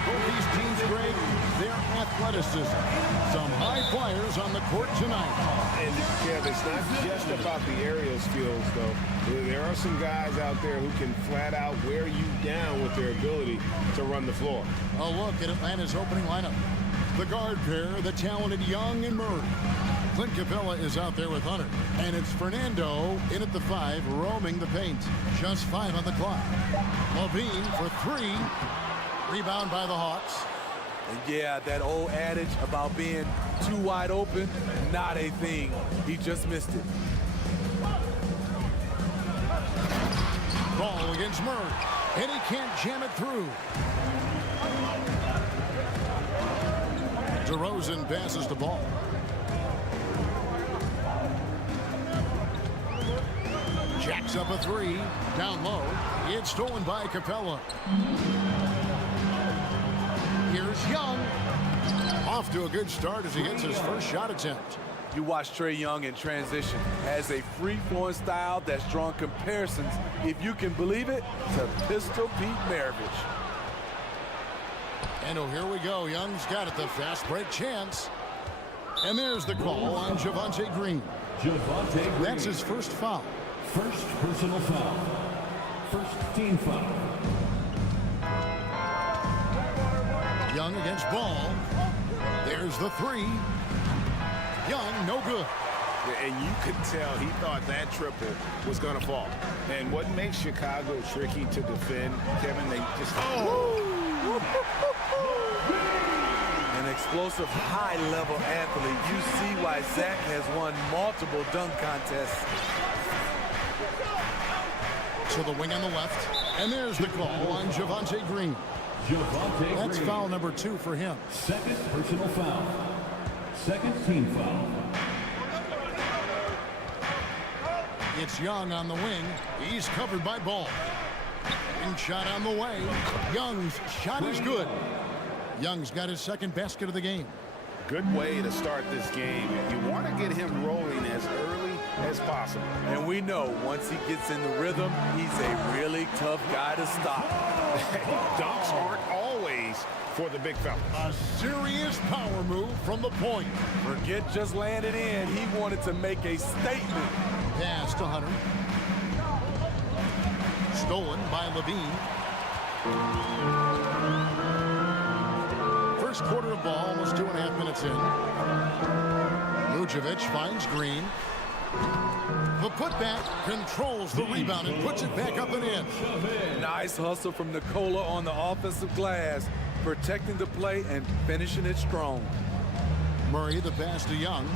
with both these teams, Greg, their athleticism. Some high flyers on the court tonight. And, Kev, it's not just about the aerial skills, though. There are some guys out there who can flat out wear you down with their ability to run the floor. A look at Atlanta's opening lineup. The guard pair, the talented Young and Murray. Clint Capella is out there with Hunter. And it's Fernando in at the 5, roaming the paint. Just 5 on the clock. Levine for 3. Rebound by the Hawks. And yeah, that old adage about being too wide open, not a thing. He just missed it. Ball against Murray. And he can't jam it through. DeRozan passes the ball. Jacks up a 3. Down low. It's stolen by Capella. Here's Young. Off to a good start as he hits his first shot attempt. You watch Trae Young in transition. Has a free-flowing style that's drawn comparisons, if you can believe it, to Pistol Pete Maravich. And oh, here we go. Young's got it, the fast break chance. And there's the call on Javonte Green. That's his first foul. First personal foul. First team foul. Young against Ball. There's the 3. Young, no good. And you could tell he thought that triple was going to fall. And what makes Chicago tricky to defend, Kevin, they just... An explosive, high-level athlete. You see why Zach has won multiple dunk contests. To the wing on the left. And there's the call on Javonte Green. That's foul number 2 for him. Second personal foul. Second team foul. It's Young on the wing. He's covered by Ball. And shot on the way. Young's shot is good. Young's got his second basket of the game. Good way to start this game. You want to get him rolling as early as possible. And we know once he gets in the rhythm, he's a really tough guy to stop. Dunks aren't always for the big fella. A serious power move from the point. Forget just landing in. He wanted to make a statement. Pass to Hunter. Stolen by Levine. First quarter of ball, almost 2.5 minutes in. Vucevic finds Green. The putback controls the rebound and puts it back up and in. Nice hustle from Nikola on the offensive glass, protecting the play and finishing it strong. Murray, the pass to Young.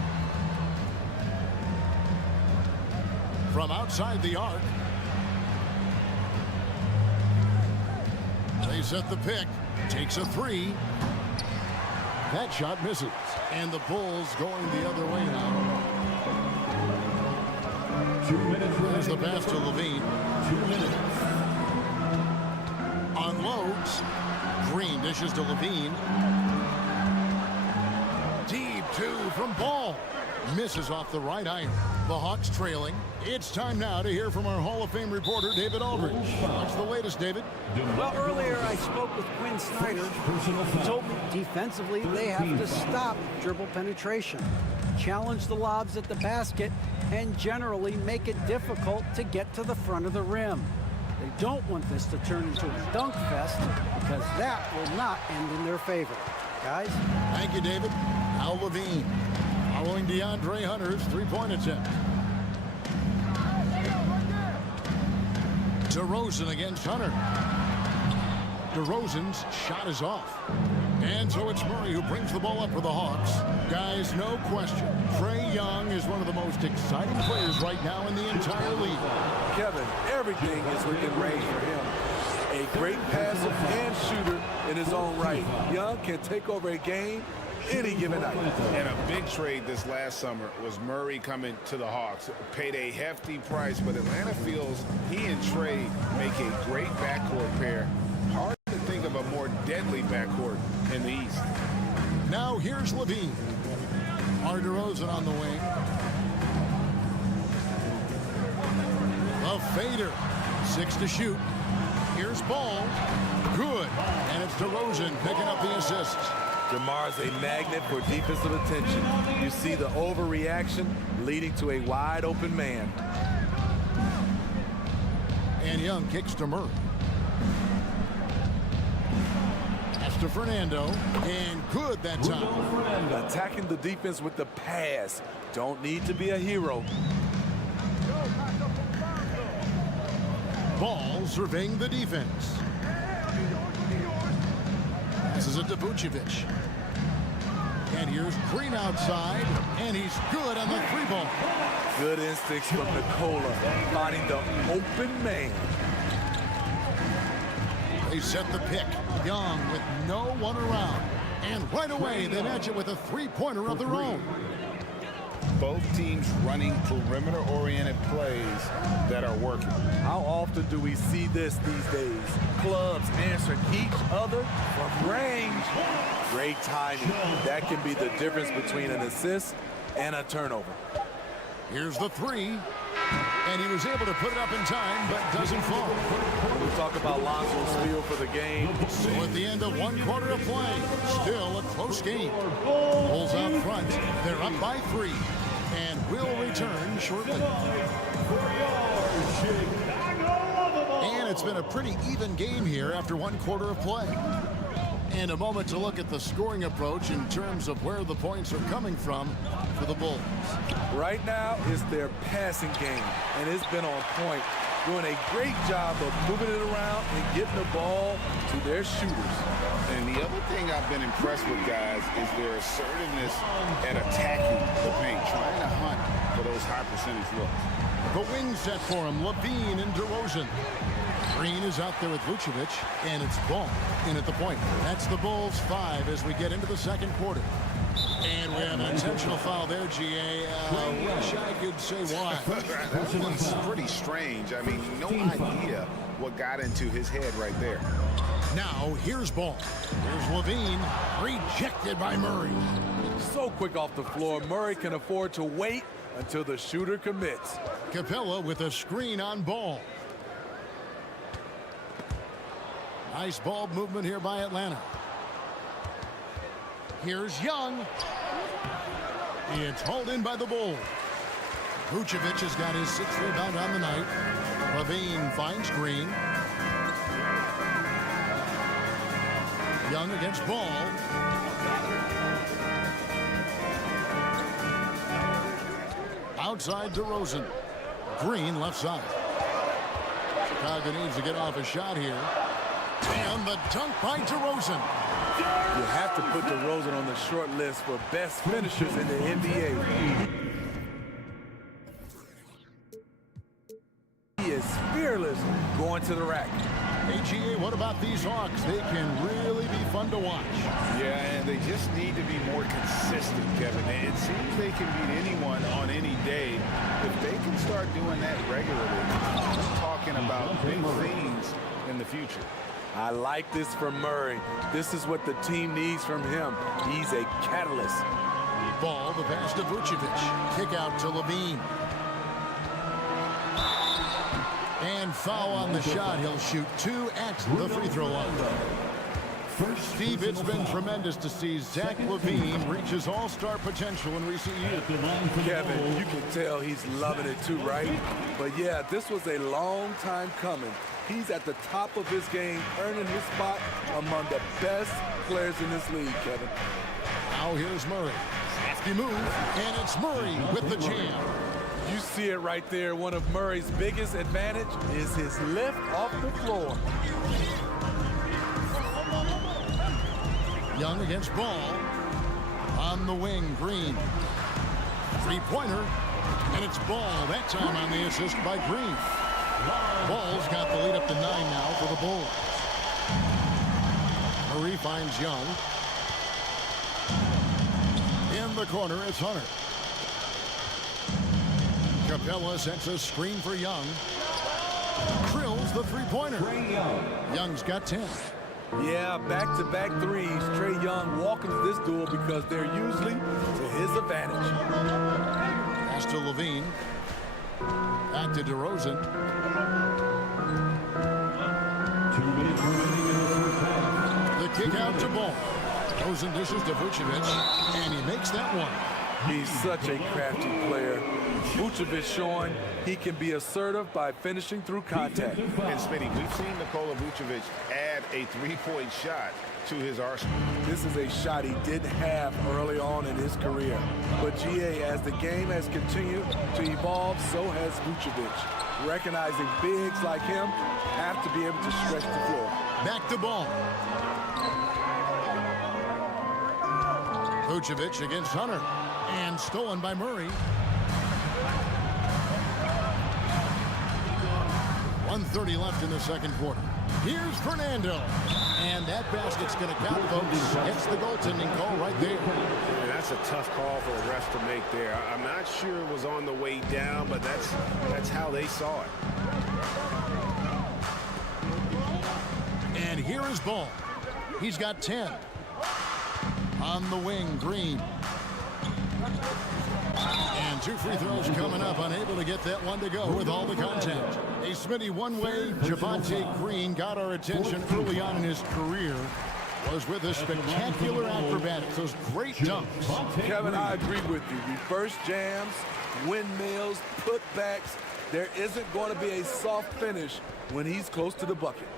From outside the arc. They set the pick. Takes a 3. That shot misses. And the Bulls going the other way now. 2 minutes. There's the pass to Levine. 2 minutes. Unloads. Green dishes to Levine. Deep 2 from Ball. Misses off the right iron. The Hawks trailing. It's time now to hear from our Hall of Fame reporter, David Aldridge. What's the latest, David? Well, earlier I spoke with Quinn Snyder. He told me defensively they have to stop dribble penetration, challenge the lobs at the basket, and generally make it difficult to get to the front of the rim. They don't want this to turn into a dunk fest because that will not end in their favor. Guys? Thank you, David. Al Levine following DeAndre Hunter's 3-point attempt. DeRozan against Hunter. DeRozan's shot is off. And so it's Murray who brings the ball up for the Hawks. Guys, no question, Trae Young is one of the most exciting players right now in the entire league. Kevin, everything is within range for him. A great passer and shooter in his own right. Young can take over a game any given night. And a big trade this last summer was Murray coming to the Hawks. Paid a hefty price, but Atlanta feels he and Trae make a great backcourt pair. Hard to think of a more deadly backcourt in the East. Now here's Levine. DeRozan on the wing. A fader. 6 to shoot. Here's Ball. Good. And it's DeRozan picking up the assists. DeMar's a magnet for defensive attention. You see the overreaction leading to a wide open man. And Young kicks to Murray. Pass to Fernando. And good that time. Attacking the defense with the pass. Don't need to be a hero. Ball surveying the defense. Passes it to Vucevic. And here's Green outside. And he's good on the three ball. Good instincts from Nikola, finding the open man. They set the pick. Young with no one around. And right away, they match it with a three-pointer of their own. Both teams running perimeter-oriented plays that are working. How often do we see this these days? Clubs answering each other from range. Great timing. That can be the difference between an assist and a turnover. Here's the three. And he was able to put it up in time, but doesn't fall. When we talk about Lonzo's feel for the game. So at the end of one quarter of play, still a close game. Bulls out front. They're up by 3. And will return shortly. And it's been a pretty even game here after one quarter of play. And a moment to look at the scoring approach in terms of where the points are coming from for the Bulls. Right now, it's their passing game, and it's been on point. Doing a great job of moving it around and getting the ball to their shooters. And the other thing I've been impressed with, guys, is their assertiveness at attacking the paint, trying to hunt for those high percentage looks. The wing set for him, Levine and DeRozan. Green is out there with Vucevic, and it's Ball in at the point. That's the Bulls 5 as we get into the second quarter. And we have an intentional foul there, GA. Wish I could say why. That one's pretty strange. I mean, no idea what got into his head right there. Now, here's Ball. Here's Levine, rejected by Murray. So quick off the floor, Murray can afford to wait until the shooter commits. Capella with a screen on Ball. Nice ball movement here by Atlanta. Here's Young. It's hauled in by the Bulls. Vucevic has got his 6th rebound on the night. Levine finds Green. Young against Ball. Outside DeRozan. Green left side. Chicago needs to get off a shot here. And the dunk by DeRozan. You have to put DeRozan on the short list for best finishers in the NBA. He is fearless going to the rack. AGA, what about these Hawks? They can really be fun to watch. Yeah, and they just need to be more consistent, Kevin. It seems they can beat anyone on any day. If they can start doing that regularly, we're talking about big things in the future. I like this from Murray. This is what the team needs from him. He's a catalyst. Ball, the pass to Vucevic. Kick out to Levine. And foul on the shot. He'll shoot 2 at the free throw line. Steve, it's been tremendous to see Zach LaVine reach his all-star potential in recent years. Kevin, you can tell he's loving it too, right? But yeah, this was a long time coming. He's at the top of his game, earning his spot among the best players in this league, Kevin. Now here's Murray. Safety move, and it's Murray with the jam. You see it right there. One of Murray's biggest advantage is his lift off the floor. Young against Ball. On the wing, Green. Three-pointer, and it's Ball. That time on the assist by Green. Ball's got the lead up to 9 now for the Bulls. Murray finds Young. In the corner, it's Hunter. Capella sets a screen for Young. Drills the three-pointer. Young's got 10. Yeah, back-to-back threes. Trae Young walking to this duel because they're usually to his advantage. Pass to Levine. Back to DeRozan. 2 minutes remaining in the first half. The kick out to Ball. Goes and dishes to Vucevic, and he makes that one. He's such a crafty player. Vucevic showing he can be assertive by finishing through contact. And Smitty, we've seen Nikola Vucevic add a three-point shot to his arsenal. This is a shot he didn't have early on in his career. But GA, as the game has continued to evolve, so has Vucevic. Recognizing bigs like him have to be able to stretch the floor. Back to Ball. Vucevic against Hunter. And stolen by Murray. 1:30 left in the second quarter. Here's Fernando. And that basket's going to count, folks. It's the goaltending call right there. And that's a tough call for the refs to make there. I'm not sure it was on the way down, but that's how they saw it. And here is Ball. He's got 10. On the wing, Green. And 2 free throws coming up, unable to get that one to go with all the contact. A Smitty one-way, Javonte Green got our attention early on in his career. Was with a spectacular acrobatics, those great dunks. Kevin, I agree with you. Reverse jams, windmills, putbacks. There isn't going to be a soft finish when he's close to the bucket.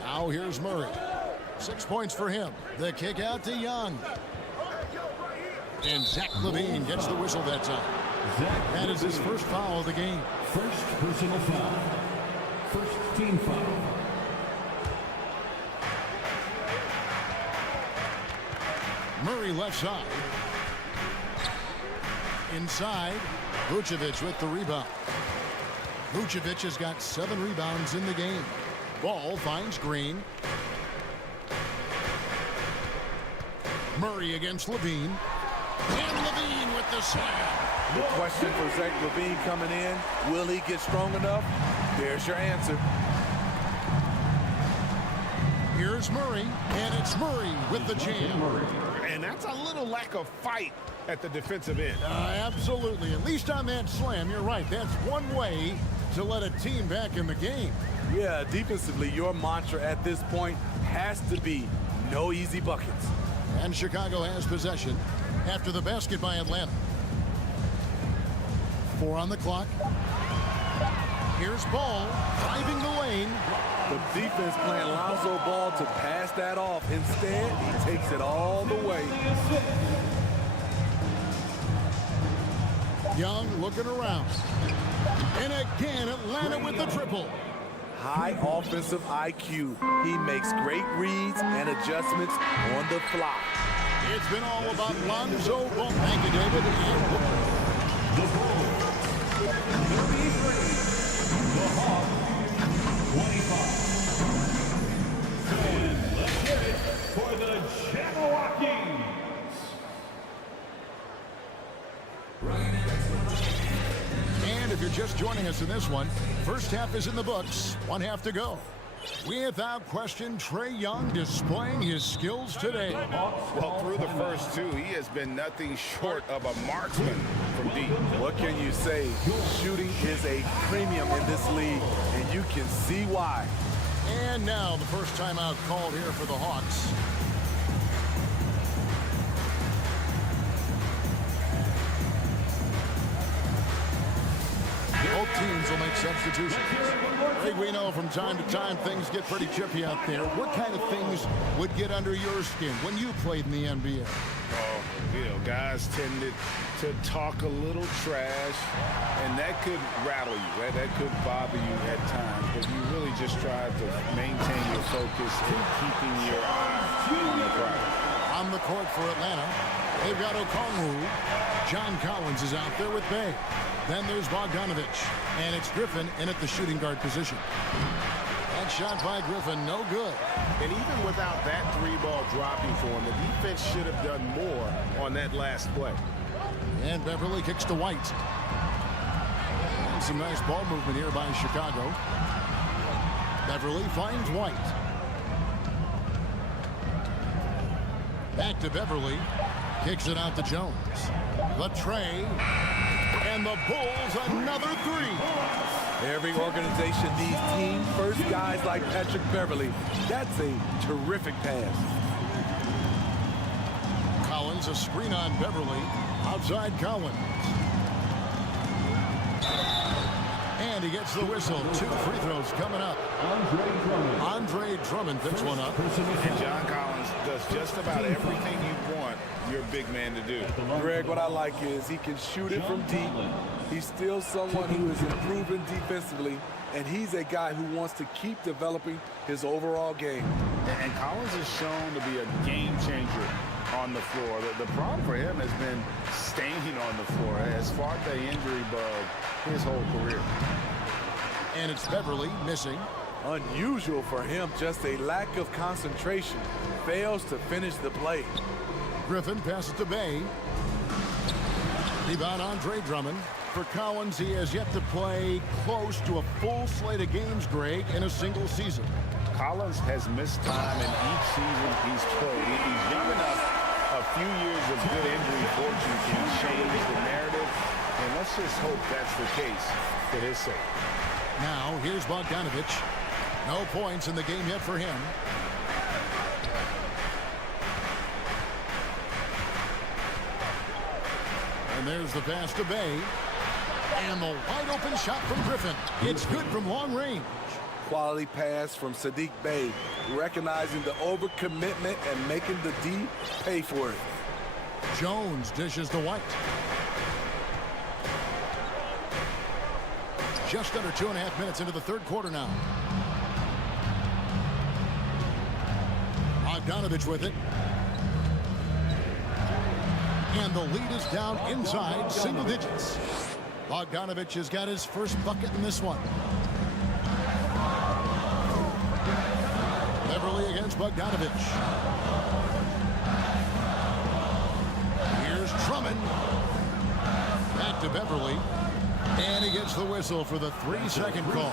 Now here's Murray. 6 points for him. The kick out to Young. And Zach LaVine gets the whistle that time. That is his first foul of the game. First personal foul. First team foul. Murray left side. Inside, Vucevic with the rebound. Vucevic has got 7 rebounds in the game. Ball finds Green. Murray against LaVine. And LaVine with the slam. The question for Zach LaVine coming in, will he get strong enough? There's your answer. Here's Murray, and it's Murray with the jam. And that's a little lack of fight at the defensive end. Absolutely. At least on that slam, you're right. That's one way to let a team back in the game. Yeah, defensively, your mantra at this point has to be no easy buckets. And Chicago has possession after the basket by Atlanta. 4 on the clock. Here's Ball driving the lane. The defense playing Lonzo Ball to pass that off. Instead, he takes it all the way. Young looking around. And again, Atlanta with the triple. High offensive IQ. He makes great reads and adjustments on the fly. It's been all about Lonzo Ball. Thank you, David. The Bulls. 33. The Hawks. 25. And let's get it for the Jabberwockies. And if you're just joining us in this one, first half is in the books. 1 half to go. Without question, Trae Young displaying his skills today. Well, through the first 2, he has been nothing short of a marksman from deep. What can you say? Shooting is a premium in this league, and you can see why. And now the first timeout called here for the Hawks. Both teams will make substitutions. I think we know from time to time things get pretty chippy out there. What kind of things would get under your skin when you played in the NBA? Oh, guys tended to talk a little trash, and that could rattle you. That could bother you at times, but you really just try to maintain your focus and keeping your eye on the prize. On the court for Atlanta, they've got Okongwu. John Collins is out there with Bay. Then there's Bogdanovich, and it's Griffin in at the shooting guard position. That shot by Griffin, no good. And even without that 3-ball dropping for him, the defense should have done more on that last play. And Beverly kicks to White. And some nice ball movement here by Chicago. Beverly finds White. Back to Beverly. Kicks it out to Jones. The Trae. And the Bulls another 3. Every organization needs team-first guys like Patrick Beverly. That's a terrific pass. Collins, a screen on Beverly. Outside Collins. And he gets the whistle. 2 free throws coming up. Andre Drummond picks one up. And John Collins does just about everything you want your big man to do. Greg, what I like is he can shoot it from deep. He's still someone who is improving defensively, and he's a guy who wants to keep developing his overall game. And Collins is shown to be a game changer on the floor. The problem for him has been staying on the floor. Has fought the injury bug his whole career. And it's Beverly missing. Unusual for him, just a lack of concentration. Fails to finish the play. Griffin passes to Bay. Rebound Andre Drummond. For Collins, he has yet to play close to a full slate of games, Greg, in a single season. Collins has missed time in each season he's played. He's young enough. A few years of good injury fortune can change the narrative, and let's just hope that's the case for his sake. Now, here's Bogdanovich. No points in the game yet for him. And there's the pass to Bay. And the wide open shot from Griffin. It's good from long range. Quality pass from Sadiq Bey, recognizing the overcommitment and making the D pay for it. Jones dishes to White. Just under 2.5 minutes into the third quarter now. Bogdanovich with it. And the lead is down inside single digits. Bogdanovich has got his first bucket in this one. Beverly against Bogdanovich. Here's Drummond. Back to Beverly. And he gets the whistle for the 3-second call.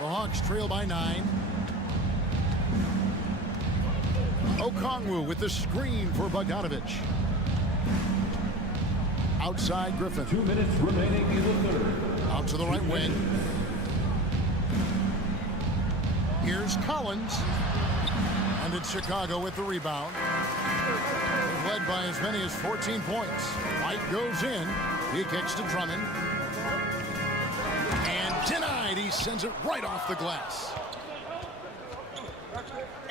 The Hawks trail by 9. Okongwu with the screen for Bogdanovich. Outside Griffin. 2 minutes remaining in the third. Out to the right wing. Here's Collins. And it's Chicago with the rebound. They've led by as many as 14 points. White goes in. He kicks to Drummond. And denied. He sends it right off the glass.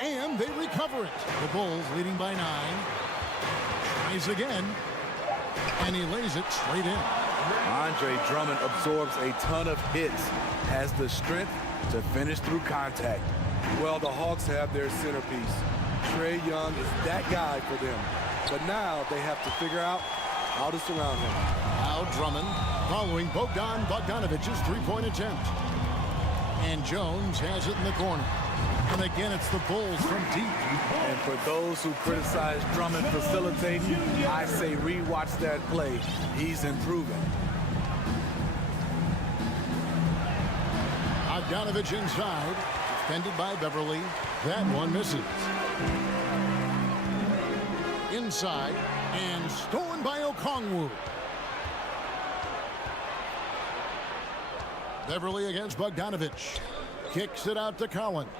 And they recover it. The Bulls leading by 9. Tries again. And he lays it straight in. Andre Drummond absorbs a ton of hits, has the strength to finish through contact. Well, the Hawks have their centerpiece. Trae Young is that guy for them. But now they have to figure out how to surround him. Now Drummond following Bogdanovich's three-point attempt. And Jones has it in the corner. And again, it's the Bulls from deep. And for those who criticize Drummond facilitating, I say rewatch that play. He's improving. Bogdanovich inside. Defended by Beverly. That one misses. Inside. And stolen by Okongwu. Beverly against Bogdanovich. Kicks it out to Collins.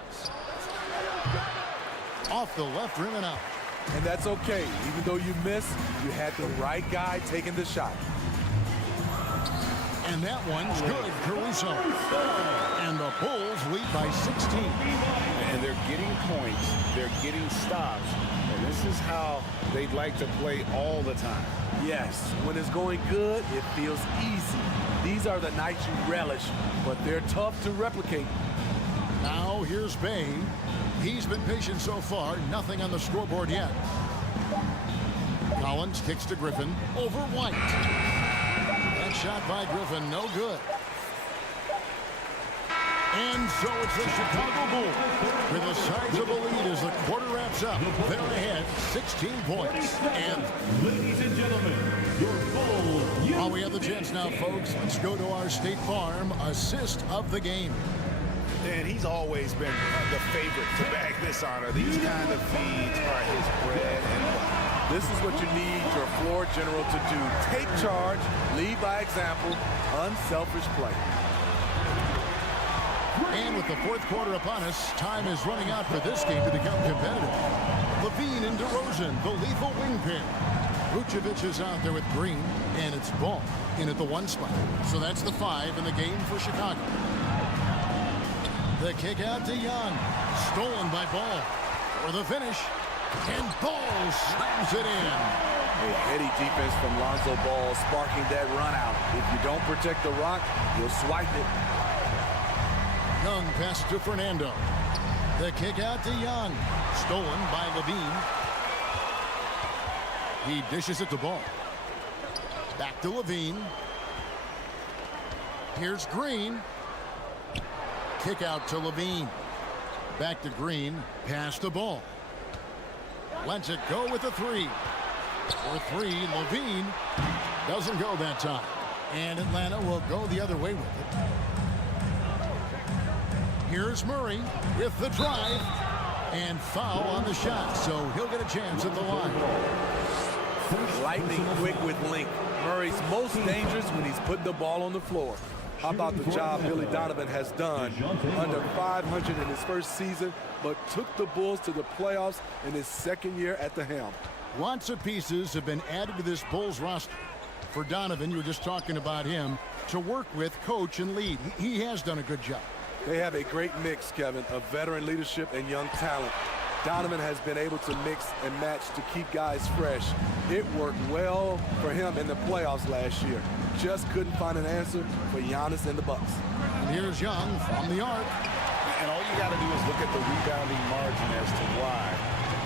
Off the left rim and out. And that's okay. Even though you missed, you had the right guy taking the shot. And that one's good, Caruso. And the Bulls lead by 16. And they're getting points. They're getting stops. And this is how they'd like to play all the time. Yes, when it's going good, it feels easy. These are the nights you relish, but they're tough to replicate. Now here's Bay. He's been patient so far. Nothing on the scoreboard yet. Collins kicks to Griffin. Over White. That shot by Griffin, no good. And so it's the Chicago Bulls with a sizable lead as the quarter wraps up. They're ahead 16 points. And Ladies and gentlemen, your Bulls. while we have the chance now, folks, let's go to our State Farm assist of the game. And he's always been the favorite to bag this honor. These kind of feeds are his bread and butter. This is what you need your floor general to do. Take charge, lead by example, unselfish play. And with the fourth quarter upon us, time is running out for this game to become competitive. Levine and DeRozan, the lethal wing pair. Vucevic is out there with Green, and it's Ball in at the 1 spot. So that's the 5 in the game for Chicago. The kick out to Young. Stolen by Ball. For the finish. And Ball slams it in. A heady defense from Lonzo Ball, sparking that run out. If you don't protect the rock, you'll swipe it. Young passes to Fernando. The kick out to Young. Stolen by Levine. He dishes it to Ball. Back to Levine. Here's Green. Kick out to Levine. Back to Green. Pass to Ball. Lets it go with a 3. For 3, Levine doesn't go that time. And Atlanta will go the other way with it. Here's Murray with the drive. And foul on the shot, so he'll get a chance at the line. Lightning quick with length. Murray's most dangerous when he's putting the ball on the floor. How about the job Billy Donovan has done? Under 500 in his first season, but took the Bulls to the playoffs in his second year at the helm. Lots of pieces have been added to this Bulls roster. For Donovan, you were just talking about him, to work with, coach, and lead. He has done a good job. They have a great mix, Kevin, of veteran leadership and young talent. Donovan has been able to mix and match to keep guys fresh. It worked well for him in the playoffs last year. Just couldn't find an answer for Giannis and the Bucks. And here's Young from the arc. And all you got to do is look at the rebounding margin as to why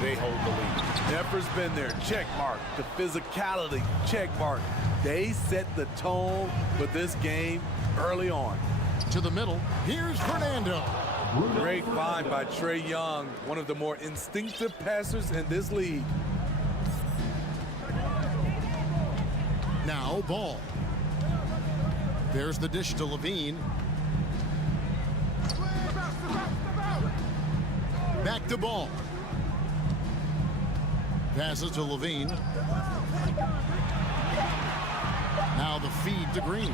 they hold the lead. Effort been there, check mark. The physicality, check mark. They set the tone for this game early on. To the middle, here's Fernando. Great find by Trae Young, one of the more instinctive passers in this league. Now Ball. There's the dish to Levine. Back to Ball. Passes to Levine. Now the feed to Green.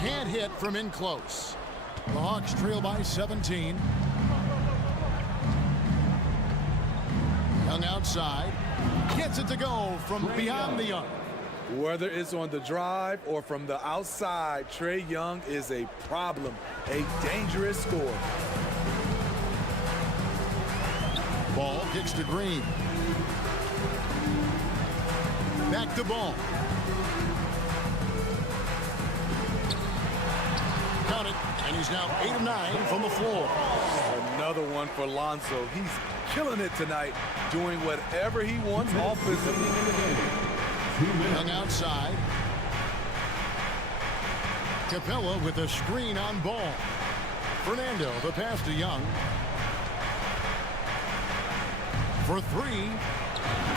Can't hit from in close. The Hawks trail by 17. Young outside. Gets it to go from beyond the arc. Whether it's on the drive or from the outside, Trae Young is a problem, a dangerous scorer. Ball kicks to Green. Back to Ball. Count it, and he's now 8 of 9 from the floor. Another one for Lonzo. He's killing it tonight, doing whatever he wants offensively. Young outside. Capella with a screen on Ball. Fernando, the pass to Young. For 3.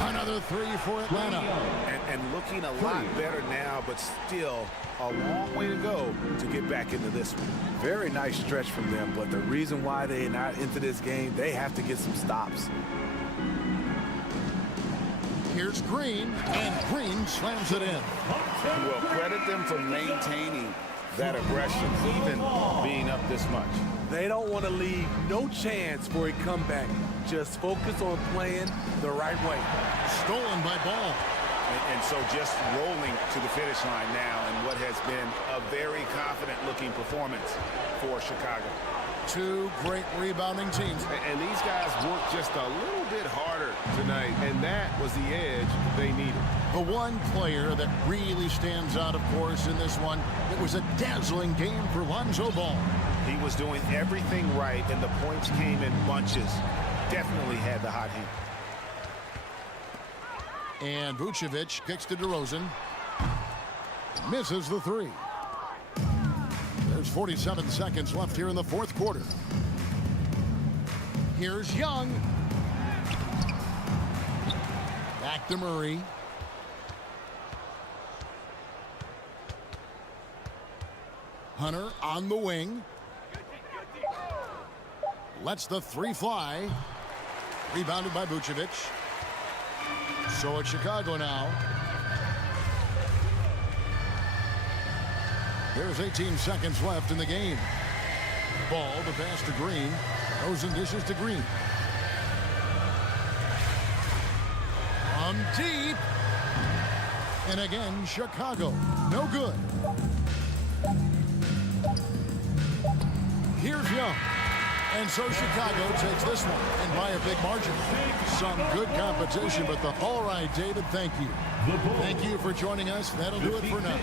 Another 3 for Atlanta. And looking a lot better now, but still a long way to go to get back into this one. Very nice stretch from them, but the reason why they're not into this game, they have to get some stops. Here's Green, and Green slams it in. Well, credit them for maintaining that aggression, even being up this much. They don't want to leave no chance for a comeback. Just focus on playing the right way. Stolen by Ball. And so just rolling to the finish line now in what has been a very confident-looking performance for Chicago. 2 great rebounding teams. And these guys worked just a little bit harder tonight, and that was the edge they needed. The one player that really stands out, of course, in this one, it was a dazzling game for Lonzo Ball. He was doing everything right, and the points came in bunches. Definitely had the hot hand. And Vucevic kicks to DeRozan. Misses the 3. There's 47 seconds left here in the fourth quarter. Here's Young. Back to Murray. Hunter on the wing. Lets the 3 fly. Rebounded by Vucevic. So it's Chicago now. There's 18 seconds left in the game. Ball, the pass to Green. Goes and dishes to Green. From deep. And again, Chicago. No good. Here's Young. And so Chicago takes this one, and by a big margin. Some good competition, but all right, David, thank you. Thank you for joining us. That'll do it for now.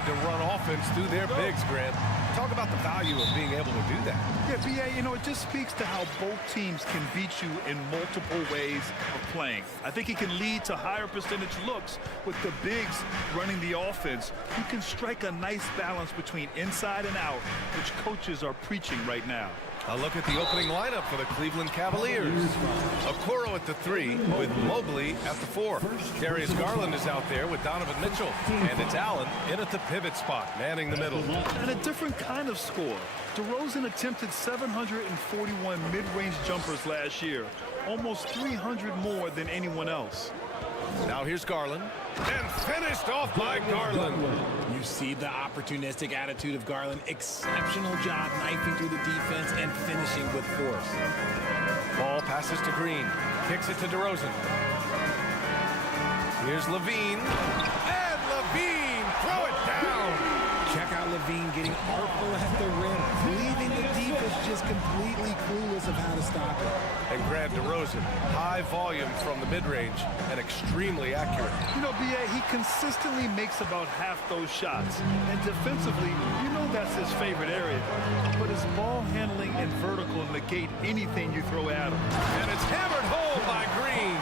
need to run offense through their bigs, Grant. Talk about the value of being able to do that. Yeah, BA, you know, it just speaks to how both teams can beat you in multiple ways of playing. I think he can lead to higher percentage looks with the bigs running the offense. You can strike a nice balance between inside and out, which coaches are preaching right now. A look at the opening lineup for the Cleveland Cavaliers. Okoro at the 3 with Mobley at the 4. Darius Garland is out there with Donovan Mitchell. And it's Allen in at the pivot spot, manning the middle. And a different kind of score. DeRozan attempted 741 mid-range jumpers last year, almost 300 more than anyone else. Now here's Garland, and finished off by Garland. You see the opportunistic attitude of Garland. Exceptional job knifing through the defense and finishing with force. Ball passes to Green, kicks it to DeRozan. Here's Levine, and Levine, throw it down. Check out Levine getting artful at the rim, leaving the defense just completely clueless of how to stop it. And Grant DeRozan, high volume from the mid-range and extremely accurate. You know, BA, he consistently makes about half those shots. And defensively, you know that's his favorite area. But his ball handling and vertical negate anything you throw at him. And it's hammered home by Green.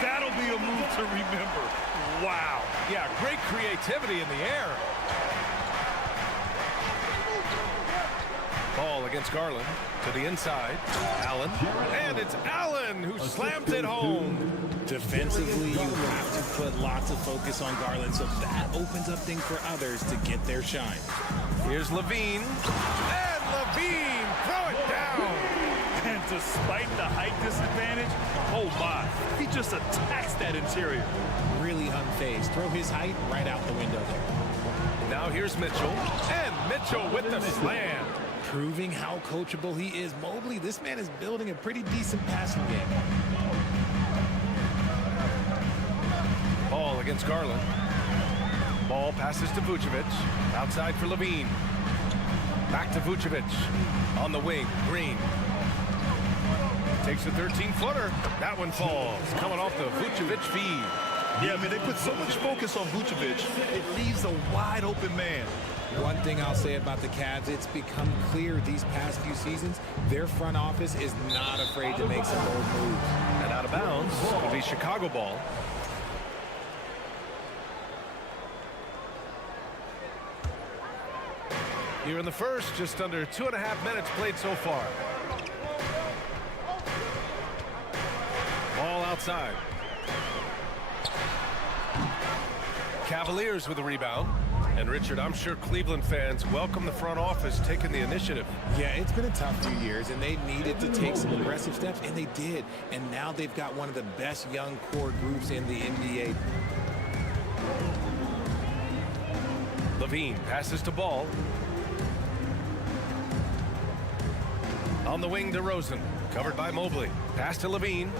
That'll be a move to remember. Wow. Yeah, great creativity in the air. Ball against Garland to the inside. Allen. And it's Allen who slams it home. Defensively, you have to put lots of focus on Garland, so that opens up things for others to get their shine. Here's Levine. And Levine, throw it down. And despite the height disadvantage, oh my, he just attacks that interior. Really unfazed. Throw his height right out the window there. Now here's Mitchell. And Mitchell with the slam. Proving how coachable he is. Mobley, this man is building a pretty decent passing game. Ball against Garland. Ball passes to Vucevic. Outside for Levine. Back to Vucevic. On the wing, Green. Takes a 13-footer. That one falls. Coming off the Vucevic feed. Yeah, I mean, they put so much focus on Vucevic, it leaves a wide open man. One thing I'll say about the Cavs, it's become clear these past few seasons, their front office is not afraid to make some bold moves. And out of bounds will be Chicago ball. Here in the first, just under 2.5 minutes played so far. Ball outside. Cavaliers with a rebound. And Richard, I'm sure Cleveland fans welcome the front office taking the initiative. Yeah, it's been a tough few years, and they needed to take some aggressive steps, and they did. And now they've got one of the best young core groups in the NBA. Levine passes to Ball. On the wing, DeRozan, covered by Mobley. Pass to Levine.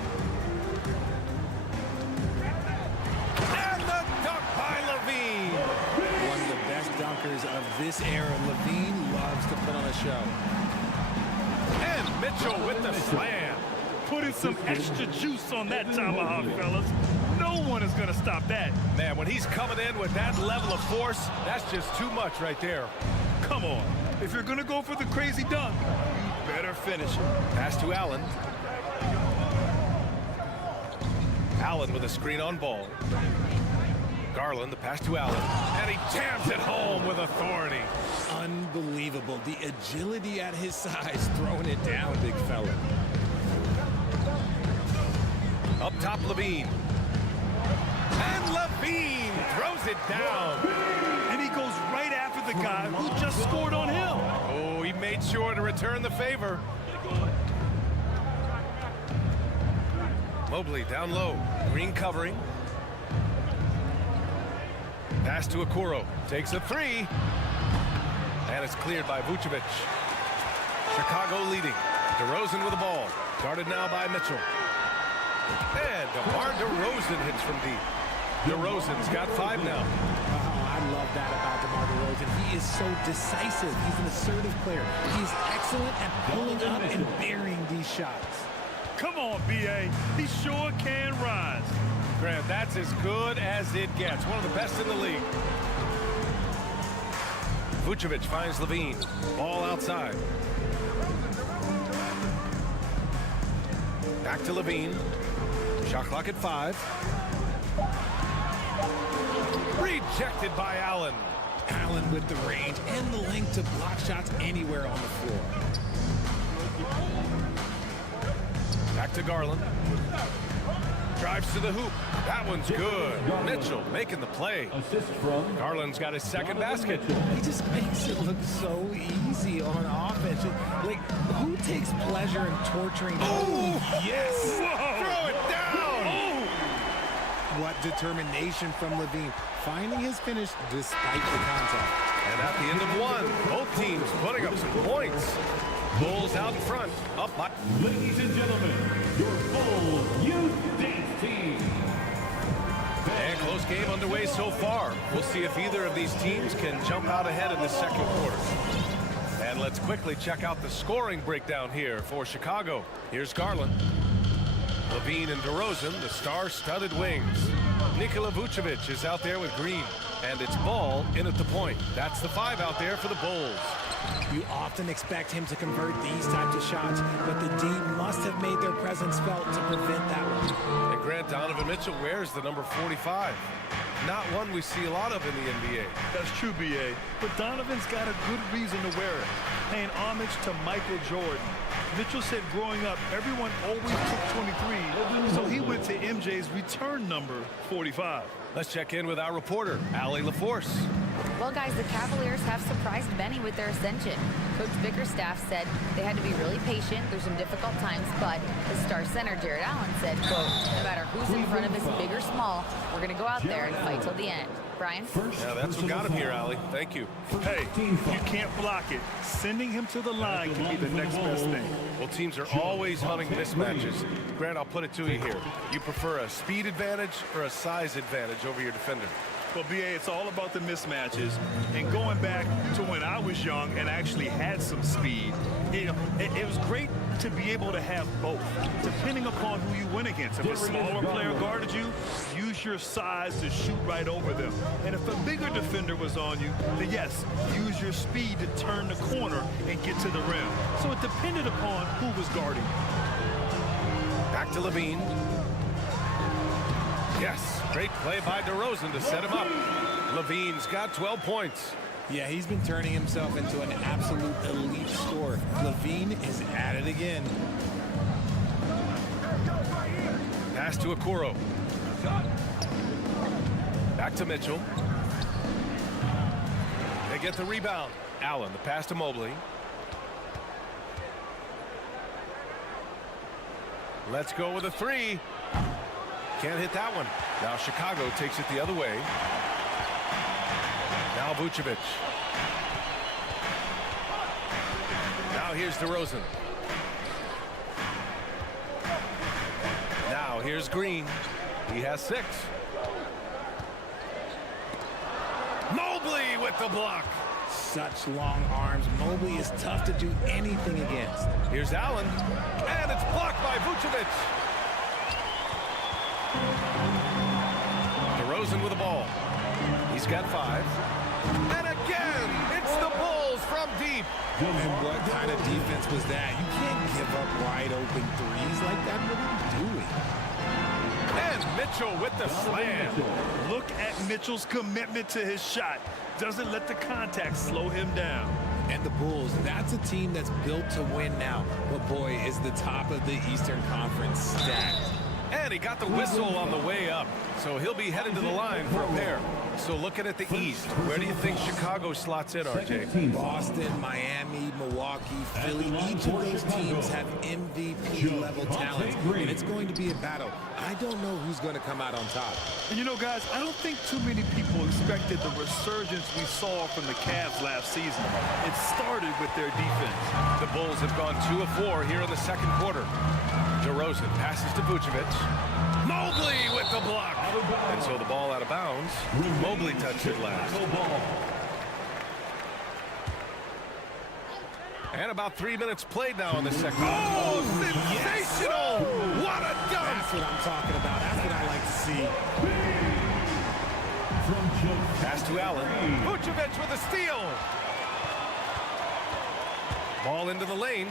And the dunk by Levine. One of the best dunkers of this era. Levine loves to put on a show. And Mitchell with the slam. Putting some extra juice on that tomahawk, fellas. No one is going to stop that. Man, when he's coming in with that level of force, that's just too much right there. Come on. If you're going to go for the crazy dunk, you better finish it. Pass to Allen. Allen with a screen on Ball. Garland, the pass to Allen. And he jams it home with authority. Unbelievable. The agility at his size, throwing it down, big fella. Up top, Levine. And Levine throws it down. And he goes right after the guy who just scored on him. Oh, he made sure to return the favor. Mobley down low. Green covering. Pass to Okoro. Takes a three. And it's cleared by Vucevic. Chicago leading. DeRozan with the ball. Guarded now by Mitchell. And DeMar DeRozan hits from deep. DeRozan's got 5 now. Oh, I love that about DeMar DeRozan. He is so decisive. He's an assertive player. He's excellent at pulling up and burying these shots. Come on, B.A. He sure can rise. Grant, that's as good as it gets. One of the best in the league. Vucevic finds Levine. Ball outside. Back to Levine. Shot clock at 5. Rejected by Allen. Allen with the range and the length to block shots anywhere on the floor. Back to Garland. Drives to the hoop. That one's good. Mitchell making the play. Assist from Garland's got his second basket. He just makes it look so easy on offense. Like, who takes pleasure in torturing? Oh, yes! Throw it down! What determination from Levine, finding his finish despite the contact. And at the end of one, both teams putting up some points. Bulls out in front, up by. Ladies and gentlemen, your full youth dance team. And close game underway so far. We'll see if either of these teams can jump out ahead in the second quarter. And let's quickly check out the scoring breakdown here for Chicago. Here's Garland. Levine and DeRozan, the star-studded wings. Nikola Vucevic is out there with Green. And it's Ball in at the point. That's the 5 out there for the Bulls. You often expect him to convert these types of shots, but the D must have made their presence felt to prevent that one. And Grant Donovan Mitchell wears the number 45. Not one we see a lot of in the NBA. That's true, B.A. But Donovan's got a good reason to wear it, paying homage to Michael Jordan. Mitchell said growing up, everyone always took 23, so he went to MJ's return number 45. Let's check in with our reporter, Allie LaForce. Well, guys, the Cavaliers have surprised many with their ascension. Coach Bickerstaff said they had to be really patient through some difficult times, but the star center, Jared Allen, said, quote, no matter who's in front of us, big or small, we're going to go out there and fight till the end. Brian? Yeah, that's what got him here, Allie. Thank you. Hey, you can't block it. Sending him to the line can be the next best thing. Well, teams are always hunting mismatches. Grant, I'll put it to you here. You prefer a speed advantage or a size advantage over your defender? Well, B.A., it's all about the mismatches. And going back to when I was young and actually had some speed, it was great to be able to have both, depending upon who you went against. If a smaller player guarded you, use your size to shoot right over them. And if a bigger defender was on you, then yes, use your speed to turn the corner and get to the rim. So it depended upon who was guarding you. Back to Levine. Yes, great play by DeRozan to set him up. Levine's got 12 points. Yeah, he's been turning himself into an absolute elite scorer. Levine is at it again. Pass to Okoro. Back to Mitchell. They get the rebound. Allen, the pass to Mobley. Let's go with a 3. Can't hit that one. Now Chicago takes it the other way. Now Vucevic. Now here's DeRozan. Now here's Green. He has 6. Mobley with the block. Such long arms. Mobley is tough to do anything against. Here's Allen. And it's blocked by Vucevic. DeRozan with the ball. He's got 5. And again, it's the Bulls from deep. And what kind of defense was that? You can't give up wide open threes like that. What are you doing? And Mitchell with the slam. Look at Mitchell's commitment to his shot. Doesn't let the contact slow him down. And the Bulls, that's a team that's built to win now. But boy, is the top of the Eastern Conference stacked. And he got the whistle on the way up, so he'll be headed to the line for a pair. So looking at the East, where do you think Chicago slots in, RJ? Boston, Miami, Milwaukee, Philly, each of those teams have MVP-level talent, and it's going to be a battle. I don't know who's going to come out on top. And you know, guys, I don't think too many people expected the resurgence we saw from the Cavs last season. It started with their defense. The Bulls have gone 2 of 4 here in the second quarter. DeRozan passes to Vucevic. Mobley with the block. And so the ball out of bounds. Mobley touched it last. And about 3 minutes played now in the second. Oh, sensational! What a dunk! That's what I'm talking about. That's what I like to see. Pass to Allen. Vucevic with a steal. Ball into the lane.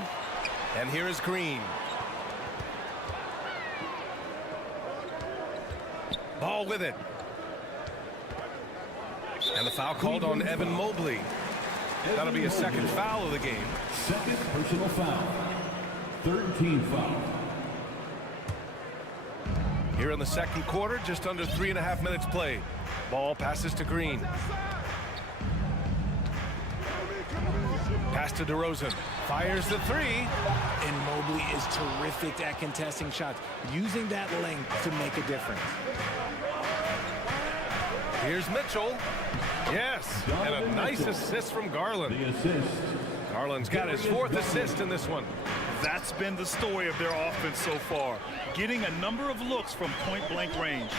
And here is Green. Ball with it. And the foul called on Evan Mobley. That'll be a second foul of the game. Second personal foul. Third team foul. Here in the second quarter, just under 3.5 minutes played. Ball passes to Green. Pass to DeRozan. Fires the three. And Mobley is terrific at contesting shots, using that length to make a difference. Here's Mitchell. Yes, and a nice assist from Garland. The assist. Garland's got his 4th assist in this one. That's been the story of their offense so far, getting a number of looks from point-blank range.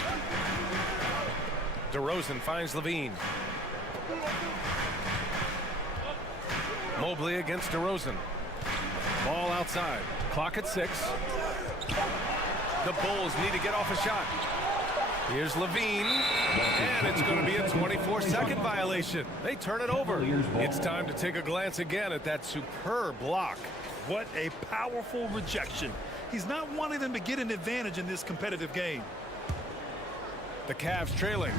DeRozan finds Levine. Mobley against DeRozan. Ball outside. Clock at 6. The Bulls need to get off a shot. Here's Levine, and it's going to be a 24-second violation. They turn it over. It's time to take a glance again at that superb block. What a powerful rejection. He's not wanting them to get an advantage in this competitive game. The Cavs trailing.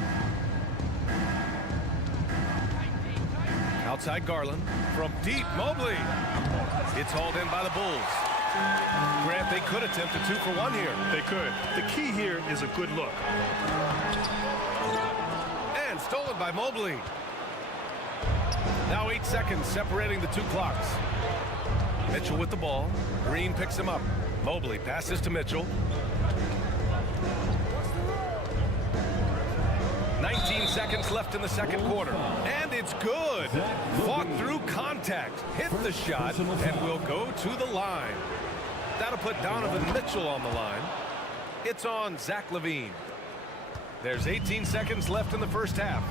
Outside Garland. From deep, Mobley. It's hauled in by the Bulls. Grant, they could attempt a 2-for-1 here. They could. The key here is a good look. And stolen by Mobley. Now 8 seconds separating the two clocks. Mitchell with the ball. Green picks him up. Mobley passes to Mitchell. 19 seconds left in the second quarter. And it's good. Fought through contact. Hit the shot and will go to the line. That'll put Donovan Mitchell on the line. It's on Zach LaVine. There's 18 seconds left in the first half.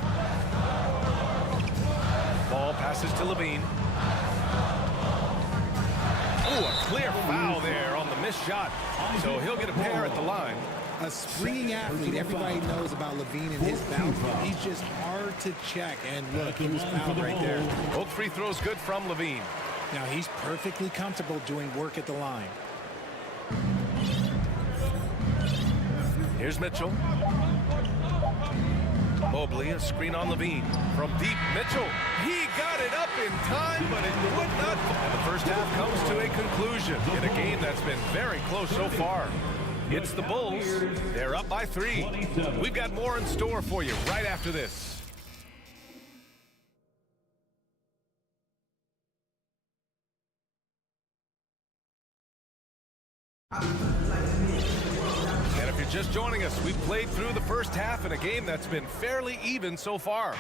Ball passes to LaVine. Ooh, a clear foul there on the missed shot. So he'll get a pair at the line. A springing athlete, everybody knows about LaVine and his bounce. He's just hard to check. And look, he was fouled right there. Both free throws good from LaVine. Now he's perfectly comfortable doing work at the line. Here's Mitchell. Mobley, a screen on LaVine. From deep, Mitchell. He got it up in time, but it would not. And the first half comes to a conclusion in a game that's been very close so far. It's the Bulls. They're up by 3. We've got more in store for you right after this. And if you're just joining us, we've played through the first half in a game that's been fairly even so far.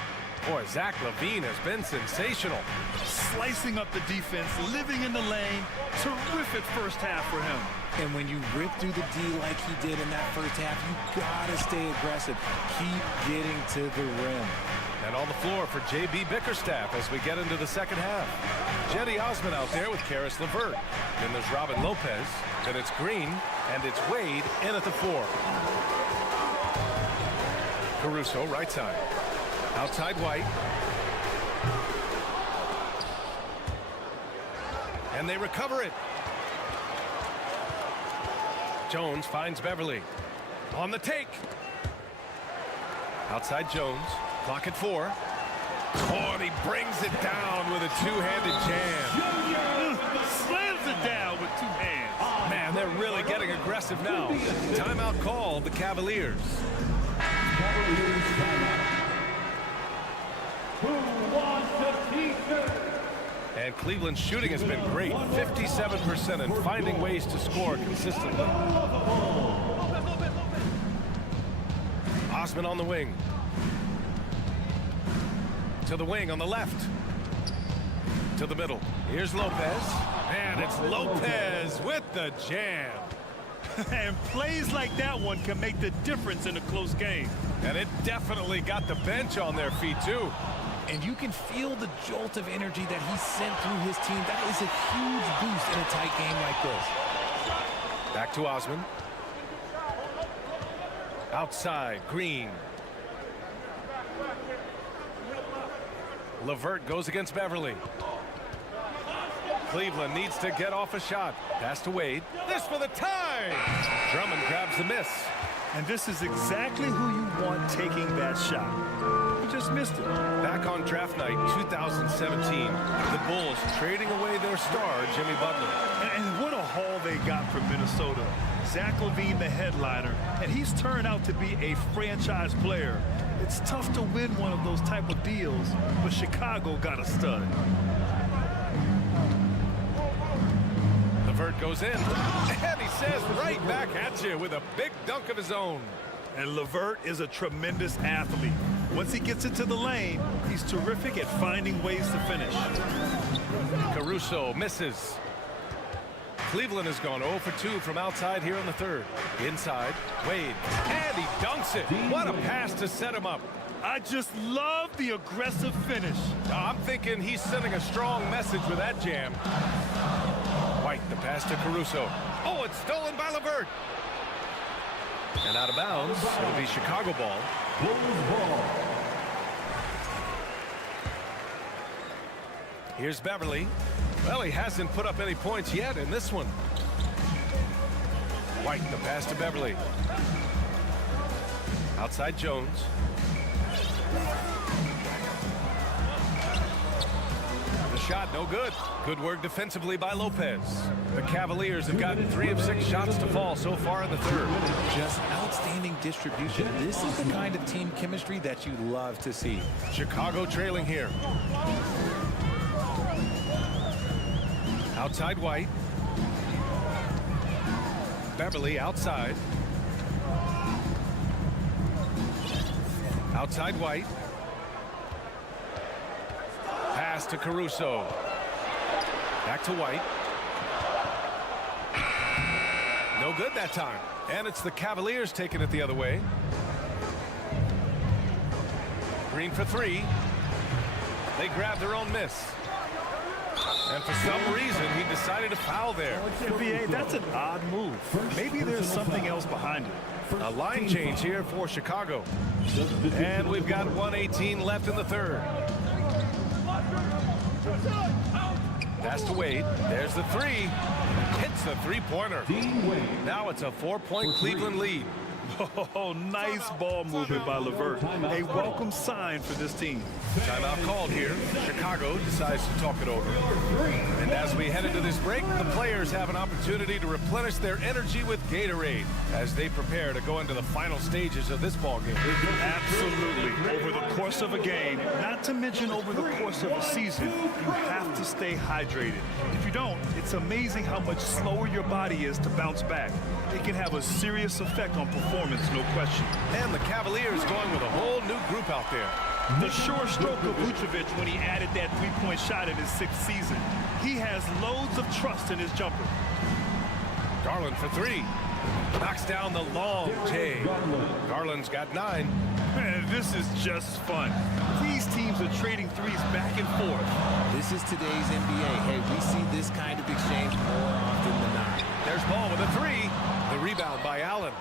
Boy, Zach LaVine has been sensational. Slicing up the defense, living in the lane. Terrific first half for him. And when you rip through the D like he did in that first half, you gotta stay aggressive. Keep getting to the rim. And on the floor for J.B. Bickerstaff as we get into the second half. Jetty Osman out there with Karis LeVert. Then there's Robin Lopez. Then it's Green. And it's Wade in at the 4. Caruso, right side. Outside White. And they recover it. Jones finds Beverly. On the take. Outside Jones. Clock at 4. Oh, and he brings it down with a two-handed jam. Slams it down with 2 hands. Man, they're really getting aggressive now. Timeout called the Cavaliers. Cavaliers timeout. Who wants a t-shirt? And Cleveland's shooting has been great. 57% and finding ways to score consistently. Osman on the wing. To the wing on the left. To the middle. Here's Lopez. And it's Lopez with the jam. And plays like that one can make the difference in a close game. And it definitely got the bench on their feet, too. And you can feel the jolt of energy that he sent through his team. That is a huge boost in a tight game like this. Back to Osman. Outside, Green. LeVert goes against Beverly. Cleveland needs to get off a shot. Pass to Wade. This for the tie. Drummond grabs the miss. And this is exactly who you want taking that shot. He just missed it. Back on draft night 2017, the Bulls trading away their star, Jimmy Butler. And what a haul they got from Minnesota. Zach LaVine, the headliner, and he's turned out to be a franchise player. It's tough to win one of those type of deals, but Chicago got a stud. LeVert goes in, and he says right back at you with a big dunk of his own. And LeVert is a tremendous athlete. Once he gets into the lane, he's terrific at finding ways to finish. Caruso misses. Cleveland has gone 0 for 2 from outside here in the third. Inside, Wade, and he dunks it. What a pass to set him up. I just love the aggressive finish. I'm thinking he's sending a strong message with that jam. White, the pass to Caruso. Oh, it's stolen by LeVert. And out of bounds, it'll be Chicago ball. Here's Beverly. Well, he hasn't put up any points yet in this one. White, the pass to Beverly. Outside Jones. The shot, no good. Good work defensively by Lopez. The Cavaliers have gotten 3 of 6 shots to fall so far in the third. Just outstanding distribution. This is the kind of team chemistry that you love to see. Chicago trailing here. Outside White. Beverly outside. Outside White. Pass to Caruso. Back to White. No good that time. And it's the Cavaliers taking it the other way. Green for 3. They grab their own miss. And for some reason, he decided to foul there. NBA, that's an odd move. Maybe there's something else behind it. A line change here for Chicago. And we've got 1:18 left in the third. Pass to Wade. There's the 3. Hits the three-pointer. Now it's a 4-point Cleveland lead. Oh, nice ball movement by LeVert. A welcome sign for this team. Timeout called here. Chicago decides to talk it over. And as we head into this break, the players have an opportunity to replenish their energy with Gatorade as they prepare to go into the final stages of this ball game. Absolutely. Over the course of a game, not to mention over the course of a season, you have to stay hydrated. If you don't, it's amazing how much slower your body is to bounce back. It can have a serious effect on performance, no question. And the Cavaliers going with a whole new group out there. The sure stroke of Vucevic when he added that three-point shot in his 6th season. He has loads of trust in his jumper. Garland for 3. Knocks down the long J. Garland's got 9. Man, this is just fun. These teams are trading threes back and forth. This is today's NBA. Hey, we see this kind of exchange more often than not. There's Ball with a 3. The rebound by Allen.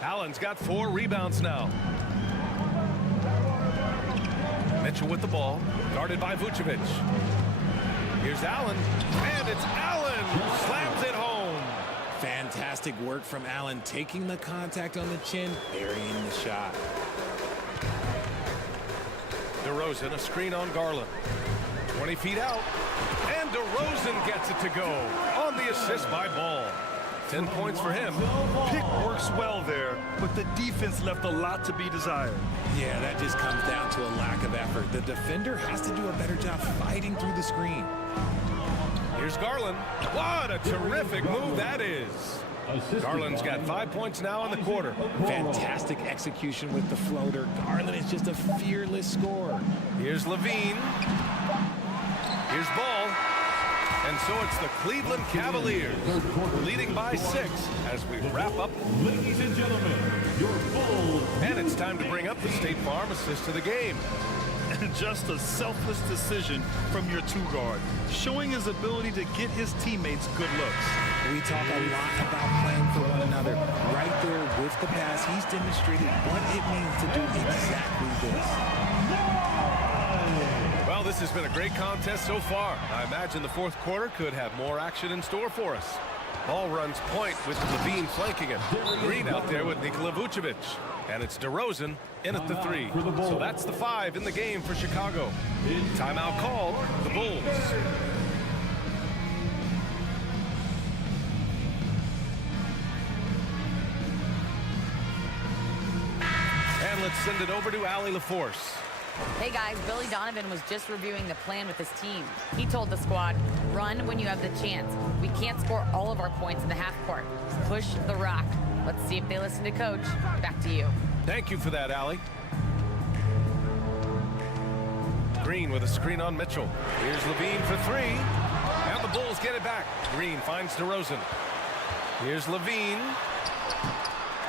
Allen's got 4 rebounds now. Mitchell with the ball, guarded by Vucevic. Here's Allen, and it's Allen who slams it home. Fantastic work from Allen, taking the contact on the chin, burying the shot. DeRozan, a screen on Garland. 20 feet out, and DeRozan gets it to go on the assist by Ball. 10 points for him. Pick works well there, but the defense left a lot to be desired. Yeah, that just comes down to a lack of effort. The defender has to do a better job fighting through the screen. Here's Garland. What a terrific move that is. Garland's got 5 points now in the quarter. Fantastic execution with the floater. Garland is just a fearless scorer. Here's Levine. Here's Ball. And so it's the Cleveland Cavaliers leading by 6 as we wrap up. Ladies and gentlemen, your full. And it's time to bring up the State Farm assist to the game. And just a selfless decision from your 2-guard, showing his ability to get his teammates good looks. We talk a lot about playing for one another. Right there with the pass, he's demonstrated what it means to do exactly this. Well, this This has been a great contest so far. I imagine the fourth quarter could have more action in store for us. Ball runs point with Levine flanking him. Green out there with Nikola Vucevic. And it's DeRozan in at the 3. So that's the 5 in the game for Chicago. Timeout called, the Bulls. And let's send it over to Allie LaForce. Hey guys, Billy Donovan was just reviewing the plan with his team. He told the squad, run when you have the chance. We can't score all of our points in the half court. Push the rock. Let's see if they listen to coach. Back to you. Thank you for that, Allie. Green with a screen on Mitchell. Here's Levine for 3. And the Bulls get it back. Green finds DeRozan. Here's Levine.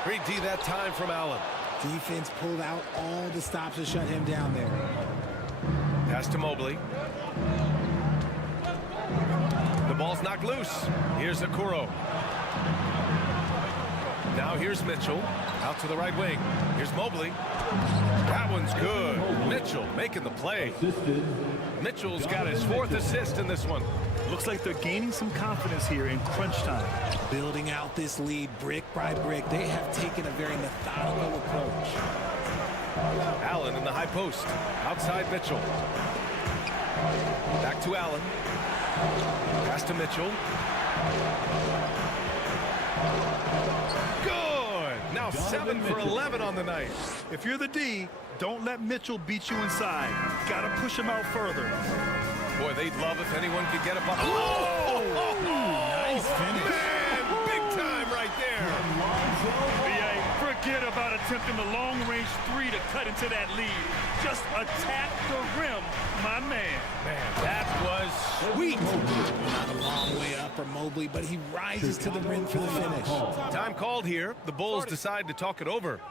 Great D that time from Allen. Defense pulled out all the stops to shut him down there. Pass to Mobley. The ball's knocked loose. Here's Okoro. Now here's Mitchell. Out to the right wing. Here's Mobley. That one's good. Mitchell making the play. Mitchell's got his 4th assist in this one. Looks like they're gaining some confidence here in crunch time. Building out this lead brick by brick. They have taken a very methodical approach. Allen in the high post. Outside Mitchell. Back to Allen. Pass to Mitchell. Good. Now 7 for 11 on the night. If you're the D, don't let Mitchell beat you inside. Gotta push him out further. Boy, they'd love if anyone could get up. Nice finish. Man, big time right there. BA, forget about attempting the long-range 3 to cut into that lead. Just attack the rim, my man. Man, that was sweet. Not a long way up for Mobley, but he rises to the rim for the finish. Time called here. The Bulls decide to talk it over.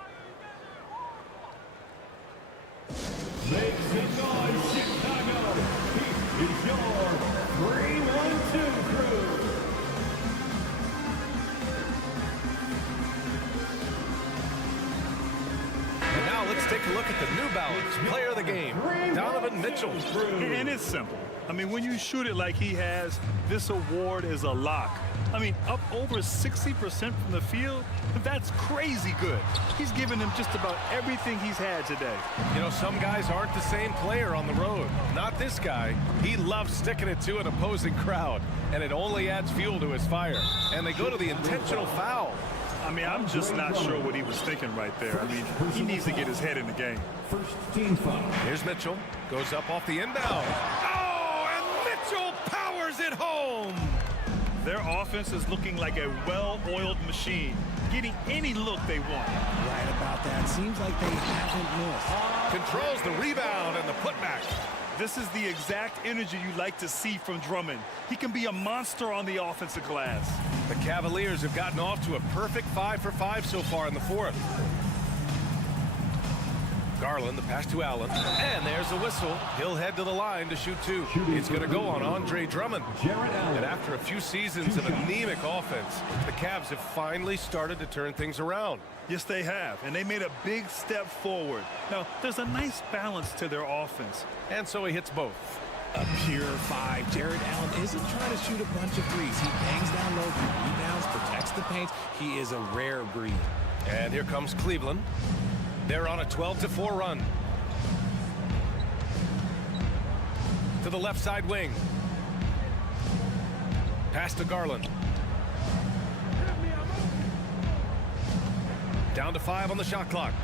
Make some noise, Chicago. Is your 3-1-2 crew. And now let's take a look at the New Balance player of the game, Donovan Mitchell. And it's simple. I mean, when you shoot it like he has, this award is a lock. I mean, up over 60% from the field, that's crazy good. He's given them just about everything he's had today. You know, some guys aren't the same player on the road. Not this guy. He loves sticking it to an opposing crowd, and it only adds fuel to his fire. And they go to the intentional foul. I mean, I'm just not sure what he was thinking right there. I mean, he needs to get his head in the game. First team foul. Here's Mitchell. Goes up off the inbound. Oh, and Mitchell powers it home. Their offense is looking like a well-oiled machine, getting any look they want. Right about that. Seems like they haven't missed. Controls the rebound and the putback. This is the exact energy you like to see from Drummond. He can be a monster on the offensive glass. The Cavaliers have gotten off to a perfect 5 for 5 so far in the 4th. Garland, the pass to Allen, and there's a whistle. He'll head to the line to shoot 2. It's going to go on Andre Drummond. And after a few seasons of anemic offense, the Cavs have finally started to turn things around. Yes, they have, and they made a big step forward. Now, there's a nice balance to their offense. And so he hits both. A pure 5. Jared Allen isn't trying to shoot a bunch of threes. He bangs down low, he rebounds, protects the paint. He is a rare breed. And here comes Cleveland. They're on a 12-4 run. To the left side wing. Pass to Garland. Down to 5 on the shot clock.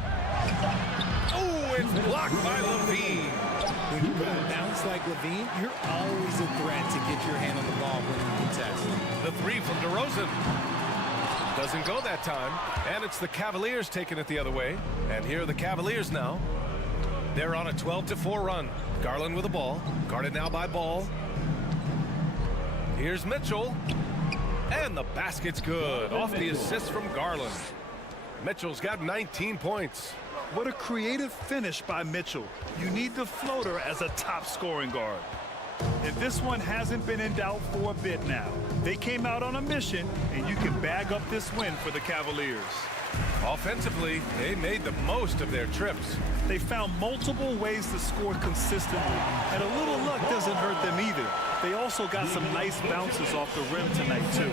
Oh, it's blocked by Levine. When you can bounce like Levine, you're always a threat to get your hand on the ball when you contest. The 3 from DeRozan. Doesn't go that time. And it's the Cavaliers taking it the other way. And here are the Cavaliers now. They're on a 12-4 run. Garland with the ball. Guarded now by Ball. Here's Mitchell. And the basket's good. Off the assist from Garland. Mitchell's got 19 points. What a creative finish by Mitchell. You need the floater as a top scoring guard. And this one hasn't been in doubt for a bit now. They came out on a mission, and you can bag up this win for the Cavaliers. Offensively, they made the most of their trips. They found multiple ways to score consistently, and a little luck doesn't hurt them either. They also got some nice bounces off the rim tonight, too.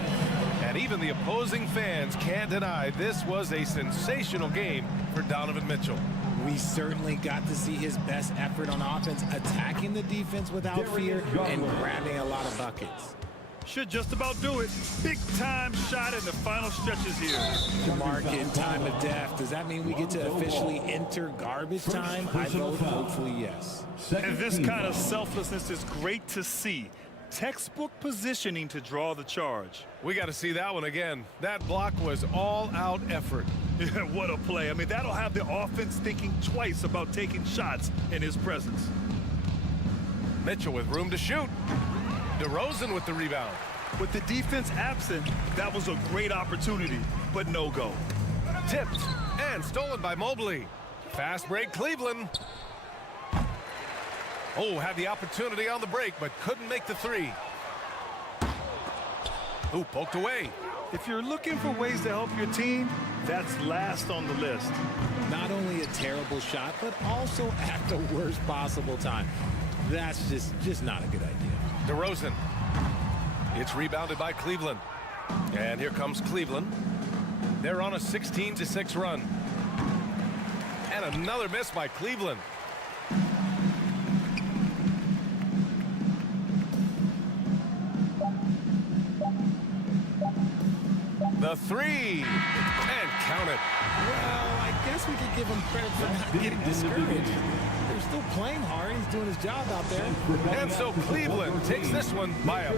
And even the opposing fans can't deny this was a sensational game for Donovan Mitchell. We certainly got to see his best effort on offense, attacking the defense without fear and grabbing a lot of buckets. Should just about do it. Big time shot in the final stretches here. DeMar in time of death. Does that mean we get to officially enter garbage time? I vote hopefully yes. And this kind of selflessness is great to see. Textbook positioning to draw the charge. We got to see that one again. That block was all-out effort. Yeah, what a play. I mean, that'll have the offense thinking twice about taking shots in his presence. Mitchell with room to shoot. DeRozan with the rebound. With the defense absent, that was a great opportunity, but no go. Tipped and stolen by Mobley. Fast break Cleveland. Oh, had the opportunity on the break, but couldn't make the three. Ooh, poked away. If you're looking for ways to help your team, that's last on the list. Not only a terrible shot, but also at the worst possible time. That's just not a good idea. DeRozan. It's rebounded by Cleveland. And here comes Cleveland. They're on a 16-6 run. And another miss by Cleveland. The three. And count it. Well, I guess we could give him credit for not getting discouraged. They're still playing hard. He's doing his job out there. And so Cleveland takes this one by a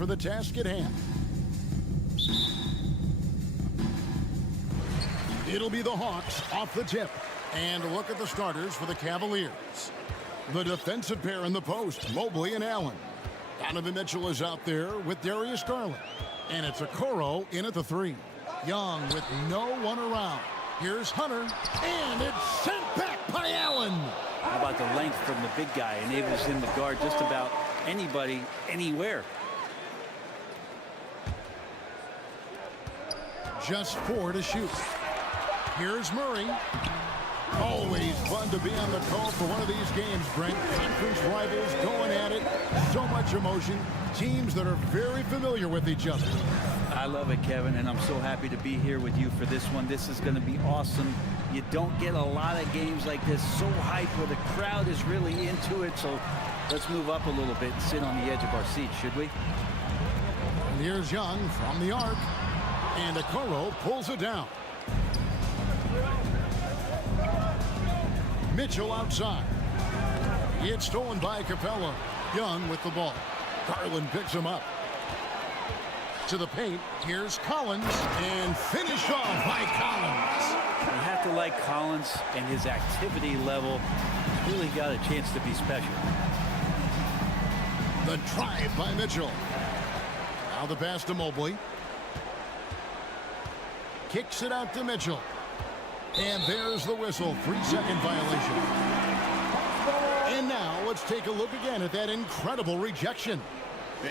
for the task at hand. It'll be the Hawks off the tip. And look at the starters for the Cavaliers. The defensive pair in the post, Mobley and Allen. Donovan Mitchell is out there with Darius Garland. And it's Okoro in at the 3. Young with no one around. Here's Hunter, and it's sent back by Allen. How about the length from the big guy? Enables him to guard just about anybody, anywhere. Just 4 to shoot. Here's Murray. Always fun to be on the call for one of these games, Brent. Conference rivals going at it. So much emotion. Teams that are very familiar with each other. I love it, Kevin, and I'm so happy to be here with you for this one. This is going to be awesome. You don't get a lot of games like this so hyped where the crowd is really into it. So let's move up a little bit and sit on the edge of our seats, should we? And here's Young from the arc. And Okoro pulls it down. Mitchell outside. It's stolen by Capella. Young with the ball. Garland picks him up. To the paint. Here's Collins. And finish off by Collins. You have to like Collins and his activity level. He's really got a chance to be special. The drive by Mitchell. Now the pass to Mobley. Kicks it out to Mitchell. And there's the whistle. 3-second violation. And now let's take a look again at that incredible rejection.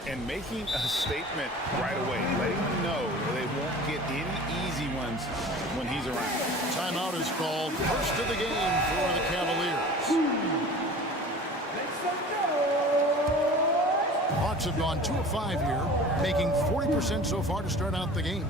And making a statement right away, letting them know they won't get any easy ones when he's around. Timeout is called. First of the game for the Cavaliers. Hawks have gone 2 of 5 here, making 40% so far to start out the game.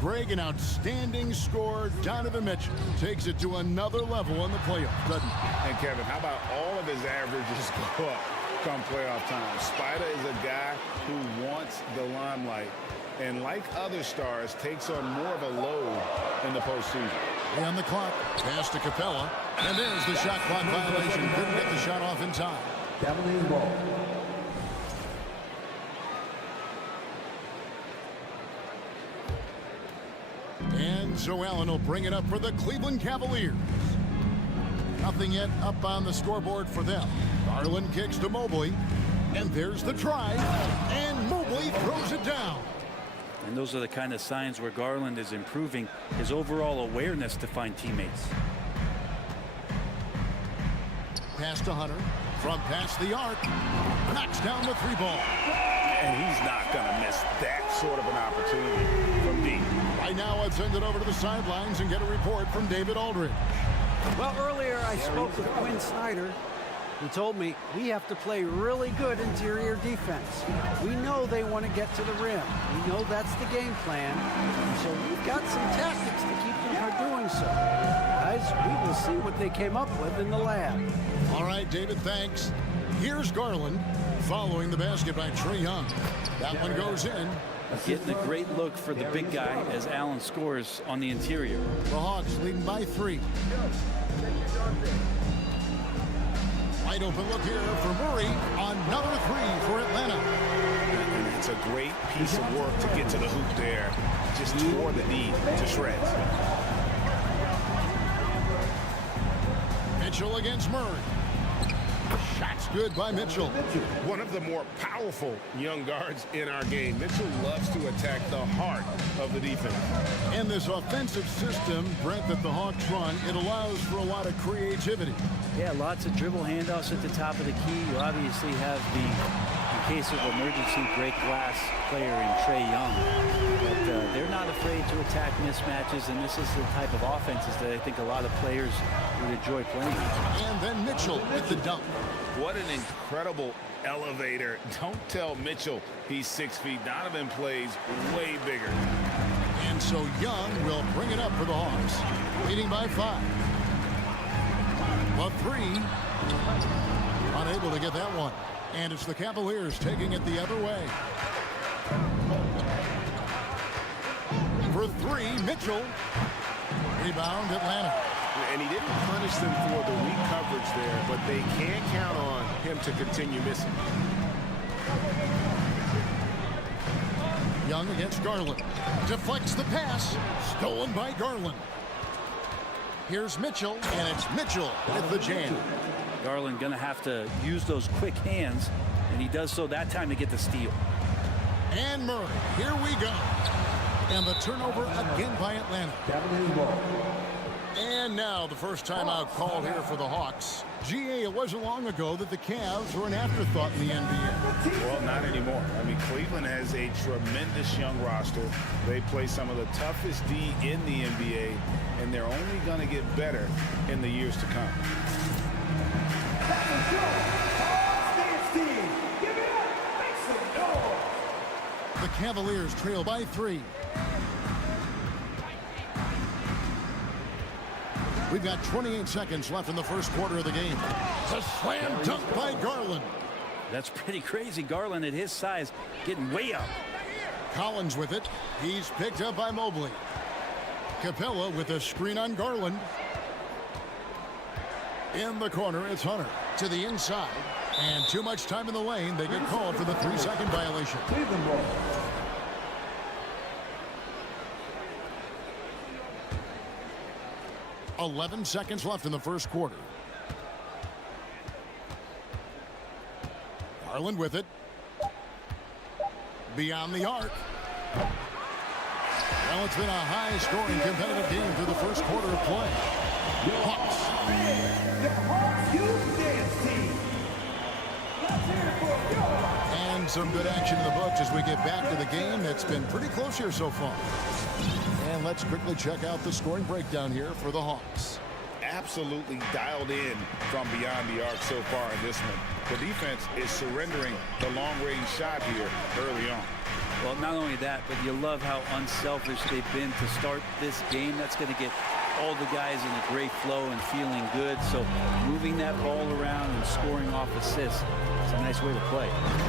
Greg, an outstanding scorer. Donovan Mitchell takes it to another level in the playoffs, doesn't he? And Kevin, how about all of his averages go up come playoff time? Spider is a guy who wants the limelight, and like other stars, takes on more of a load in the postseason. On the clock, pass to Capella, and there's the shot clock violation. Couldn't get the shot off in time. Cavaliers ball. And so Allen will bring it up for the Cleveland Cavaliers. Nothing yet up on the scoreboard for them. Garland kicks to Mobley. And there's the try. And Mobley throws it down. And those are the kind of signs where Garland is improving his overall awareness to find teammates. Pass to Hunter. From past the arc. Knocks down the 3-ball. And he's not going to miss that sort of an opportunity from deep. Right now, let's send it over to the sidelines and get a report from David Aldridge. Well, earlier I spoke with Quinn Snyder. He told me we have to play really good interior defense. We know they want to get to the rim. We know that's the game plan. So we've got some tactics to keep them from doing so. Guys, we will see what they came up with in the lab. All right, David, thanks. Here's Garland following the basket by Trae Young. That one goes in. Getting a great look for the big guy as Allen scores on the interior. The Hawks leading by 3. Wide open look here for Murray. Another 3 for Atlanta. And it's a great piece of work to get to the hoop there. Just tore the knee to shreds. Mitchell against Murray. Shots good by Mitchell. One of the more powerful young guards in our game. Mitchell loves to attack the heart of the defense. In this offensive system, Brent, that the Hawks run, it allows for a lot of creativity. Yeah, lots of dribble handoffs at the top of the key. You obviously have the, in case of emergency, break glass player in Trae Young. But they're not afraid to attack mismatches, and this is the type of offenses that I think a lot of players would enjoy playing. And then Mitchell with the dunk. What an incredible elevator. Don't tell Mitchell he's 6 feet. Donovan plays way bigger. And so Young will bring it up for the Hawks, leading by 5. A 3. Unable to get that one. And it's the Cavaliers taking it the other way. For 3, Mitchell. Rebound, Atlanta. And he didn't punish them for the weak coverage there, but they can't count on him to continue missing. Young against Garland. Deflects the pass. Stolen by Garland. Here's Mitchell, and it's Mitchell with the jam. Garland going to have to use those quick hands, and he does so that time to get the steal. And Murray, here we go. And the turnover again by Atlanta. And now the first timeout called here for the Hawks. GA, it wasn't long ago that the Cavs were an afterthought in the NBA. Well, not anymore. I mean, Cleveland has a tremendous young roster. They play some of the toughest D in the NBA, and they're only going to get better in the years to come. The Cavaliers trail by 3. We've got 28 seconds left in the first quarter of the game. It's a slam dunk by Garland. That's pretty crazy. Garland at his size getting way up. Collins with it. He's picked up by Mobley. Capella with a screen on Garland. In the corner, it's Hunter. To the inside. And too much time in the lane. They get called for the 3-second violation. 11 seconds left in the first quarter. Garland with it. Beyond the arc. Well, it's been a high-scoring competitive game through the first quarter of play. Hawks. And some good action in the books as we get back to the game that's been pretty close here so far. And let's quickly check out the scoring breakdown here for the Hawks. Absolutely dialed in from beyond the arc so far in this one. The defense is surrendering the long-range shot here early on. Well, not only that, but you love how unselfish they've been to start this game. That's going to get all the guys in a great flow and feeling good. So moving that ball around and scoring off assists, it's a nice way to play.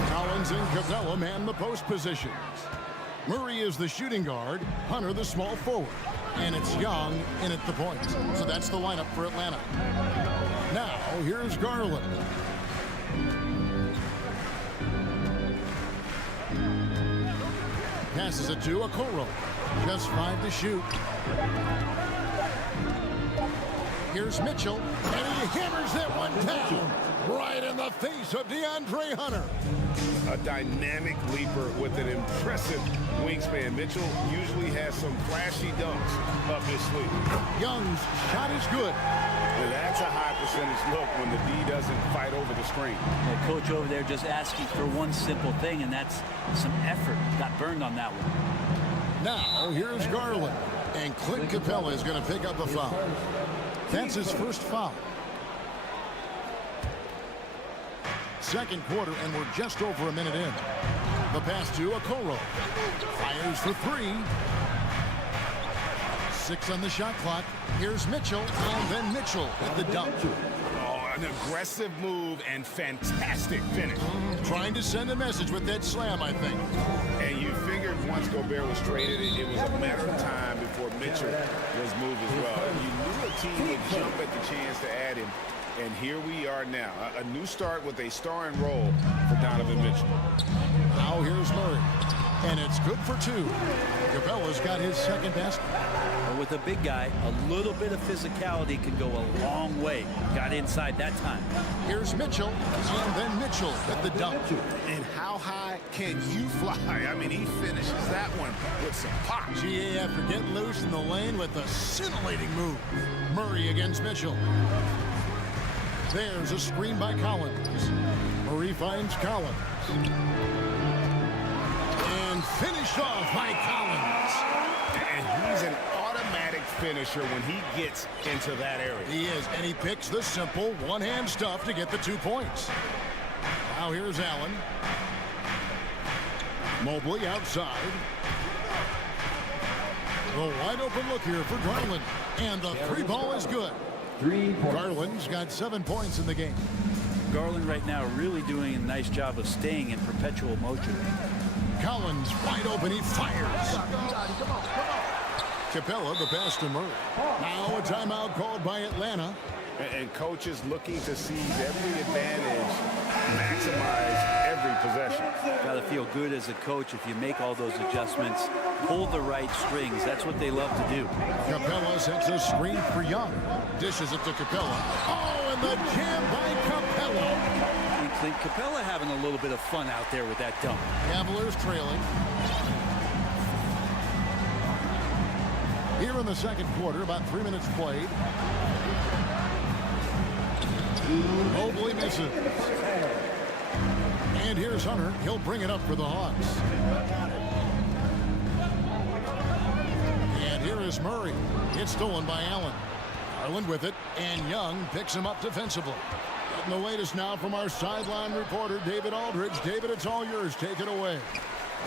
Collins and Capella man the post positions. Murray is the shooting guard, Hunter the small forward. And it's Young in at the point. So that's the lineup for Atlanta. Now, here's Garland. Passes it to Okoro. Just 5 to shoot. Here's Mitchell, and he hammers that one down right in the face of DeAndre Hunter. A dynamic leaper with an impressive wingspan. Mitchell usually has some flashy dunks up his sleeve. Young's shot is good. And that's a high percentage look when the D doesn't fight over the screen. The coach over there just asking for one simple thing, and that's some effort. Got burned on that one. Now, here's Garland. And Clint Capella is going to pick up a foul. That's his first foul. Second quarter, and we're just over a minute in. The pass to Okoro. Fires for 3. 6 on the shot clock. Here's Mitchell, and then Mitchell with the dunk. Oh, an aggressive move and fantastic finish. Trying to send a message with that slam, I think. And you figured once Gobert was traded, it was a matter of time before Mitchell was moved as well. You knew a team would jump at the chance to add him. And here we are now. A new start with a starring role for Donovan Mitchell. Now here's Murray. And it's good for 2. Capella's got his second basket. But with a big guy, a little bit of physicality can go a long way. Got inside that time. Here's Mitchell, and then Mitchell with the dunk. And how high can you fly? I mean, he finishes that one with some pop. GA after getting loose in the lane with a scintillating move. Murray against Mitchell. There's a screen by Collins. Murray finds Collins. And finished off by Collins. And he's an automatic finisher when he gets into that area. He is, and he picks the simple one-hand stuff to get the 2 points. Now here's Allen. Mobley outside. The wide open look here for Garland. And the 3 ball is good. Garland's got 7 points in the game. Garland right now really doing a nice job of staying in perpetual motion. Collins wide open, he fires. Capella the pass to Murray. Now a timeout called by Atlanta. And coaches looking to seize every advantage, maximize every possession. Got to feel good as a coach if you make all those adjustments, pull the right strings. That's what they love to do. Capella sets a screen for Young. Dishes it to Capella. Oh, and the jam by Capella. Clint Capella having a little bit of fun out there with that dunk. Cavaliers trailing. Here in the second quarter, about 3 minutes played. Mobley misses. And here's Hunter. He'll bring it up for the Hawks. And here is Murray. It's stolen by Allen. Garland with it, and Young picks him up defensively. Getting the latest now from our sideline reporter, David Aldridge. David, it's all yours. Take it away.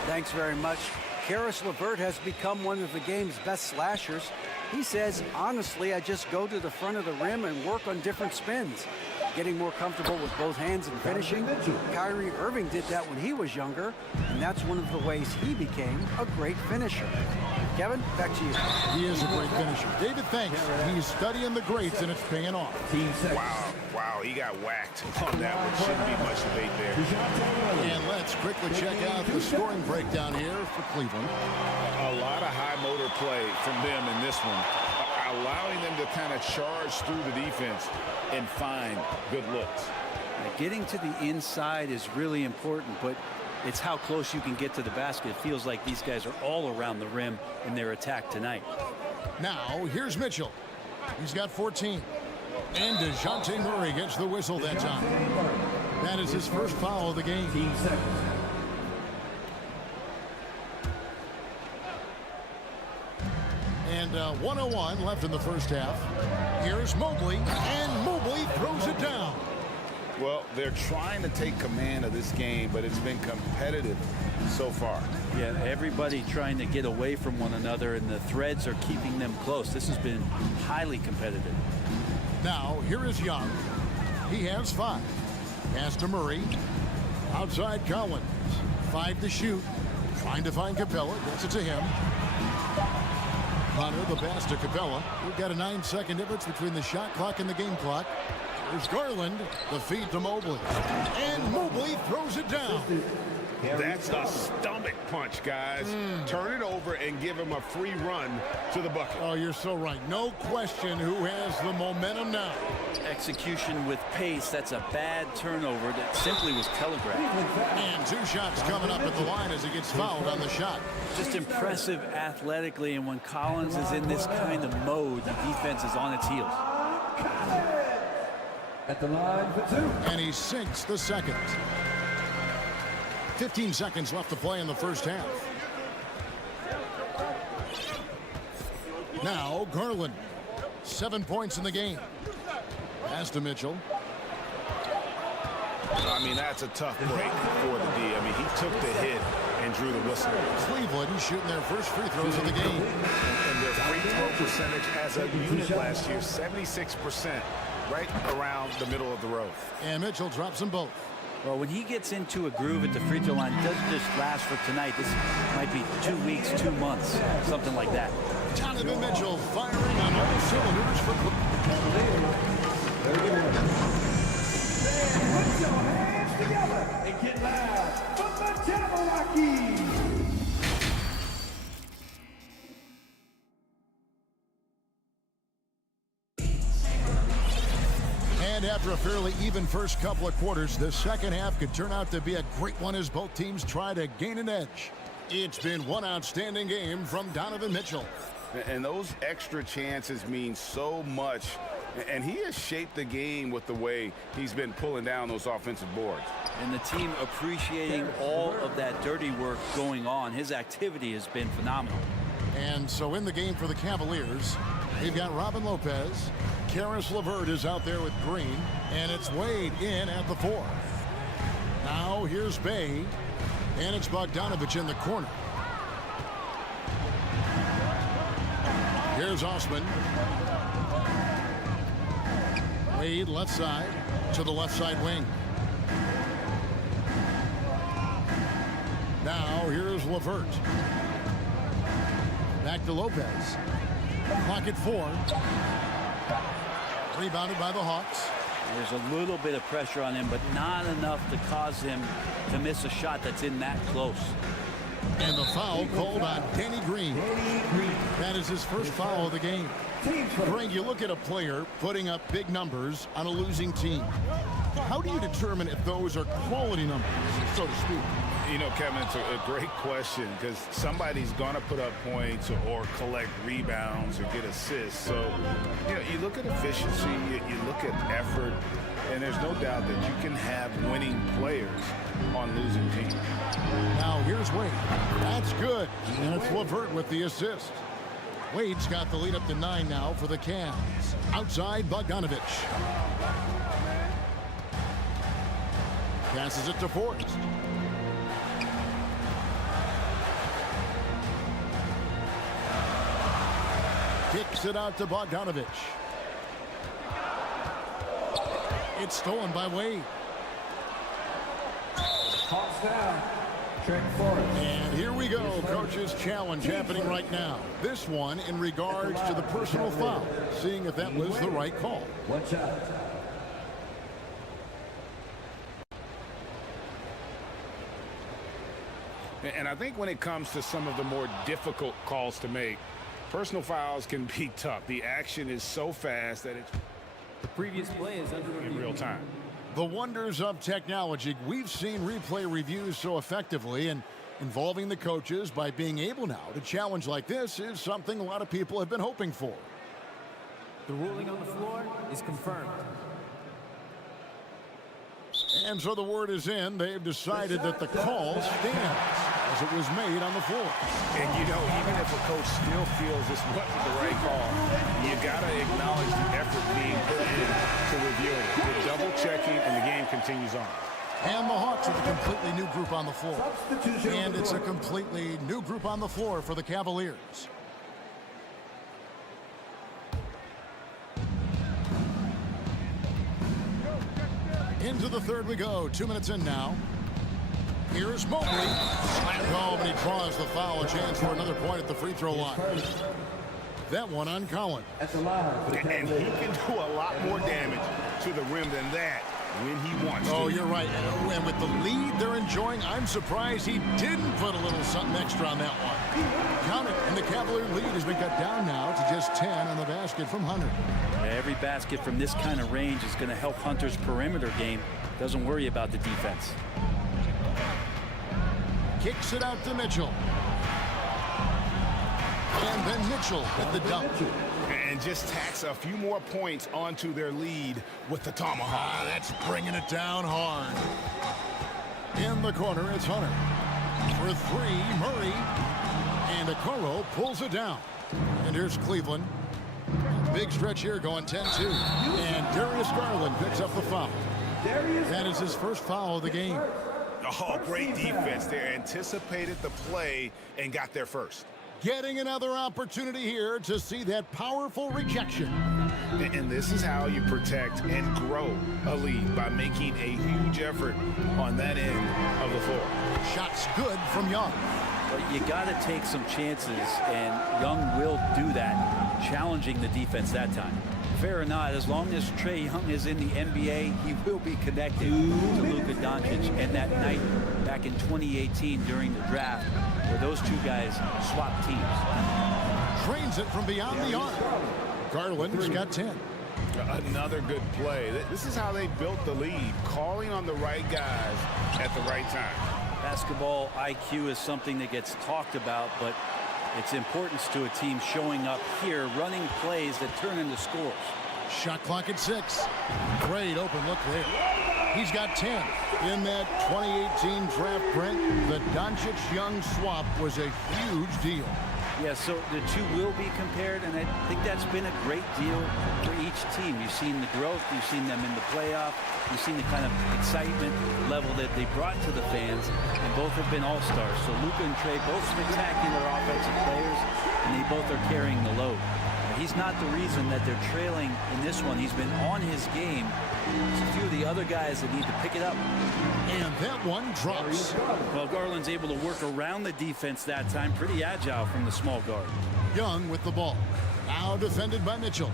Thanks very much. Karis LeVert has become one of the game's best slashers. He says, honestly, I just go to the front of the rim and work on different spins. Getting more comfortable with both hands and finishing. Kyrie Irving did that when he was younger, and that's one of the ways he became a great finisher. Kevin, back to you. He is a great finisher. David, thanks. He's studying the greats, and it's paying off. Wow, he got whacked on that one. Shouldn't be much debate there. And let's quickly check out the scoring breakdown here for Cleveland. A lot of high motor play from them in this one, allowing them to kind of charge through the defense and find good looks. Getting to the inside is really important, but it's how close you can get to the basket. It feels like these guys are all around the rim in their attack tonight. Now, here's Mitchell. He's got 14. And DeJounte Murray gets the whistle that time. That is his first foul of the game. And 1:01 left in the first half. Here's Mobley, and Mobley throws it down. Well, they're trying to take command of this game, but it's been competitive so far. Yeah, everybody trying to get away from one another, and the threads are keeping them close. This has been highly competitive. Now, here is Young. He has 5. Pass to Murray. Outside Collins. 5 to shoot. Trying to find Capella. Gets it to him. Hunter, the pass to Capella. We've got a 9-second difference between the shot clock and the game clock. There's Garland. The feed to Mobley. And Mobley throws it down. That's a stomach punch, guys. Turn it over and give him a free run to the bucket. Oh, you're so right. No question who has the momentum now. Execution with pace. That's a bad turnover that simply was telegraphed. And 2 shots coming up at the line as he gets fouled on the shot. Just impressive athletically, and when Collins is in this kind of mode, the defense is on its heels. At the line for 2. And he sinks the second. 15 seconds left to play in the first half. Now Garland. 7 points in the game. Pass to Mitchell. I mean, that's a tough break for the D. I mean, he took the hit and drew the whistle. Cleveland shooting their first free throws of the game. And their free throw percentage as a unit last year, 76%, right around the middle of the road. And Mitchell drops them both. Well, when he gets into a groove at the free throw line, it doesn't just last for tonight. This might be 2 weeks, 2 months, something like that. Donovan Mitchell firing on all cylinders for Put your hands together and get loud for the Cavaliers. And after a fairly even first couple of quarters, the second half could turn out to be a great one as both teams try to gain an edge. It's been one outstanding game from Donovan Mitchell. And those extra chances mean so much. And he has shaped the game with the way he's been pulling down those offensive boards. And the team appreciating all of that dirty work going on. His activity has been phenomenal. And so in the game for the Cavaliers, they've got Robin Lopez. Karis LeVert is out there with Green. And it's Wade in at the 4. Now here's Bay. And it's Bogdanovich in the corner. Here's Osman. Wade left side to the left side wing. Now here's LeVert. Back to Lopez. Clock at 4. Rebounded by the Hawks. There's a little bit of pressure on him, but not enough to cause him to miss a shot that's in that close. And the foul called on Danny Green. That is his first foul of the game. Greg, you look at a player putting up big numbers on a losing team. How do you determine if those are quality numbers, so to speak? You know, Kevin, it's a great question because somebody's going to put up points or collect rebounds or get assists. So, you know, you look at efficiency, you look at effort, and there's no doubt that you can have winning players on losing teams. Now, here's Wade. That's good. And it's LeVert with the assist. Wade's got the lead up to 9 now for the Cavs. Outside, Bogdanovich. Passes it to Forrest. Kicks it out to Bogdanovich. It's stolen by Wade. Hawks down. Trent Forrest. And here we go. Coach's challenge happening right now. This one in regards to the personal foul. Seeing if that was the right call. One shot. And I think when it comes to some of the more difficult calls to make, personal fouls can be tough. The action is so fast that it's the previous play is under review in real time. The wonders of technology. We've seen replay reviews so effectively, and involving the coaches by being able now to challenge like this is something a lot of people have been hoping for. The ruling on the floor is confirmed. And so the word is in. They've decided that the call stands as it was made on the floor. And, you know, even if a coach still feels this wasn't the right call, you got to acknowledge the effort being put in to review it. You're double-checking, and the game continues on. And the Hawks with a completely new group on the floor. And it's a completely new group on the floor for the Cavaliers. Into the third we go. 2 minutes in now. Here's Mobley. Slam home, and he draws the foul. A chance for another point at the free throw line. That one on Collins. And he can do a lot more damage to the rim than that when he wants to. Oh, you're right. And with the lead they're enjoying, I'm surprised he didn't put a little something extra on that one. Count it. And the Cavalier lead has been cut down now to just 10 on the basket from Hunter. Every basket from this kind of range is going to help Hunter's perimeter game. Doesn't worry about the defense. Kicks it out to Mitchell. And then Mitchell at the dunk. And just tacks a few more points onto their lead with the tomahawk. That's bringing it down hard. In the corner, it's Hunter. For three, Murray. And Okoro pulls it down. And here's Cleveland. Big stretch here going 10-2. And Darius Garland picks up the foul. That is his first foul of the game. Oh, great defense. They anticipated the play and got there first. Getting another opportunity here to see that powerful rejection. And this is how you protect and grow a lead, by making a huge effort on that end of the floor. Shots good from Young. But you got to take some chances, and Young will do that, challenging the defense that time. Fair or not, as long as Trae Young is in the NBA, he will be connected to Luka Doncic. And that night back in 2018 during the draft, where those two guys swapped teams. Trains it from beyond the arc. Garland's got 10. Another good play. This is how they built the lead, calling on the right guys at the right time. Basketball IQ is something that gets talked about, but its importance to a team showing up here, running plays that turn into scores. Shot clock at 6. Great open look there. He's got 10. In that 2018 draft, Brent, the Doncic-Young swap was a huge deal. Yeah, so the two will be compared, and I think that's been a great deal for each team. You've seen the growth, you've seen them in the playoff, you've seen the kind of excitement level that they brought to the fans, and both have been all-stars. So Luka and Trae, both spectacular offensive players, and they both are carrying the load. He's not the reason that they're trailing in this one. He's been on his game. There's a few of the other guys that need to pick it up. And that one drops. Well, Garland's able to work around the defense that time. Pretty agile from the small guard. Young with the ball. Now defended by Mitchell.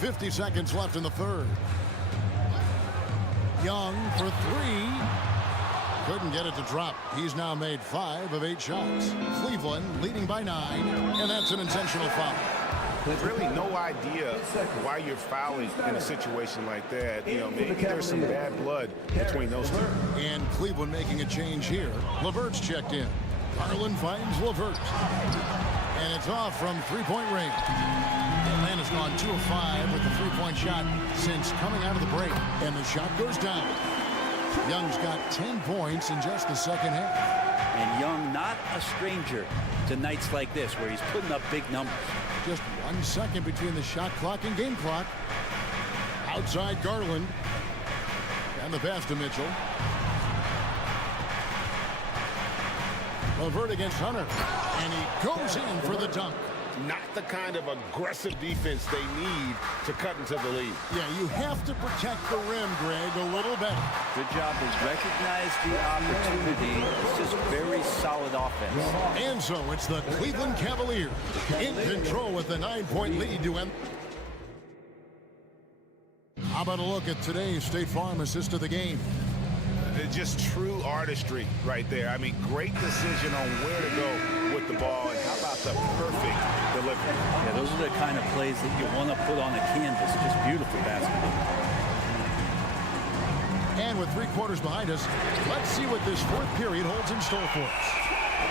50 seconds left in the third. Young for three. Couldn't get it to drop. He's now made 5 of 8 shots. Cleveland leading by 9, and that's an intentional foul. Really no idea why you're fouling in a situation like that. You know, maybe there's some bad blood between those two. And Cleveland making a change here. Levert's checked in. Garland finds Levert. And it's off from three-point range. Atlanta's gone 2 of 5 with the three-point shot since coming out of the break. And the shot goes down. Young's got 10 points in just the second half. And Young not a stranger to nights like this where he's putting up big numbers. Just 1 second between the shot clock and game clock. Outside Garland. And the pass to Mitchell. Levert against Hunter. And he goes in for the dunk. Not the kind of aggressive defense they need to cut into the lead. Yeah, you have to protect the rim, Greg, a little better. Good job to recognize the opportunity. It's just very solid offense. And so it's the Cleveland Cavaliers in control with the 9-point lead to end. How about a look at today's State Farm assist of the game? Just true artistry right there. I mean, great decision on where to go with the ball, and how about the perfect delivery. Yeah, those are the kind of plays that you want to put on a canvas. Just beautiful basketball. And with 3 quarters behind us, let's see what this fourth period holds in store for us.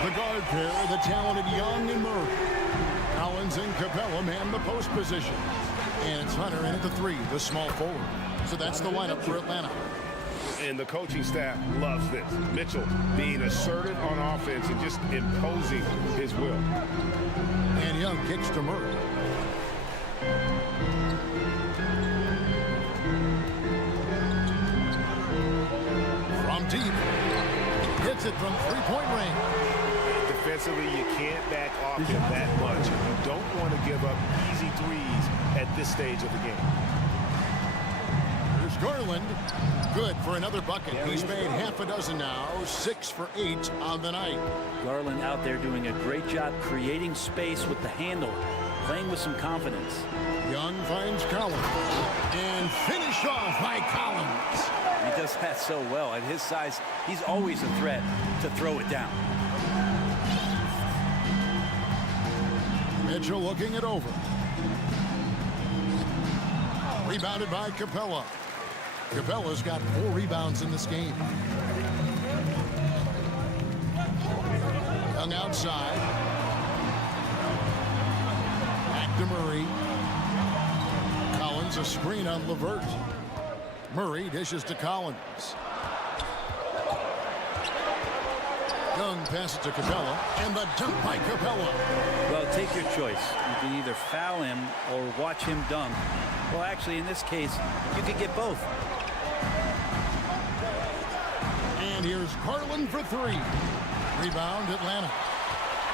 The guard pair, the talented Young and Murray. Collins and Capella man the post position. And it's Hunter in at the 3, the small forward. So that's the lineup for Atlanta. And the coaching staff loves this. Mitchell being assertive on offense and just imposing his will. And Young kicks to Murray. From deep. Hits it from three-point range. Defensively, you can't back off him that much. You don't want to give up easy threes at this stage of the game. Here's Garland. Good for another bucket. He's made half a dozen now, 6 for 8 on the night. Garland out there doing a great job creating space with the handle, playing with some confidence. Young finds Collins. And finished off by Collins. He does that so well. At his size, he's always a threat to throw it down. Mitchell looking it over. Rebounded by Capella. Capella's got 4 rebounds in this game. Young outside. Back to Murray. Collins a screen on Levert. Murray dishes to Collins. Young passes to Capella, and the dunk by Capella. Well, take your choice. You can either foul him or watch him dunk. Well, actually, in this case, you could get both. And here's Garland for 3. Rebound, Atlanta.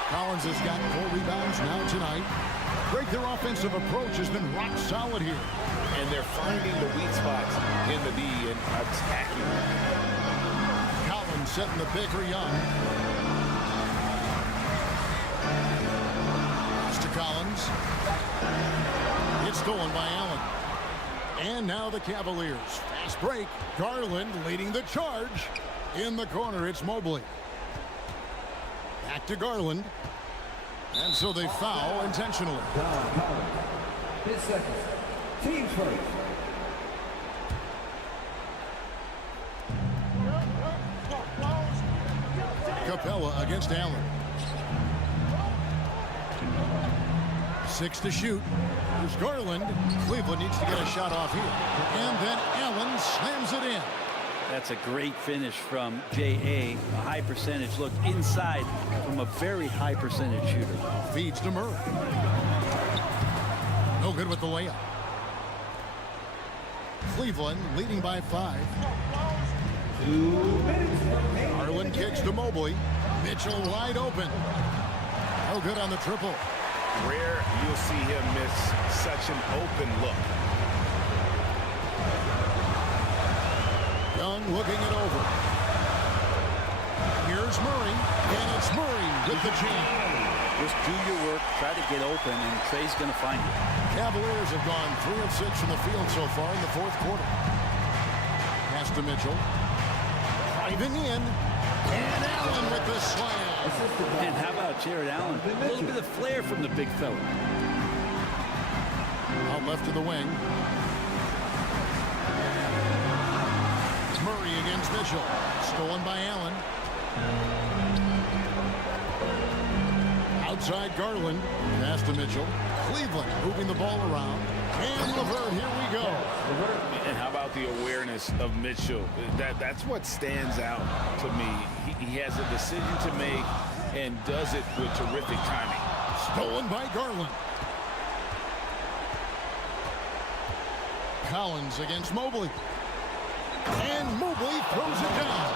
Collins has got 4 rebounds now tonight. Greg, their offensive approach has been rock solid here. And they're finding the weak spots in the D and attacking. Collins setting the pick for Young. Pass to Collins. It's stolen by Allen. And now the Cavaliers. Fast break. Garland leading the charge. In the corner, it's Mobley. Back to Garland. And so they foul intentionally. His seconds. Team first. Capella against Allen. 6 to shoot. There's Garland. Cleveland needs to get a shot off here. And then Allen slams it in. That's a great finish from J.A. A high percentage look inside from a very high percentage shooter. Feeds to Murray. No good with the layup. Cleveland leading by 5. 2 minutes. Garland kicks to Mobley. Mitchell wide open. No good on the triple. Rare you'll see him miss such an open look. Young looking it over. Here's Murray, and it's Murray with the jam. Just do your work, try to get open, and Trey's going to find you. Cavaliers have gone 3 of 6 from the field so far in the fourth quarter. Pass to Mitchell. Driving in. And Allen with the slam. And how about Jared Allen? A little bit of flair from the big fella. Out left to the wing. Murray against Mitchell. Stolen by Allen. Outside Garland. Pass to Mitchell. Cleveland moving the ball around. And LeVert, here we go. And how about the awareness of Mitchell? That's what stands out to me. He has a decision to make and does it with terrific timing. Stolen by Garland. Collins against Mobley. And Mobley throws it down.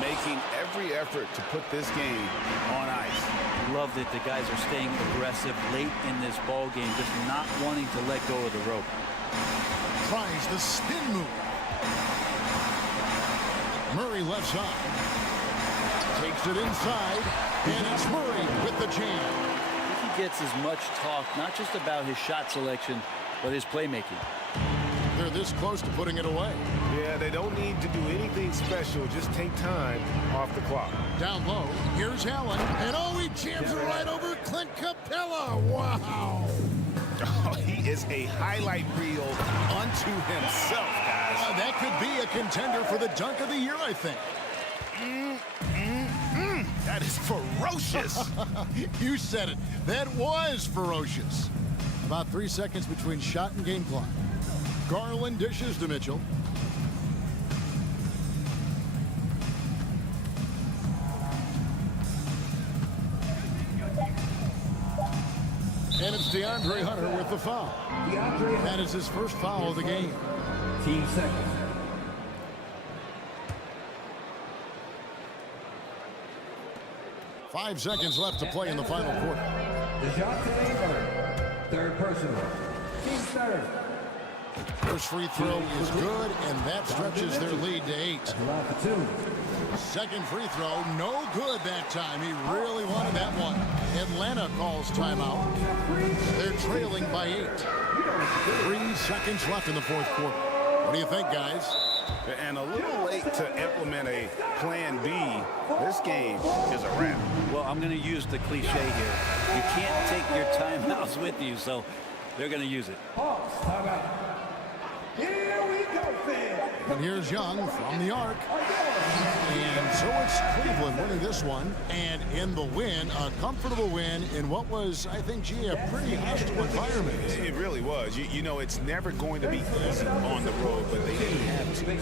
Making every effort to put this game on ice. Love that the guys are staying aggressive late in this ball game, just not wanting to let go of the rope. Tries the spin move. Murray left side. Takes it inside, and it's Murray with the jam. I think he gets as much talk, not just about his shot selection, but his playmaking. They're this close to putting it away. Yeah, they don't need to do anything special. Just take time off the clock. Down low, here's Allen, and oh, he jams it right over Clint Capella. Wow. Oh, he is a highlight reel unto himself, guys. That could be a contender for the dunk of the year, I think. That is ferocious. You said it. That was ferocious. About 3 seconds between shot and game clock. Garland dishes to Mitchell. And it's DeAndre Hunter with the foul. That is his first foul of the game. Team second. Five seconds left to play in the final quarter. Third personal. Team third. First free throw is good, and that stretches their lead to 8. Second free throw, no good that time. He really wanted that one. Atlanta calls timeout. They're trailing by 8. 3 seconds left in the fourth quarter. What do you think, guys? And a little late to implement a plan B. This game is a wrap. Well, I'm going to use the cliche here. You can't take your timeouts with you, so they're going to use it. Here we go, fans. And here's Young from the arc. And so it's Cleveland winning this one. And in the win, a comfortable win in what was, I think, gee, a pretty hostile environment. It really was. You know, it's never going to be easy on the road, but they didn't have to.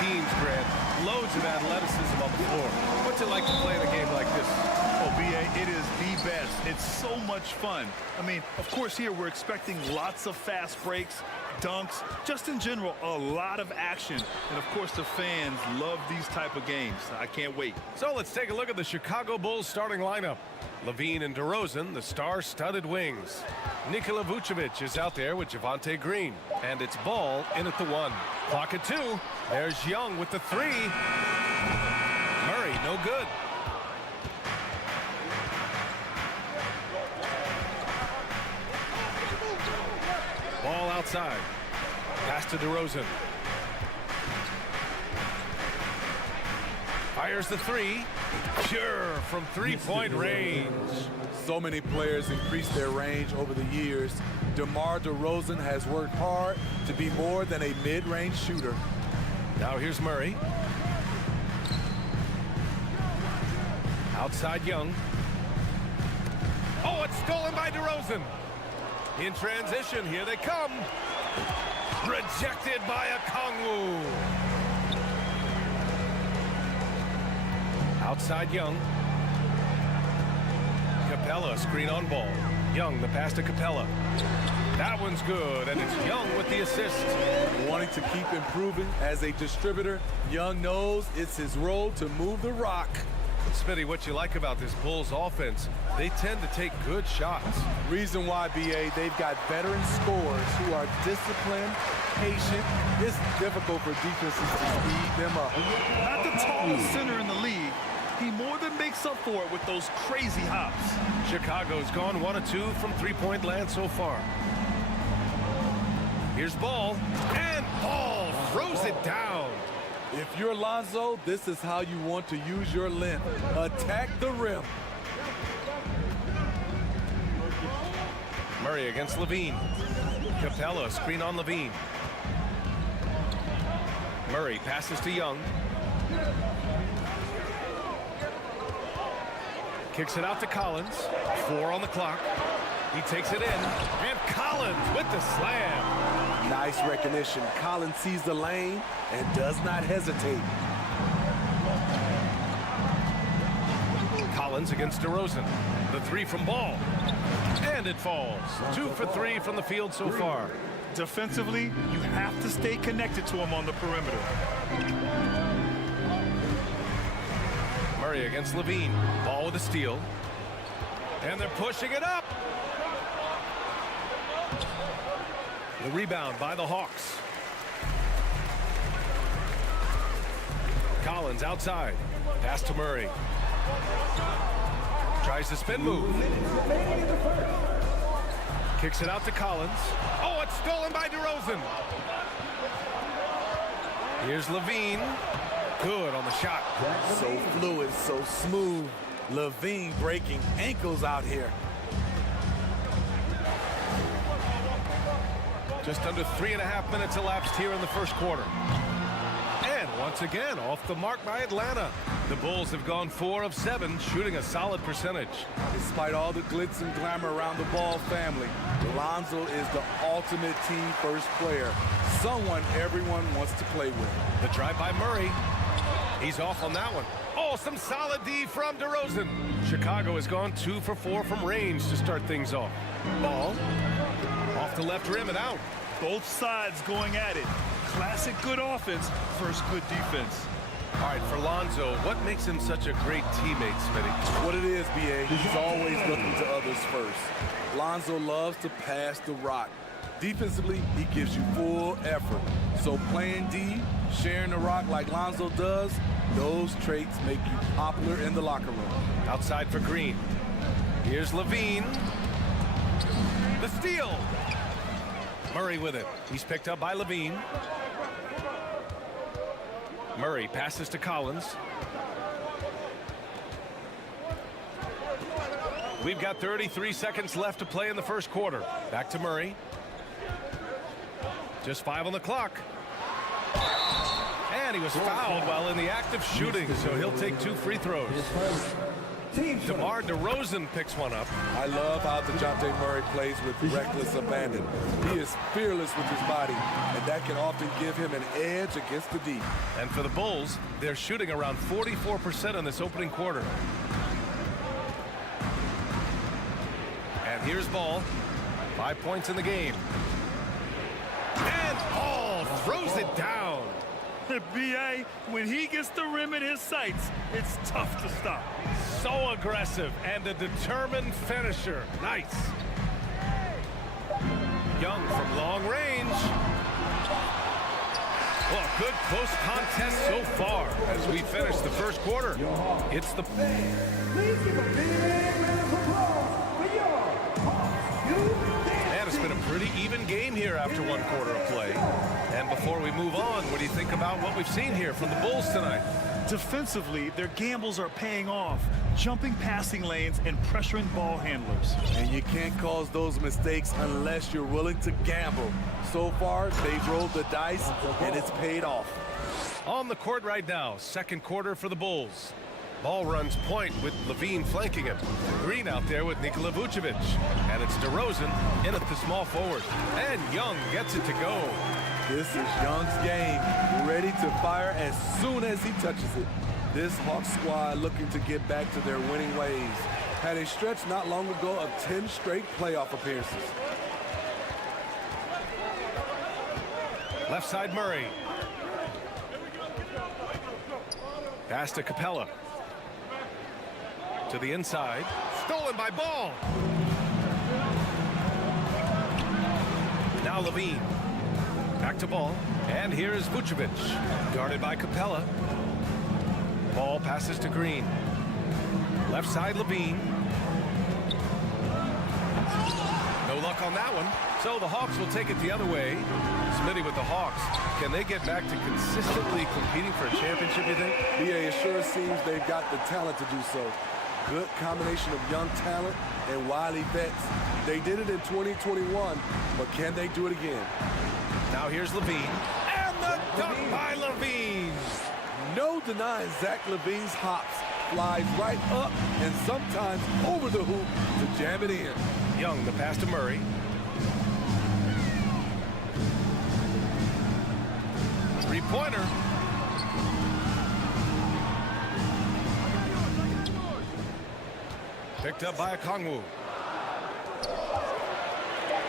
teams, Grant. Loads of athleticism on the floor. What's it like to play in a game like this? Oh, B.A., it is the best. It's so much fun. I mean, of course, here we're expecting lots of fast breaks, dunks, just in general, a lot of action. And, of course, the fans love these type of games. I can't wait. So let's take a look at the Chicago Bulls starting lineup. Levine and DeRozan, the star-studded wings. Nikola Vucevic is out there with Javonte Green. And it's Ball in at the 1. Clock at 2. There's Young with the 3. Murray, no good. Ball outside. Pass to DeRozan. Fires the 3. Pure from three-point range. So many players increased their range over the years. DeMar DeRozan has worked hard to be more than a mid-range shooter. Now here's Murray. Outside Young. Oh, it's stolen by DeRozan. In transition, here they come. Rejected by Okongwu. Outside Young. Capella, screen on Ball. Young, the pass to Capella. That one's good, and it's Young with the assist. Wanting to keep improving as a distributor, Young knows it's his role to move the rock. Smitty, what you like about this Bulls offense, they tend to take good shots. Reason why, B.A., they've got veteran scorers who are disciplined, patient. It's difficult for defenses to speed them up. Not the tallest center in the league. He more than makes up for it with those crazy hops. Chicago's gone 1 of 2 from three-point land so far. Here's Ball, and Ball throws it down. If you're Lonzo, this is how you want to use your length. Attack the rim. Murray against Levine. Capella, screen on Levine. Murray passes to Young. Kicks it out to Collins. 4 on the clock. He takes it in. And Collins with the slam. Nice recognition. Collins sees the lane and does not hesitate. Collins against DeRozan. The 3 from Ball. And it falls. 2 for 3 from the field so far. Defensively, you have to stay connected to him on the perimeter. Murray against Levine. Ball with a steal. And they're pushing it up. The rebound by the Hawks. Collins outside. Pass to Murray. Tries the spin move. Kicks it out to Collins. Oh, it's stolen by DeRozan. Here's Levine. Good on the shot. So fluid, so smooth. Levine breaking ankles out here. Just under 3.5 minutes elapsed here in the first quarter. And once again, off the mark by Atlanta. The Bulls have gone 4 of 7, shooting a solid percentage. Despite all the glitz and glamour around the Ball family, Lonzo is the ultimate team first player. Someone everyone wants to play with. The drive by Murray. He's off on that one. Oh, some solid D from DeRozan. Chicago has gone 2 for 4 from range to start things off. Ball off the left rim and out. Both sides going at it. Classic good offense, first good defense. All right, for Lonzo, what makes him such a great teammate, Smitty? What it is, B.A., he's always looking to others first. Lonzo loves to pass the rock. Defensively, he gives you full effort. So playing D, sharing the rock like Lonzo does, those traits make you popular in the locker room. Outside for Green. Here's Levine. The steal. Murray with it. He's picked up by Levine. Murray passes to Collins. We've got 33 seconds left to play in the first quarter. Back to Murray. Just 5 on the clock. And he was fouled while in the act of shooting, so he'll take 2 free throws. DeMar DeRozan picks one up. I love how DeJounte Murray plays with reckless abandon. He is fearless with his body, and that can often give him an edge against the D. And for the Bulls, they're shooting around 44% in this opening quarter. And here's Ball. 5 points in the game. And Ball throws it down. B.A., when he gets the rim in his sights, it's tough to stop. So aggressive and a determined finisher. Nice. Young from long range. Well, good close contest so far as we finish the first quarter. It's the... Please give a big round of applause for your Hawks. And it's been a pretty even game here after one quarter of play. And before we move on, what do you think about what we've seen here from the Bulls tonight? Defensively, their gambles are paying off, jumping passing lanes and pressuring ball handlers. And you can't cause those mistakes unless you're willing to gamble. So far, they've rolled the dice, and it's paid off. On the court right now, second quarter for the Bulls. Ball runs point with Levine flanking him. Green out there with Nikola Vucevic. And it's DeRozan in at the small forward. And Young gets it to go. This is Young's game, ready to fire as soon as he touches it. This Hawks squad looking to get back to their winning ways. Had a stretch not long ago of 10 straight playoff appearances. Left side Murray. Pass to Capella. To the inside. Stolen by Ball. Now Levine. Back to Ball. And here's Vucevic. Guarded by Capella. Ball passes to Green. Left side Levine. No luck on that one. So the Hawks will take it the other way. Smitty with the Hawks. Can they get back to consistently competing for a championship, you think? Yeah, it sure seems they've got the talent to do so. Good combination of young talent and wily vets. They did it in 2021, but can they do it again? Now here's Levine. And the dunk by Levine. No denying Zach Levine's hops. Flies right up and sometimes over the hoop to jam it in. Young, the pass to Murray. Three-pointer. Picked up by Okongwu.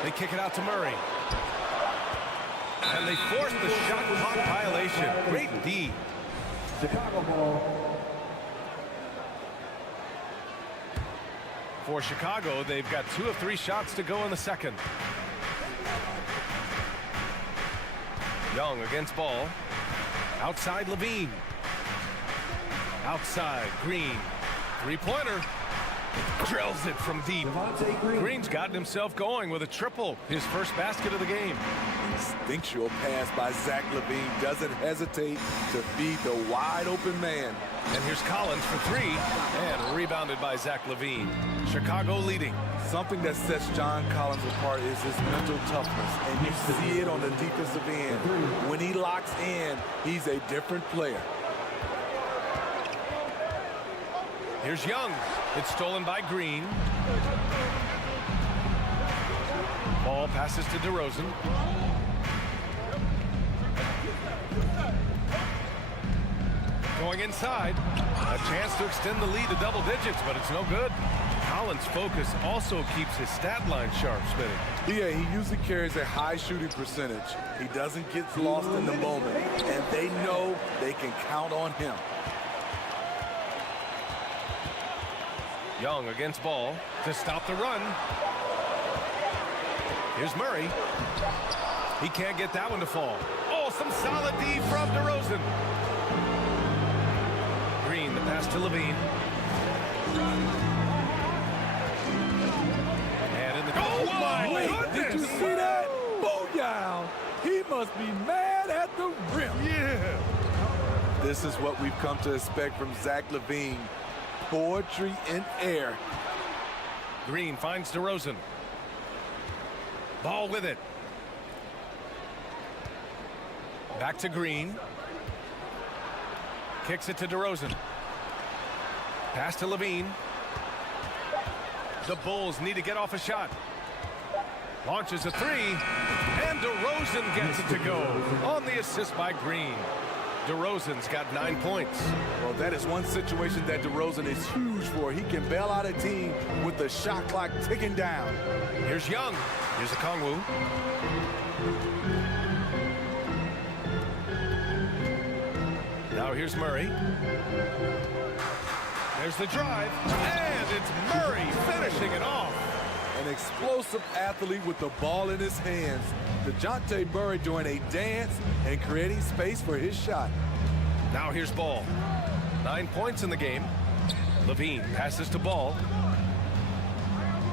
They kick it out to Murray. And they force the shot clock violation. Great D. Chicago ball. For Chicago, they've got 2 of 3 shots to go in the second. Young against Ball. Outside Levine. Outside Green. Three-pointer. Drills it from deep. Green's gotten himself going with a triple. His first basket of the game. Instinctual pass by Zach Levine. Doesn't hesitate to feed the wide open man. And here's Collins for 3. And rebounded by Zach Levine. Chicago leading. Something that sets John Collins apart is his mental toughness. And you see it on the defensive end. When he locks in, he's a different player. Here's Young. It's stolen by Green. Ball passes to DeRozan. Going inside. A chance to extend the lead to double digits, but it's no good. Collins' focus also keeps his stat line sharp, Smitty. Yeah, he usually carries a high shooting percentage. He doesn't get lost in the moment, and they know they can count on him. Young against Ball to stop the run. Here's Murray. He can't get that one to fall. Oh, some solid D from DeRozan. Green, the pass to Levine. And in the... Oh, my goodness! Did you see that? Booyah! He must be mad at the rim. Yeah! This is what we've come to expect from Zach Levine. Poetry in air. Green finds DeRozan. Ball with it. Back to Green. Kicks it to DeRozan. Pass to Levine. The Bulls need to get off a shot. Launches a three, and DeRozan gets it to go on the assist by Green. DeRozan's got 9 points. Well, that is one situation that DeRozan is huge for. He can bail out a team with the shot clock ticking down. Here's Young. Here's Okongwu. Now here's Murray. There's the drive, and it's Murray finishing it off. An explosive athlete with the ball in his hands. DeJounte Murray doing a dance and creating space for his shot. Now here's Ball. 9 points in the game. Levine passes to Ball.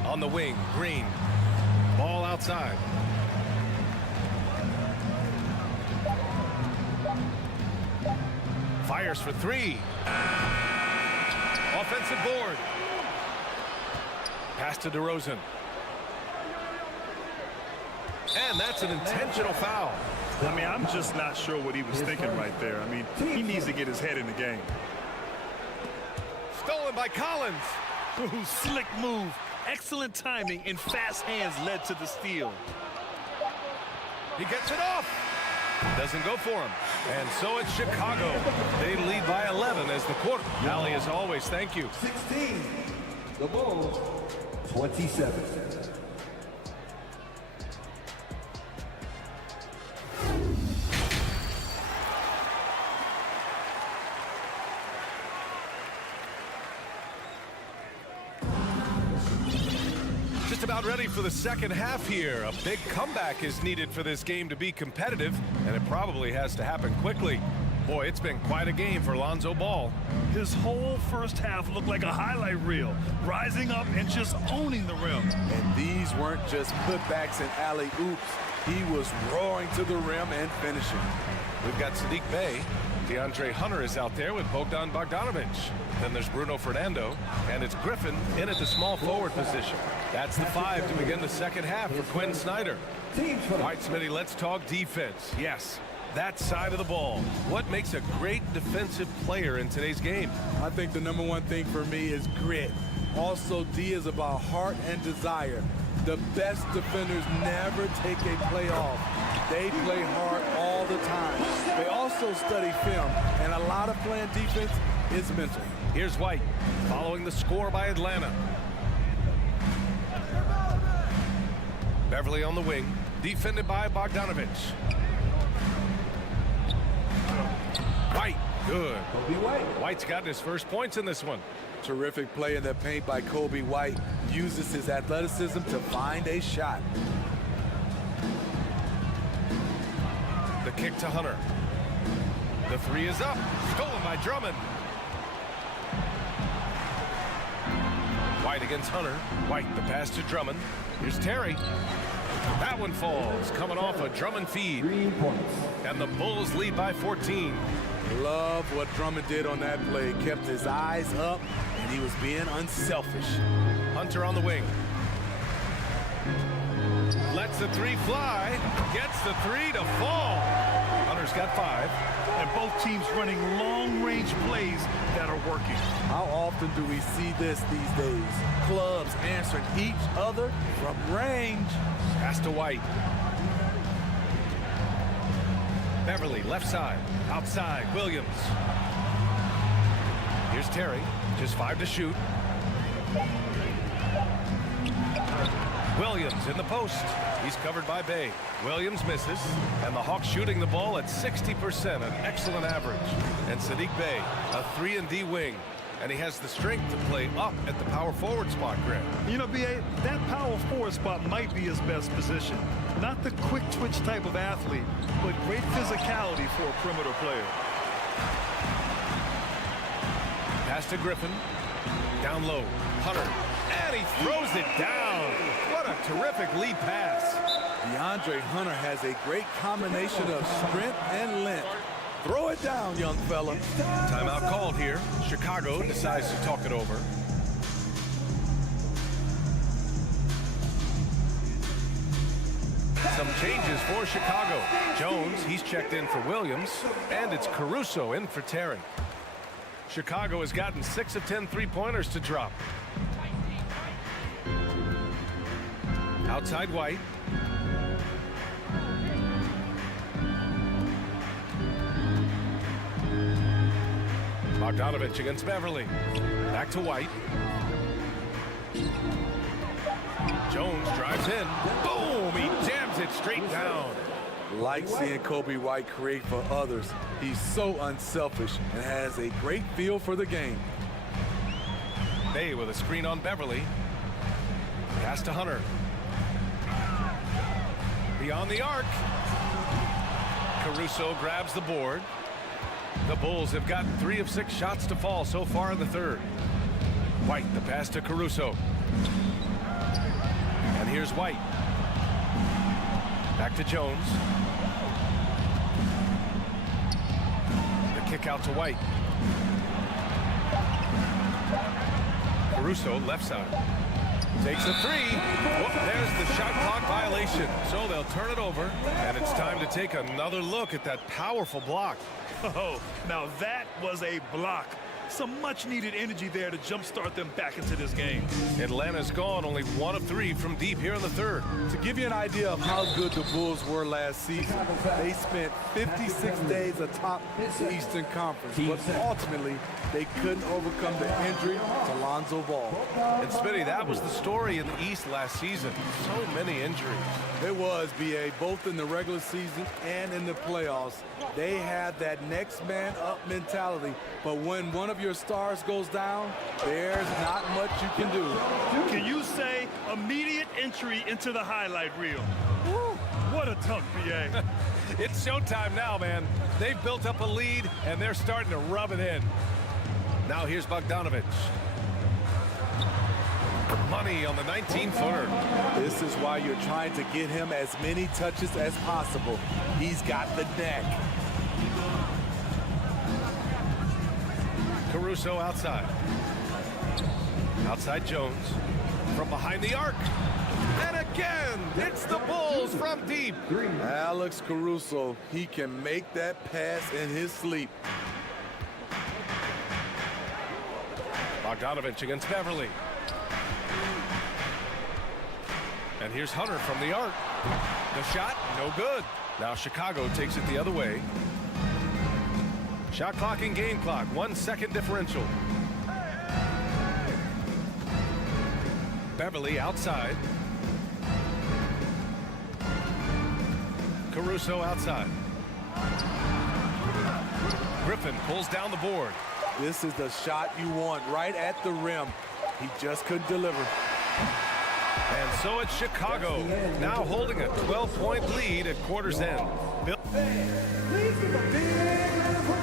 On the wing, Green. Ball outside. Fires for three. Offensive board. Pass to DeRozan. And that's an intentional foul. I mean, I'm just not sure what he was thinking right there. I mean, he needs to get his head in the game. Stolen by Collins. Ooh, slick move. Excellent timing and fast hands led to the steal. He gets it off. Doesn't go for him. And so it's Chicago. They lead by 11 as the quarter. Allie, as always, thank you. 16. The Bulls, 27. Just about ready for the second half here. A big comeback is needed for this game to be competitive, and it probably has to happen quickly. Boy, it's been quite a game for Lonzo Ball. His whole first half looked like a highlight reel, rising up and just owning the rim. And these weren't just putbacks and alley-oops. He was roaring to the rim and finishing. We've got Sadiq Bey. DeAndre Hunter is out there with Bogdan Bogdanovic. Then there's Bruno Fernando, and it's Griffin in at the small forward position. That's the 5 to begin the second half for Quinn Snyder. All right, Smitty, let's talk defense. Yes, that side of the ball. What makes a great defensive player in today's game? I think the number one thing for me is grit. Also, D is about heart and desire. The best defenders never take a play off. They play hard all the time. They also study film, and a lot of playing defense is mental. Here's White, following the score by Atlanta. Beverly on the wing, defended by Bogdanovic. White, good. White's gotten his first points in this one. Terrific play in the paint by Kobe White. Uses his athleticism to find a shot. The kick to Hunter. The three is up. Stolen by Drummond. White against Hunter. White, the pass to Drummond. Here's Terry. That one falls, coming off a Drummond feed. 3 points. And the Bulls lead by 14. Love what Drummond did on that play. Kept his eyes up, and he was being unselfish. Hunter on the wing. Lets the three fly. Gets the three to fall. Hunter's got 5. And both teams running long-range plays that are working. How often do we see this these days? Clubs answering each other from range. Pass to White. Beverly, left side. Outside, Williams. Here's Terry. Just 5 to shoot. Williams in the post. He's covered by Bey. Williams misses, and the Hawks shooting the ball at 60%, an excellent average. And Sadiq Bey, a 3-and-D wing, and he has the strength to play up at the power forward spot, Greg. You know, B.A., that power forward spot might be his best position. Not the quick twitch type of athlete, but great physicality for a perimeter player. Pass to Griffin. Down low. Hunter. And he throws it down. What a terrific lead pass. DeAndre Hunter has a great combination of strength and length. Throw it down, young fella. Timeout called here. Chicago decides to talk it over. Some changes for Chicago. Jones, he's checked in for Williams, and it's Caruso in for Terry. Chicago has gotten 6 of 10 three-pointers to drop. Outside White. Bogdanovich against Beverly. Back to White. Jones drives in. Boom! He jams it straight down. Like seeing Kobe White create for others. He's so unselfish and has a great feel for the game. Bay with a screen on Beverly. Pass to Hunter. Beyond the arc. Caruso grabs the board. The Bulls have gotten 3 of 6 shots to fall so far in the third. White, the pass to Caruso. And here's White. Back to Jones. The kick out to White. Caruso, left side. Takes a 3. Whoop, there's the shot clock violation. So they'll turn it over. And it's time to take another look at that powerful block. Oh, now that was a block. Some much-needed energy there to jumpstart them back into this game. Atlanta's gone only 1 of 3 from deep here in the third. To give you an idea of how good the Bulls were last season, they spent 56 days atop the Eastern Conference, but ultimately they couldn't overcome the injury to Lonzo Ball. And Smitty, that was the story in the East last season. So many injuries. It was, B.A., both in the regular season and in the playoffs. They had that next man up mentality, but when one of your stars goes down, there's not much you can do. Can you say immediate entry into the highlight reel? Woo, what a dunk, B.A. It's showtime now, man. They've built up a lead, and they're starting to rub it in. Now here's Bogdanovich. Money on the 19-footer. This is why you're trying to get him as many touches as possible. He's got the neck. Caruso outside. Outside Jones. From behind the arc. And again, it's the Bulls from deep. Alex Caruso, he can make that pass in his sleep. Bogdanovich against Beverly. And here's Hunter from the arc. The shot, no good. Now Chicago takes it the other way. Shot clock and game clock, 1 second differential. Beverly outside. Caruso outside. Griffin pulls down the board. This is the shot you want, right at the rim. He just couldn't deliver. And so it's Chicago, now holding a 12-point lead at quarter's end. All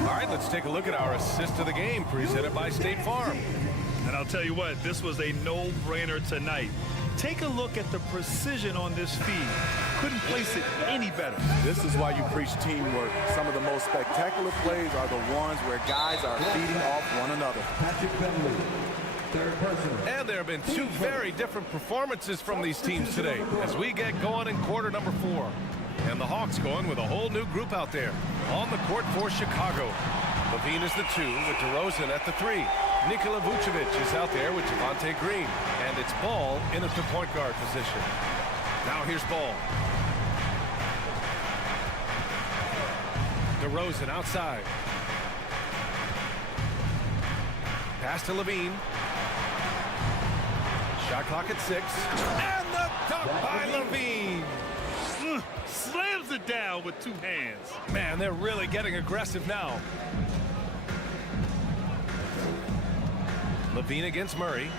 right, let's take a look at our assist of the game, presented by State Farm. And I'll tell you what, this was a no-brainer tonight. Take a look at the precision on this feed. Couldn't place it any better. This is why you preach teamwork. Some of the most spectacular plays are the ones where guys are feeding off one another. And there have been 2 very different performances from these teams today as we get going in quarter number 4. And the Hawks going with a whole new group out there. On the court for Chicago. Levine is the 2 with DeRozan at the 3. Nikola Vucevic is out there with Javonte Green. And it's Ball in at the point guard position. Now here's Ball. DeRozan outside. Pass to Levine. Shot clock at 6. And the dunk by Levine. Slams it down with 2 hands. Man, they're really getting aggressive now. Levine against Murray.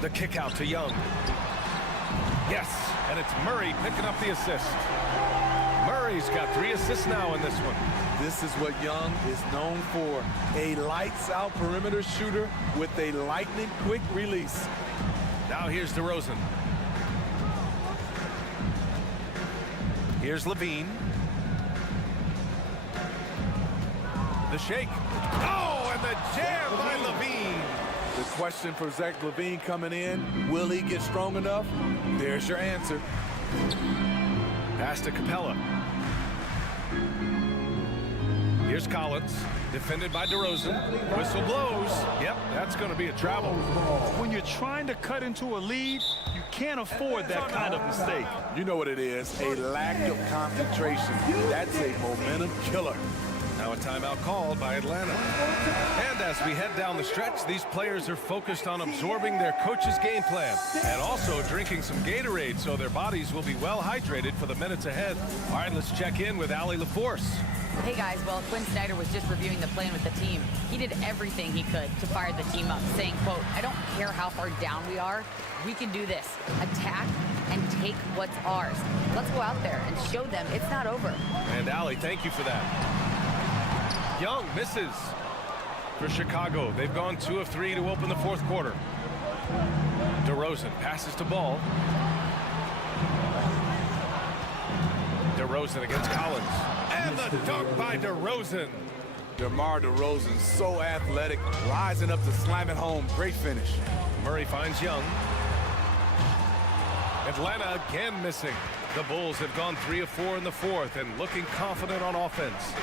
The kick out to Young. Yes, and it's Murray picking up the assist. Murray's got 3 assists now in this one. This is what Young is known for. A lights-out perimeter shooter with a lightning-quick release. Now here's DeRozan. Here's Levine. The shake. Oh, and the jam by Levine. The question for Zach Levine coming in, will he get strong enough? There's your answer. Pass to Capella. Here's Collins, defended by DeRozan. Whistle blows. Yep, that's going to be a travel. When you're trying to cut into a lead, you can't afford that kind of mistake. You know what it is, a lack of concentration. That's a momentum killer. Now a timeout called by Atlanta. And as we head down the stretch, these players are focused on absorbing their coach's game plan and also drinking some Gatorade so their bodies will be well hydrated for the minutes ahead. All right, let's check in with Allie LaForce. Hey guys, well, Quinn Snyder was just reviewing the plan with the team. He did everything he could to fire the team up, saying, quote, "I don't care how far down we are, we can do this. Attack and take what's ours. Let's go out there and show them it's not over." And Allie, thank you for that. Young misses for Chicago. They've gone 2 of 3 to open the fourth quarter. DeRozan passes to Ball. DeRozan against Collins. And the dunk by DeRozan. DeMar DeRozan, so athletic, rising up to slam it home. Great finish. Murray finds Young. Atlanta again missing. The Bulls have gone 3 of 4 in the fourth and looking confident on offense.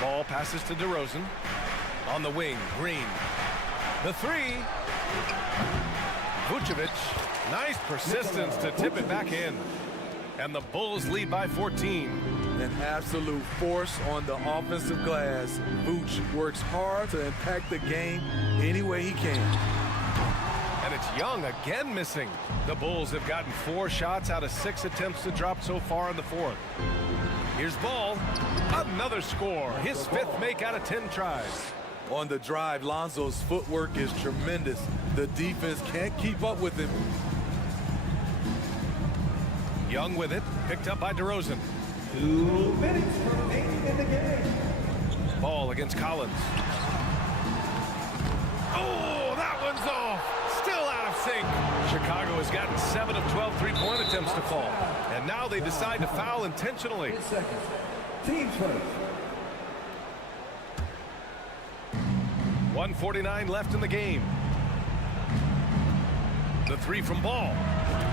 Ball passes to DeRozan. On the wing, Green. The three. Vucevic. Nice persistence to tip it back in. And the Bulls lead by 14. An absolute force on the offensive glass. Vooch works hard to impact the game any way he can. And it's Young again missing. The Bulls have gotten 4 shots out of 6 attempts to drop so far in the fourth. Here's Ball. Another score. His 5th make out of 10 tries. On the drive, Lonzo's footwork is tremendous. The defense can't keep up with him. Young with it. Picked up by DeRozan. 2 minutes remaining in the game. Ball against Collins. Oh, that one's off. Still out of sync. Chicago has gotten 7 of 12 three-point attempts to fall. And now they decide to foul intentionally. 10 seconds. Team first. 1:49 left in the game. The three from Ball.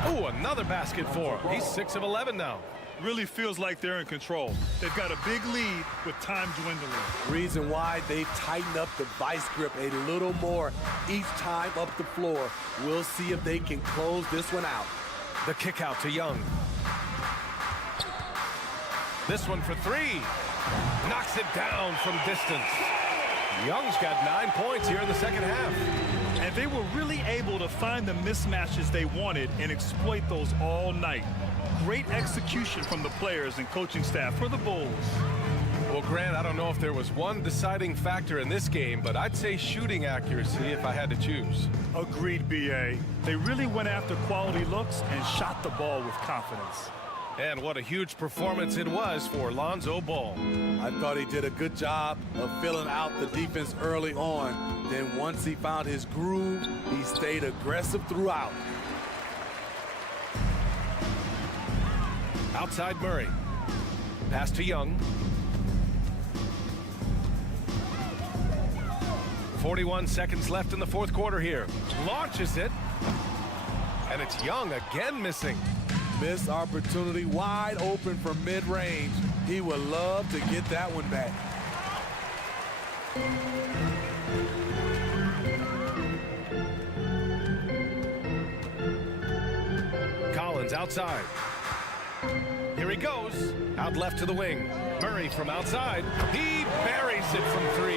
Oh, another basket for him. He's 6 of 11 now. Really feels like they're in control. They've got a big lead with time dwindling. Reason why they've tightened up the vice grip a little more each time up the floor. We'll see if they can close this one out. The kick out to Young. This one for 3. Knocks it down from distance. Young's got 9 points here in the second half. And they were really able to find the mismatches they wanted and exploit those all night. Great execution from the players and coaching staff for the Bulls. Well, Grant, I don't know if there was one deciding factor in this game, but I'd say shooting accuracy if I had to choose. Agreed, B.A. They really went after quality looks and shot the ball with confidence. And what a huge performance it was for Lonzo Ball. I thought he did a good job of filling out the defense early on. Then once he found his groove, he stayed aggressive throughout. Outside Murray. Pass to Young. 41 seconds left in the fourth quarter here. Launches it. And it's Young again missing. Missed opportunity, wide open from mid-range. He would love to get that one back. Collins outside. Here he goes. Out left to the wing. Murray from outside. He buries it from 3.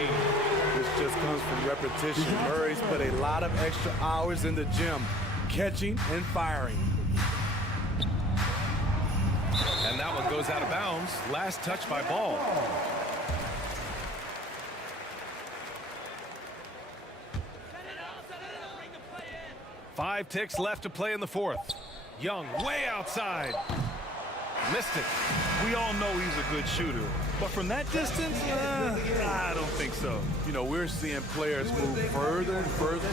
This just comes from repetition. Murray's put a lot of extra hours in the gym, catching and firing. And that one goes out of bounds. Last touch by Ball. Five ticks left to play in the fourth. Young way outside. Missed it. We all know he's a good shooter. But from that distance, I don't think so. You know, we're seeing players move further and further.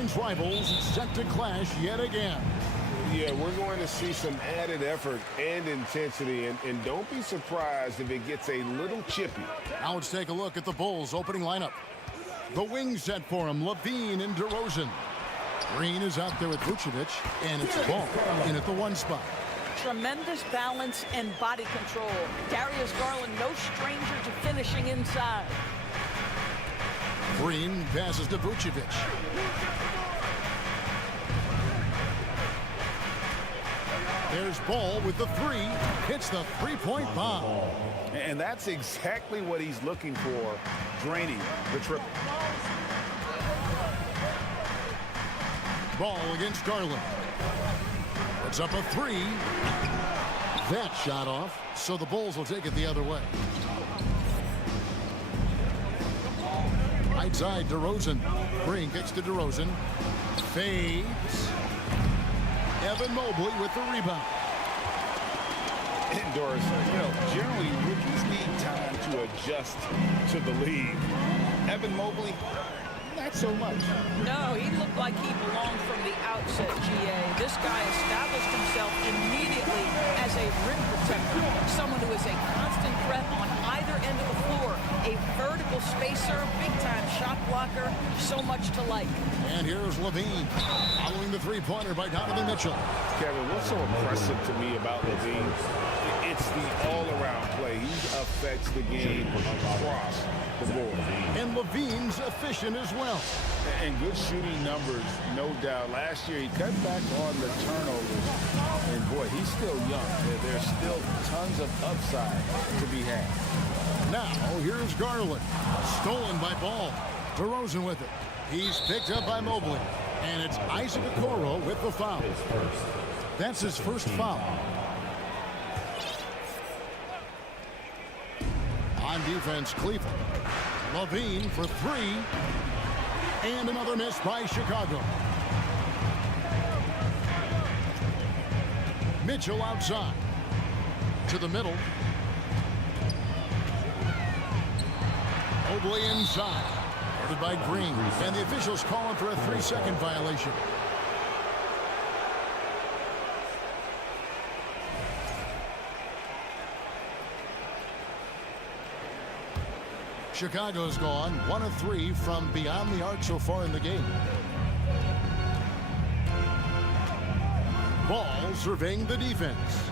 conference rivals set to clash yet again. Yeah, we're going to see some added effort and intensity, and don't be surprised if it gets a little chippy. Now let's take a look at the Bulls' opening lineup. The wing set for him, Levine and DeRozan. Green is out there with Vucevic, and it's Ball in at the 1 spot. Tremendous balance and body control. Darius Garland, no stranger to finishing inside. Green passes to Vucevic. There's Ball with the 3. Hits the three-point bomb. And that's exactly what he's looking for, draining the triple. Ball against Garland. Puts up a 3. That shot off, so the Bulls will take it the other way. Right side, DeRozan. Green kicks to DeRozan. Fades. Evan Mobley with the rebound. Indoors, generally rookies need time to adjust to the league. Evan Mobley, not so much. No, he looked like he belonged from the outset, GA. This guy established himself immediately as a rim protector, someone who is a constant threat on either end of the floor, a vertical spacer, big-time shot blocker, so much to like. And here's Levine, following the three-pointer by Donovan Mitchell. Kevin, what's so impressive to me about Levine? It's the all-around play. He affects the game across the board. And Levine's efficient as well. And good shooting numbers, no doubt. Last year, he cut back on the turnovers. And, boy, he's still young. There's still tons of upside to be had. Now, here's Garland. Stolen by Ball. DeRozan with it. He's picked up by Mobley. And it's Isaac Okoro with the foul. That's his first foul. On defense, Cleveland. Levine for 3. And another miss by Chicago. Mitchell outside. To the middle. Mobley inside. Guarded by Green. And the officials calling for a 3-second violation. Chicago's gone 1 of 3 from beyond the arc so far in the game. Ball surveying the defense.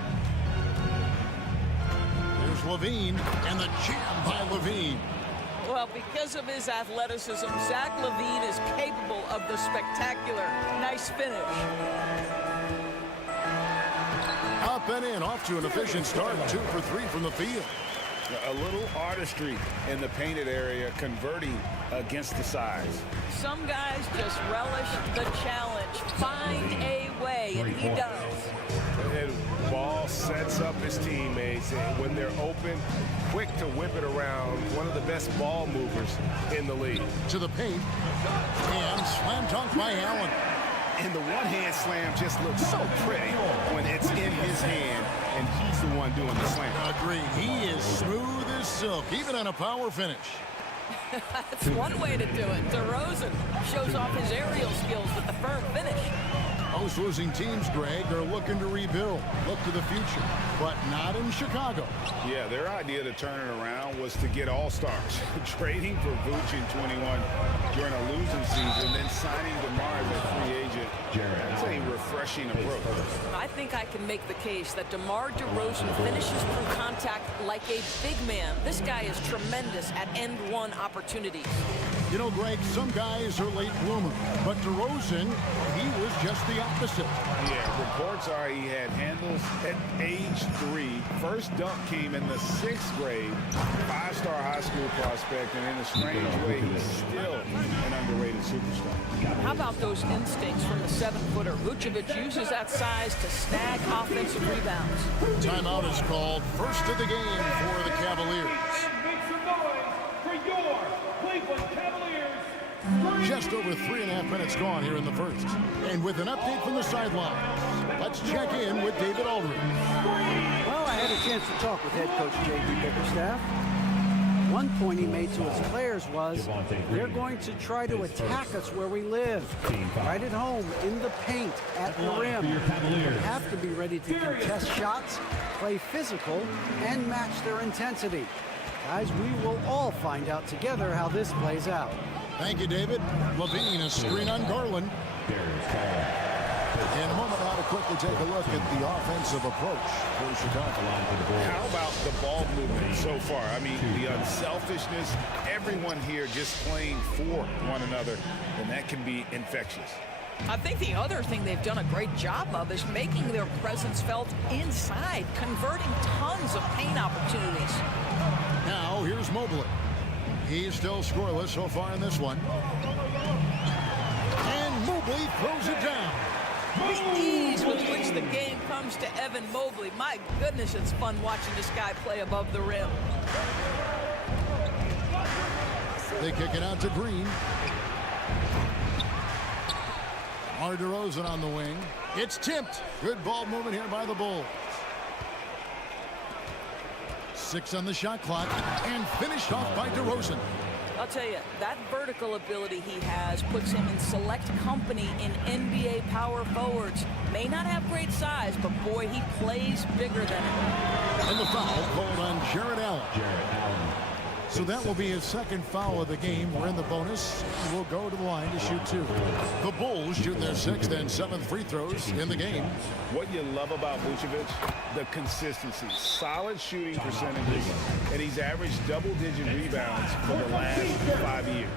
There's Levine, and the jam by Levine. Well, because of his athleticism, Zach LaVine is capable of the spectacular. Nice finish. Up and in, off to an efficient start. 2 for 3 from the field. A little artistry in the painted area, converting against the size. Some guys just relish the challenge. Find a way, and he does. And Ball sets up his teammates, and when they're open, quick to whip it around. One of the best ball movers in the league. To the paint, and slam dunk by Allen. And the one-hand slam just looks so pretty when it's in his hand, and he's the one doing the slam. Agreed. He is smooth as silk, even on a power finish. That's one way to do it. DeRozan shows off his aerial skills with the firm finish. Most losing teams, Greg, are looking to rebuild, look to the future, but not in Chicago. Yeah, their idea to turn it around was to get all-stars, trading for Vooch in 21 during a losing season, then signing DeMar as a free agent. That's a refreshing approach. I think I can make the case that DeMar DeRozan finishes through contact like a big man. This guy is tremendous at end-one opportunities. You know, Greg, some guys are late bloomers, but DeRozan, he was just the opposite. Yeah, reports are he had handles at age 3. First dunk came in the 6th grade. 5-star high school prospect, and in a strange way, he's still an underrated superstar. How about those instincts from the 7-footer? Vucevic uses that size to snag offensive rebounds. Timeout is called. First of the game for the Cavaliers. Just over 3.5 minutes gone here in the first. And with an update from the sidelines, let's check in with David Aldridge. Well, I had a chance to talk with head coach J.B. Bickerstaff. One point he made to his players was, they're going to try to attack us where we live. Right at home, in the paint, at the rim. You have to be ready to contest shots, play physical, and match their intensity. Guys, we will all find out together how this plays out. Thank you, David. Levine, a screen on Garland. In a moment now to quickly take a look at the offensive approach for Chicago. How about the ball movement so far? I mean, the unselfishness, everyone here just playing for one another, and that can be infectious. I think the other thing they've done a great job of is making their presence felt inside, converting tons of paint opportunities. Now, here's Mobley. He's still scoreless so far in this one. And Mobley throws it down. The ease with which the game comes to Evan Mobley. My goodness, it's fun watching this guy play above the rim. They kick it out to Green. DeRozan on the wing. It's tipped. Good ball movement here by the Bulls. 6 on the shot clock and finished off by DeRozan. I'll tell you, that vertical ability he has puts him in select company in NBA power forwards. May not have great size, but boy, he plays bigger than him. And the foul called on Jarrett Allen. So that will be his second foul of the game. We're in the bonus. We'll go to the line to shoot 2. The Bulls shoot their 6th and 7th free throws in the game. What you love about Vucevic, the consistency, solid shooting percentages, and he's averaged double-digit rebounds for the last 5 years.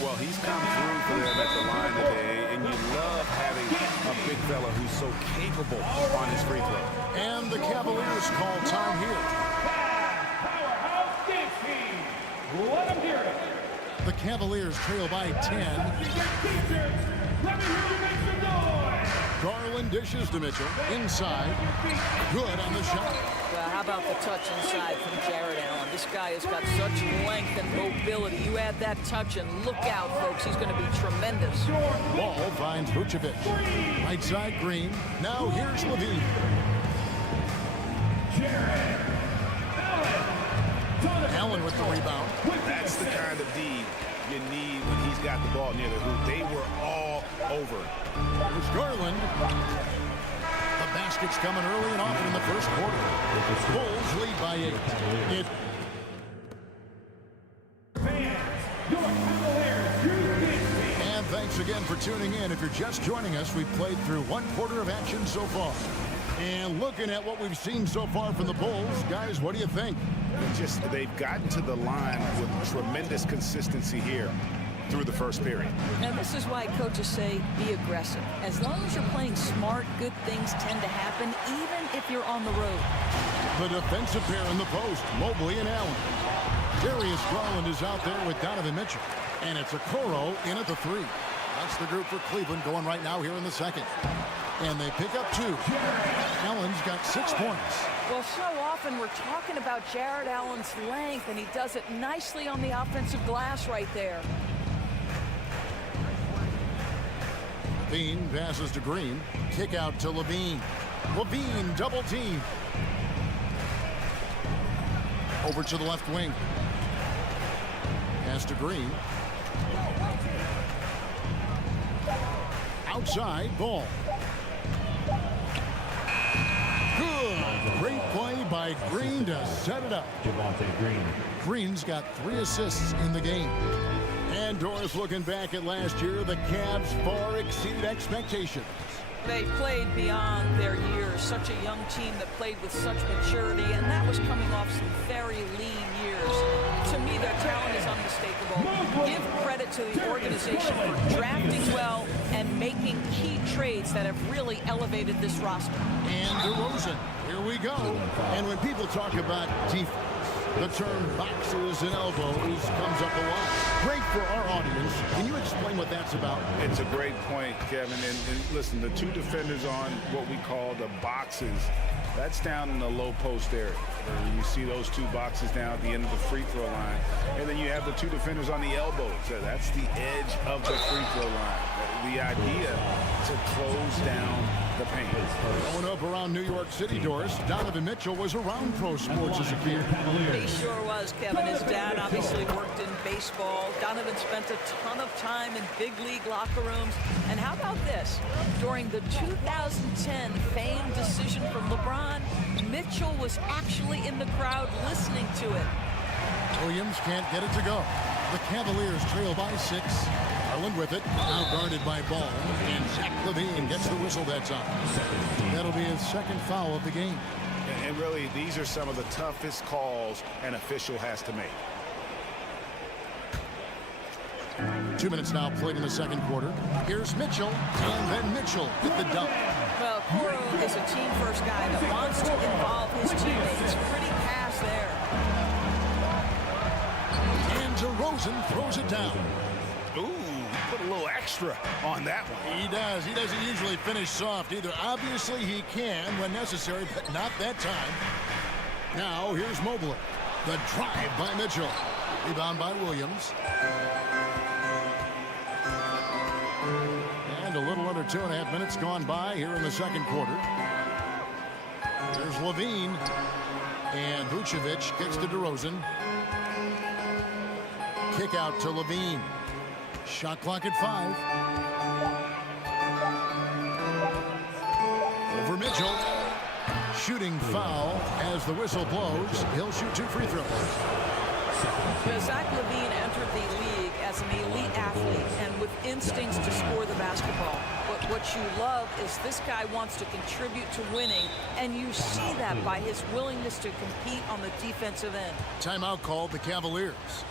Well, he's come through for them at the line today, and you love having a big fella who's so capable on his free throw. And the Cavaliers call time here. Let him hear it. The Cavaliers trail by 10. Garland dishes to Mitchell. Inside. Good on the shot. Well, how about the touch inside from Jarrett Allen? This guy has got such length and mobility. You add that touch and look out, folks. He's going to be tremendous. Ball finds Vucevic. Right side Green. Now here's Levine. Allen with the rebound. That's the kind of D you need when he's got the ball near the hoop. They were all over. Here's Garland. The basket's coming early and often in the first quarter. Bulls lead by 8. And thanks again for tuning in. If you're just joining us, we've played through 1 quarter of action so far. And looking at what we've seen so far from the Bulls, guys, what do you think? They've gotten to the line with tremendous consistency here through the first period. And this is why coaches say be aggressive. As long as you're playing smart, good things tend to happen, even if you're on the road. The defensive pair in the post, Mobley and Allen. Darius Garland is out there with Donovan Mitchell. And it's Okoro in at the 3. That's the group for Cleveland going right now here in the second. And they pick up 2. Allen's got 6 points. Well, so often we're talking about Jarrett Allen's length, and he does it nicely on the offensive glass right there. Levine passes to Green. Kick out to Levine. Levine double team. Over to the left wing. Pass to Green. Outside ball. Good. Great play by Green to set it up. Green's got 3 assists in the game. And Doris, looking back at last year, the Cavs far exceeded expectations. They played beyond their years. Such a young team that played with such maturity, and that was coming off some very lean years. To me, their talent is unmistakable. Give credit to the organization for drafting well and making key trades that have really elevated this roster. And DeRozan, here we go. And when people talk about defense, the term boxes and elbows comes up a lot. Great for our audience. Can you explain what that's about? It's a great point, Kevin. And listen, the 2 defenders on what we call the boxes, that's down in the low post area. You see those 2 boxes down at the end of the free throw line. And then you have the 2 defenders on the elbows. That's the edge of the free throw line. the idea to close down the paint. Growing up around New York City, Doris, Donovan Mitchell was around pro sports as a kid. He sure was, Kevin. His dad obviously worked in baseball. Donovan spent a ton of time in big league locker rooms. And how about this? During the 2010 famed decision from LeBron, Mitchell was actually in the crowd listening to it. Williams can't get it to go. The Cavaliers trail by 6. Garland with it, now guarded by Ball, and Zach LaVine gets the whistle that time. That'll be his second foul of the game. And really, these are some of the toughest calls an official has to make. 2 minutes now played in the second quarter. Here's Mitchell, and then Mitchell with the dunk. Well, Coro is a team-first guy that wants to involve his teammates. Pretty pass there. And DeRozan throws it down. Ooh, put a little extra on that one. He does. He doesn't usually finish soft either. Obviously, he can when necessary, but not that time. Now, here's Mobley. The drive by Mitchell. Rebound by Williams. And a little under 2.5 minutes gone by here in the second quarter. There's LaVine. And Vucevic kicks to DeRozan. Kick out to LaVine. Shot clock at 5. Over Mitchell. Shooting foul as the whistle blows. He'll shoot 2 free throws. Zach LaVine entered the league as an elite athlete and with instincts to score the basketball. But what you love is this guy wants to contribute to winning, and you see that by his willingness to compete on the defensive end. Timeout called the Cavaliers.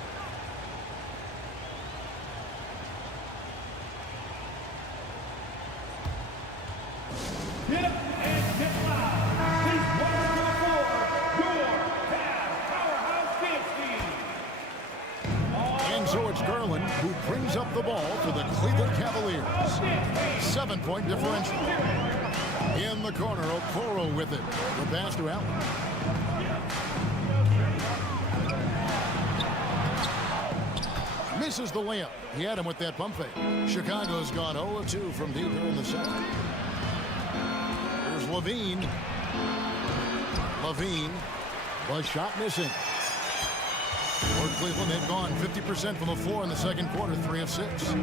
Get up and get loud. Please welcome to the floor your powerhouse dance team. And so it's Garland who brings up the ball for the Cleveland Cavaliers. 7-point differential. In the corner, Okoro with it. The pass to Allen. Misses the layup. He had him with that pump fake. Chicago's gone 0-2 from deep here in the second. Here's LaVine. LaVine. The shot missing. For Cleveland, they've gone 50% from the floor in the second quarter, 3 of 6.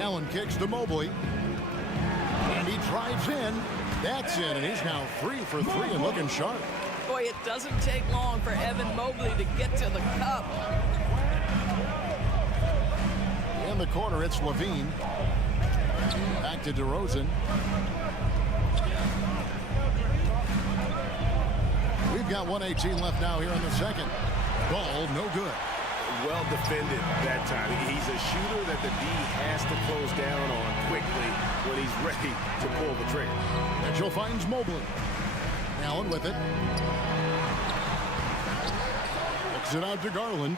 Allen kicks to Mobley. And he drives in. That's in, and he's now 3 for 3 and looking sharp. Boy, it doesn't take long for Evan Mobley to get to the cup. In the corner, it's LaVine. Back to DeRozan. We've got 1:18 left now here in the second. Ball, no good. Well defended that time. He's a shooter that the D has to close down on quickly when he's ready to pull the trigger. Mitchell finds Mobley. Allen with it. Looks it out to Garland.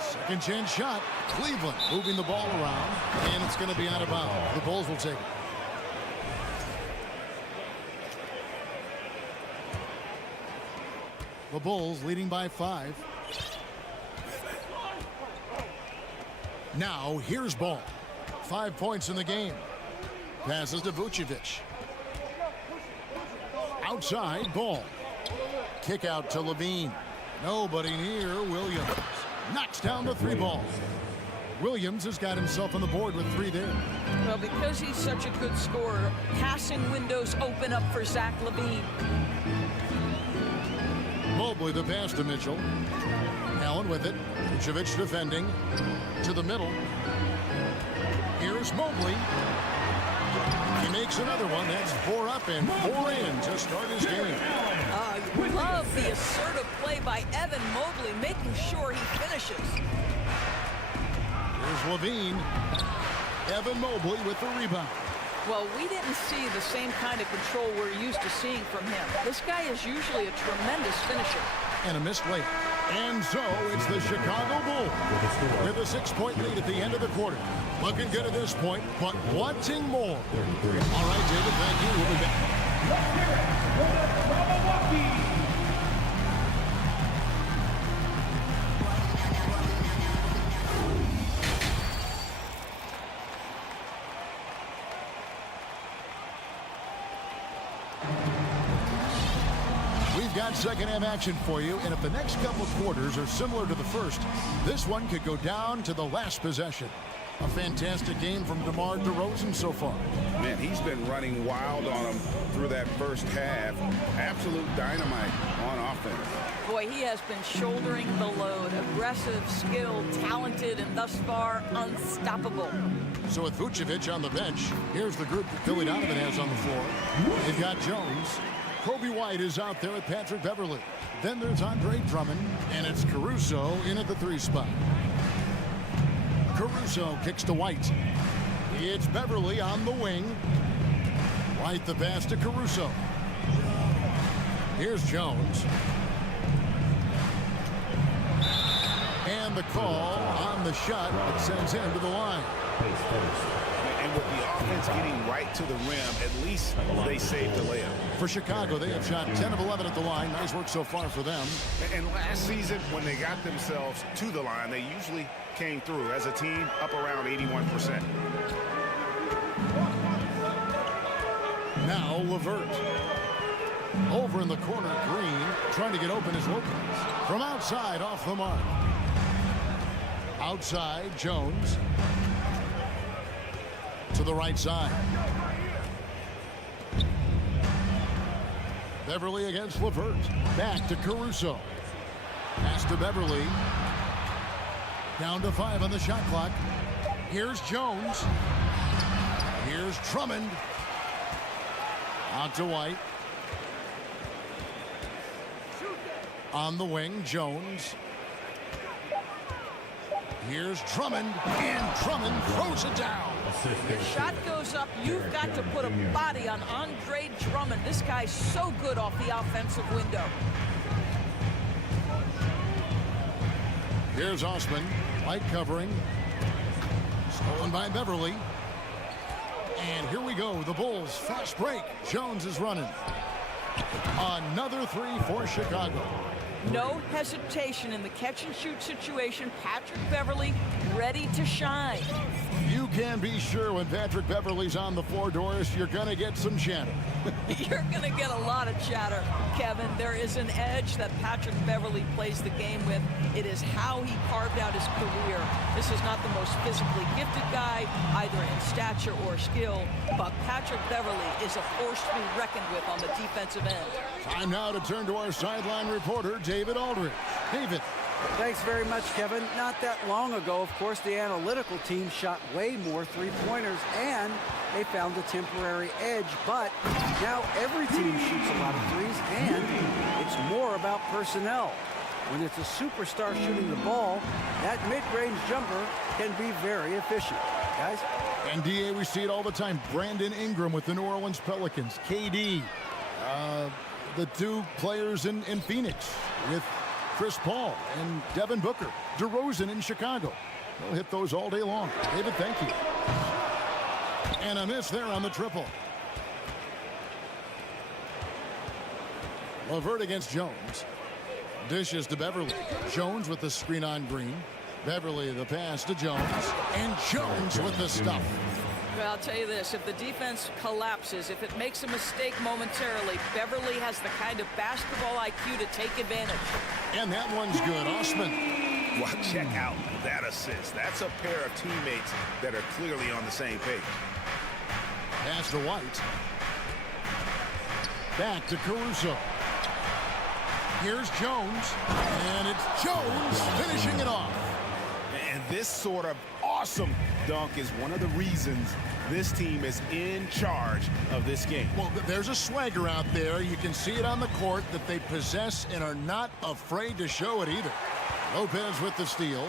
Second chance shot. Cleveland moving the ball around, and it's going to be out of bounds. The Bulls will take it. The Bulls leading by 5. Now here's Ball. 5 points in the game. Passes to Vucevic. Outside, Ball. Kick out to LaVine. Nobody near Williams. Knocks down the 3 ball. Williams has got himself on the board with 3 there. Well, because he's such a good scorer, passing windows open up for Zach LaVine. Mobley the pass to Mitchell. Allen with it. Vucevic defending. To the middle. Here's Mobley. He makes another one. That's 4 up and 4 in to start his game. You love the assertive play by Evan Mobley, making sure he finishes. Here's LaVine. Evan Mobley with the rebound. Well, we didn't see the same kind of control we're used to seeing from him. This guy is usually a tremendous finisher. And a missed layup. And so it's the Chicago Bulls with a 6-point lead at the end of the quarter. Looking good at this point, but wanting more. All right, David, thank you. We'll be back. Let's hear it for the Milwaukee. We've got second half action for you, and if the next couple quarters are similar to the first, this one could go down to the last possession. A fantastic game from DeMar DeRozan so far. Man, he's been running wild on him through that first half. Absolute dynamite on offense. Boy, he has been shouldering the load. Aggressive, skilled, talented, and thus far unstoppable. So with Vucevic on the bench, here's the group that Billy Donovan has on the floor. They've got Jones. Kobe White is out there with Patrick Beverley. Then there's Andre Drummond, and it's Caruso in at the 3 spot. Caruso kicks to White. It's Beverley on the wing. White the pass to Caruso. Here's Jones. And the call on the shot that sends him to the line. And with the offense getting right to the rim, at least they saved the layup. For Chicago, they have shot 10 of 11 at the line. Nice work so far for them. And last season, when they got themselves to the line, they usually came through as a team up around 81%. Now Levert. Over in the corner, Green trying to get open is Lopez. From outside, off the mark. Outside, Jones. To the right side. Beverley against Levert. Back to Caruso. Pass to Beverley. Down to 5 on the shot clock. Here's Jones. Here's Drummond. Out to White. On the wing, Jones. Here's Drummond, and Drummond throws it down. Your shot goes up. You've got to put a body on Andre Drummond. This guy's so good off the offensive window. Here's Osman. White covering. Stolen by Beverley. And here we go. The Bulls fast break. Jones is running. Another 3 for Chicago. No hesitation in the catch-and-shoot situation. Patrick Beverley ready to shine. You can be sure when Patrick Beverley's on the floor, Doris, you're going to get some chatter. You're going to get a lot of chatter, Kevin. There is an edge that Patrick Beverley plays the game with. It is how he carved out his career. This is not the most physically gifted guy, either in stature or skill, but Patrick Beverley is a force to be reckoned with on the defensive end. Time now to turn to our sideline reporter, David Aldridge. David. Thanks very much, Kevin. Not that long ago, of course, the analytical team shot way more three-pointers, and they found a temporary edge. But now every team shoots a lot of threes, and it's more about personnel. When it's a superstar shooting the ball, that mid-range jumper can be very efficient. Guys? And, DA, we see it all the time. Brandon Ingram with the New Orleans Pelicans. KD. The 2 players in Phoenix with Chris Paul and Devin Booker. DeRozan in Chicago. They'll hit those all day long. David, thank you. And a miss there on the triple. Levert against Jones. Dishes to Beverley. Jones with the screen on Green. Beverley the pass to Jones. And Jones with the stuff. Well, I'll tell you this, if the defense collapses, if it makes a mistake momentarily, Beverley has the kind of basketball IQ to take advantage. And that one's good. Osman. Well, check out that assist. That's a pair of teammates that are clearly on the same page. Pass to White. Back to Caruso. Here's Jones. And it's Jones finishing it off. And this sort of awesome dunk is one of the reasons this team is in charge of this game. Well, there's a swagger out there. You can see it on the court that they possess and are not afraid to show it either. Lopez with the steal.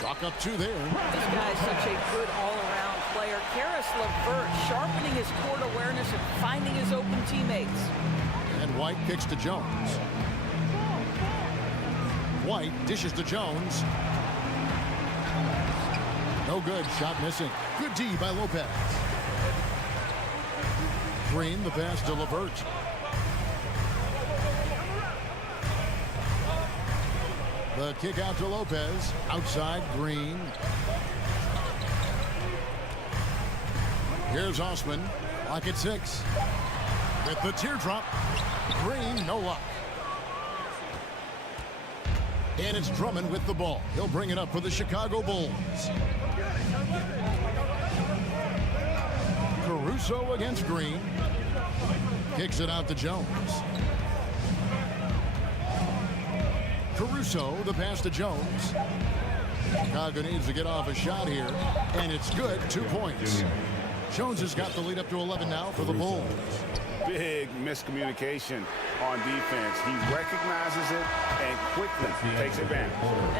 Chalk up 2 there. This guy is such a good all-around player. Karis LeVert sharpening his court awareness and finding his open teammates. And White kicks to Jones. White dishes to Jones. No good. Shot missing. Good D by Lopez. Green the pass to LeVert. The kick out to Lopez. Outside Green. Here's Osman. Clock at 6. With the teardrop, Green, no luck. And it's Drummond with the ball. He'll bring it up for the Chicago Bulls. Caruso against Green. Kicks it out to Jones. Caruso, the pass to Jones. Chicago needs to get off a shot here, and it's good, 2 points. Jones has got the lead up to 11 now for the Bulls. Big miscommunication on defense. He recognizes it and quickly takes advantage.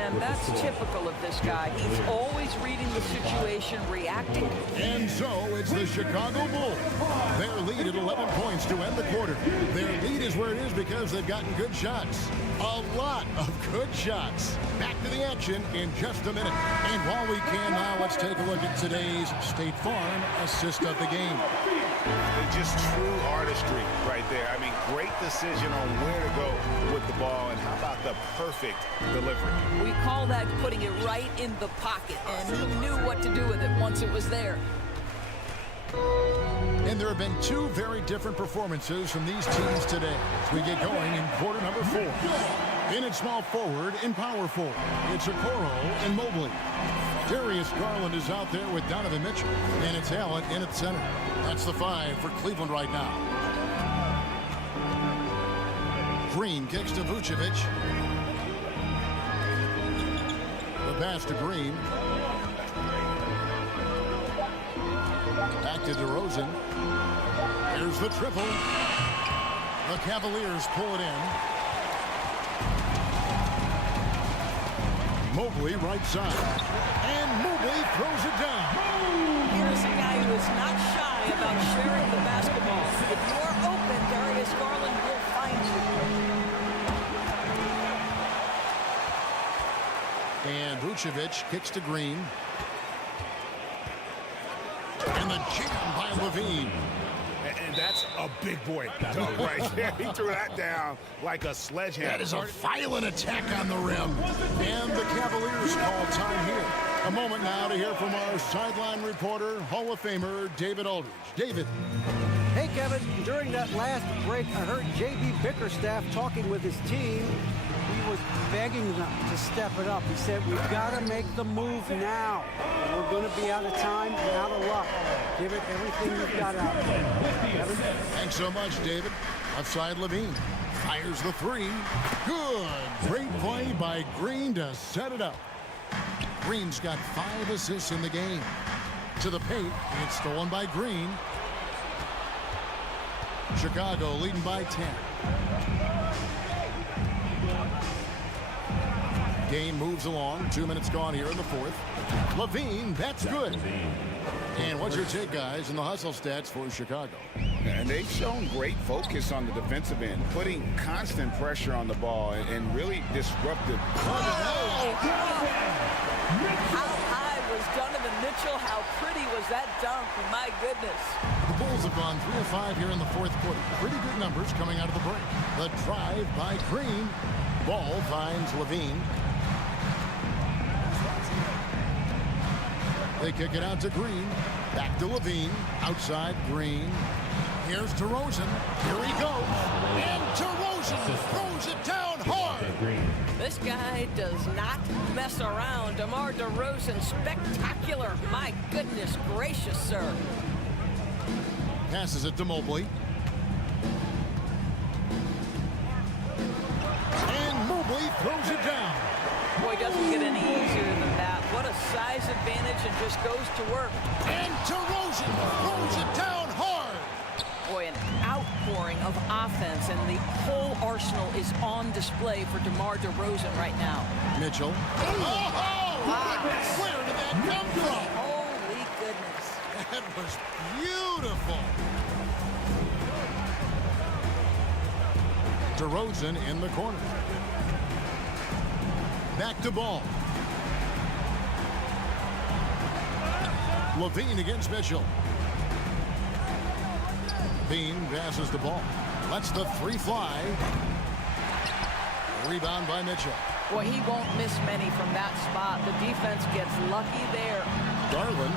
And that's typical of this guy. He's always reading the situation, reacting. And so it's the Chicago Bulls. Their lead at 11 points to end the quarter. Their lead is where it is because they've gotten good shots. A lot of good shots. Back to the action in just a minute. And while we can now, let's take a look at today's State Farm assist of the game. Just true artistry right there. I mean, great decision on where to go with the ball, and how about the perfect delivery? We call that putting it right in the pocket, and he knew what to do with it once it was there. And there have been 2 very different performances from these teams today as we get going in quarter number 4. In at small forward and power forward, it's Okoro and Mobley. Darius Garland is out there with Donovan Mitchell, and it's Allen in at center. That's the 5 for Cleveland right now. Green kicks to Vucevic. The pass to Green. Back to DeRozan. Here's the triple. The Cavaliers pull it in. Mobley right side. And Mobley throws it down. Here's a guy who is not shy about sharing the basketball. If you're open, Darius Garland will find you. And Vucevic kicks to Green. And the jam by Levine. And that's a big boy dunk right there. He threw that down like a sledgehammer. That is a violent attack on the rim. And the Cavaliers call time here. A moment now to hear from our sideline reporter, Hall of Famer David Aldridge. David. Hey, Kevin. During that last break, I heard J.B. Bickerstaff talking with his team. He was begging them to step it up. He said, we've got to make the move now. We're going to be out of time and out of luck. Give it everything you've got out there. Kevin? Thanks so much, David. Outside Levine. Fires the 3. Good. Great play by Green to set it up. Green's got 5 assists in the game. To the paint, and it's stolen by Green. Chicago leading by 10. Game moves along. 2 minutes gone here in the 4th. Levine, that's good. And what's your take, guys, in the hustle stats for Chicago? And they've shown great focus on the defensive end, putting constant pressure on the ball and really disruptive. How high was Donovan Mitchell? How pretty was that dunk? My goodness. The Bulls have gone 3 of 5 here in the 4th quarter. Pretty good numbers coming out of the break. The drive by Green. Ball finds Levine. They kick it out to Green. Back to Levine. Outside Green. Here's DeRozan. Here he goes. And DeRozan throws it down hard. This guy does not mess around. DeMar DeRozan, spectacular. My goodness gracious, sir. Passes it to Mobley. And Mobley throws it down. Boy, doesn't get any easier than that. What a size advantage, and just goes to work. And DeRozan throws it down hard. Boy, an outpouring of offense, and the whole arsenal is on display for DeMar DeRozan right now. Mitchell. Oh! Where did that come from? Holy goodness. That was beautiful. DeRozan in the corner. Back to ball. Levine against Mitchell. Bean passes the ball. Lets the 3 fly. Rebound by Mitchell. Boy, he won't miss many from that spot. The defense gets lucky there. Garland.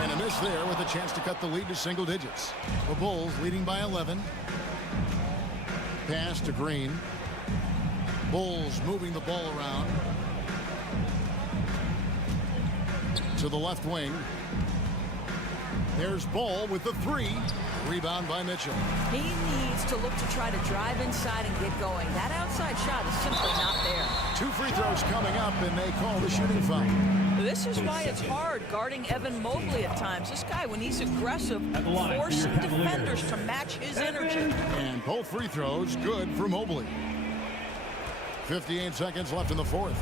And a miss there with a chance to cut the lead to single digits. The Bulls leading by 11. Pass to Green. Bulls moving the ball around. To the left wing. There's Ball with the three. Rebound by Mitchell. He needs to look to try to drive inside and get going. That outside shot is simply not there. 2 free throws coming up, and they call the shooting foul. This is why it's hard guarding Evan Mobley at times. This guy, when he's aggressive, forcing defenders to match his energy. And both free throws good for Mobley. 58 seconds left in the fourth.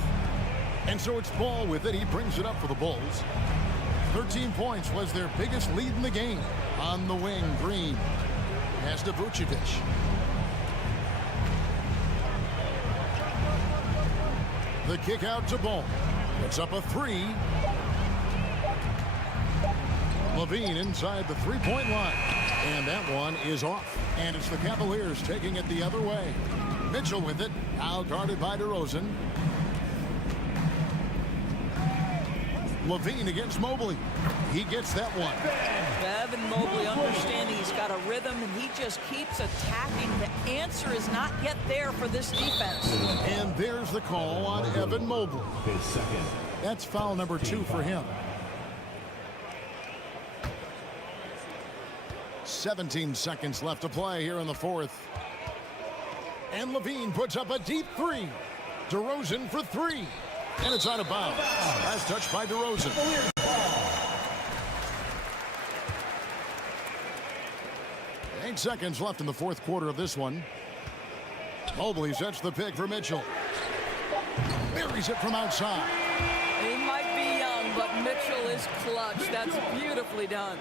And so it's Ball with it. He brings it up for the Bulls. 13 points was their biggest lead in the game. On the wing, Green. Pass to Vucevic. The kick out to Ball. It's up a three. Levine inside the three-point line. And that one is off. And it's the Cavaliers taking it the other way. Mitchell with it. Now guarded by DeRozan. Levine against Mobley. He gets that one. Evan Mobley understanding he's got a rhythm and he just keeps attacking. The answer is not yet there for this defense. And there's the call on Evan Mobley. That's foul number 2 for him. 17 seconds left to play here in the fourth. And Levine puts up a deep three. DeRozan for three. And it's out of bounds. Last touch by DeRozan. 8 seconds left in the fourth quarter of this one. Mobley sets the pick for Mitchell. Buries it from outside. He might be young, but Mitchell is clutch. That's beautifully done.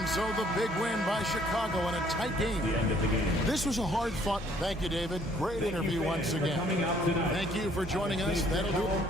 And so the big win by Chicago in a tight game. This was a hard fought. Thank you, David. Great interview once again. Thank you for joining us. That'll do it.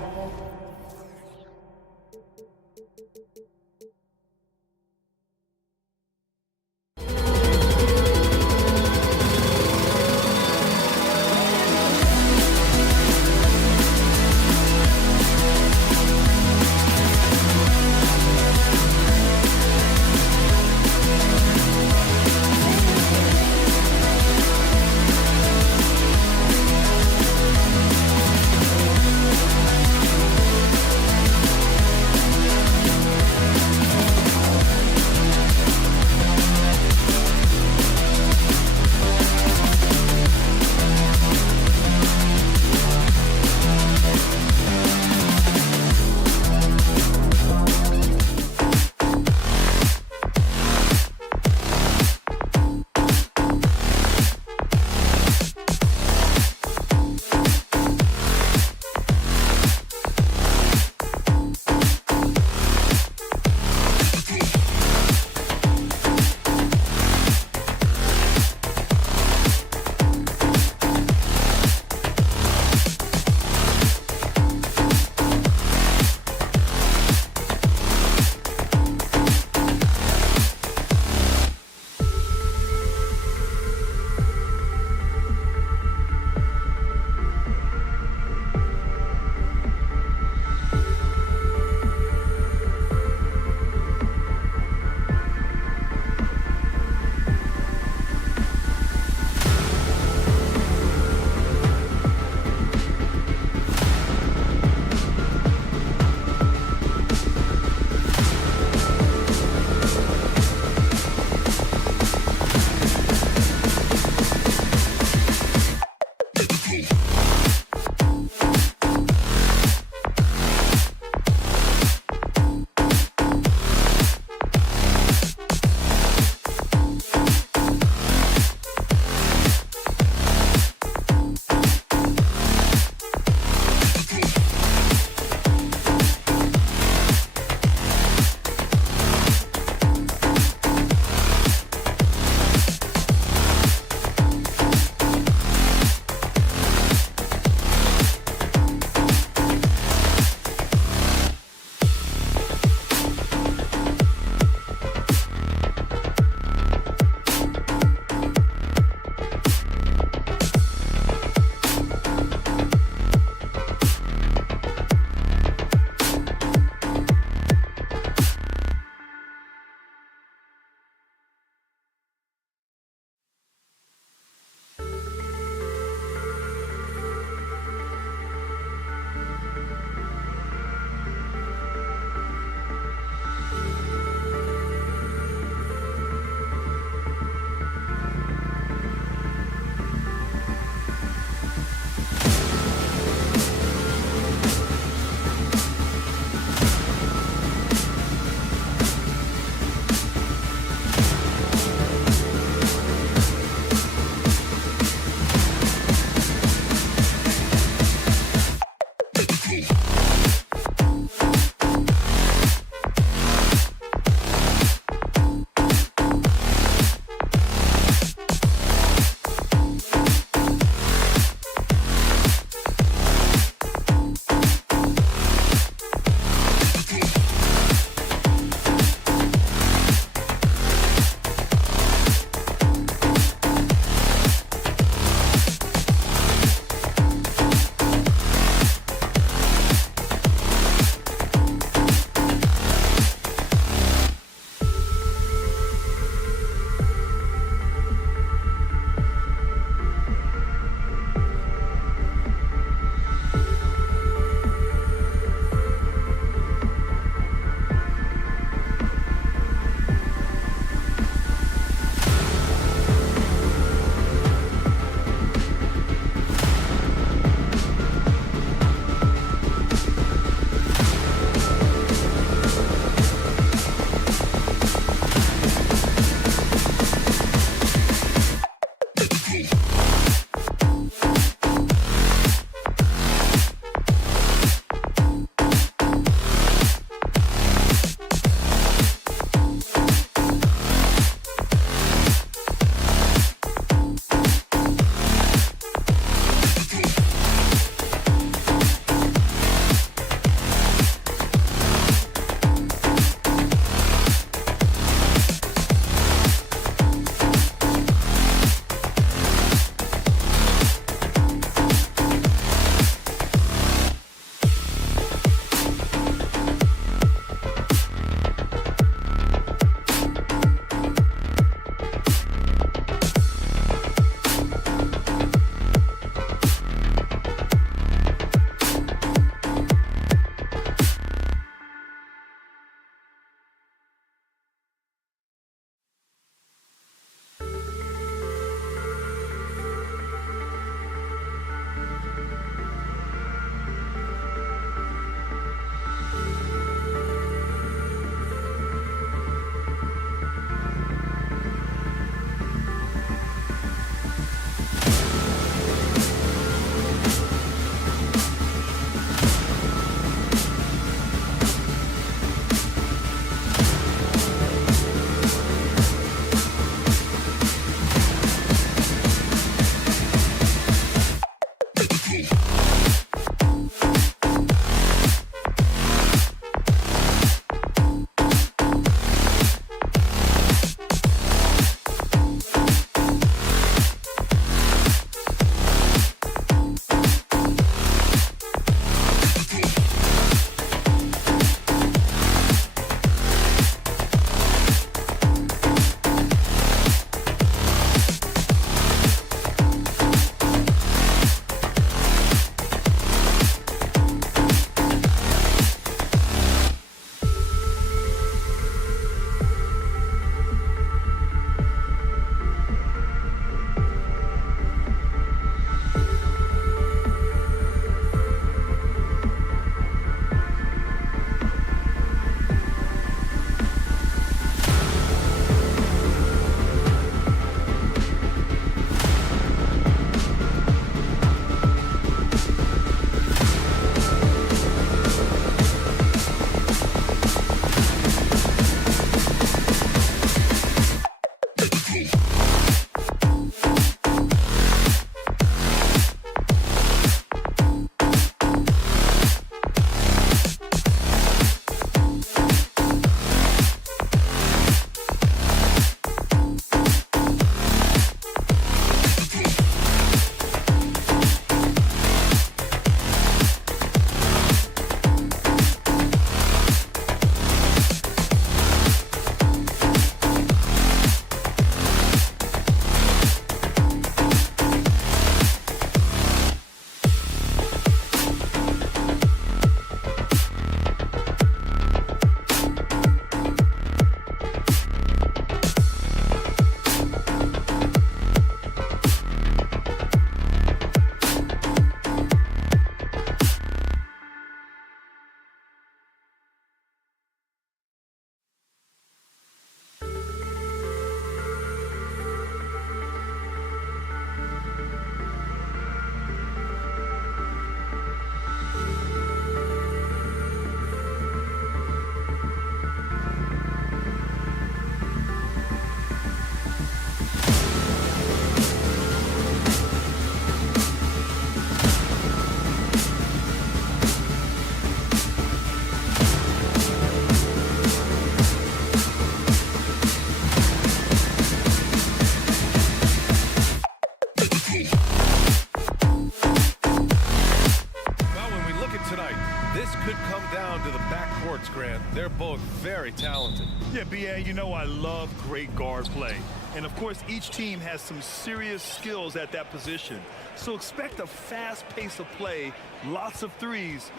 GA, you know I love great guard play. And of course, each team has some serious skills at that position. So expect a fast pace of play, lots of threes.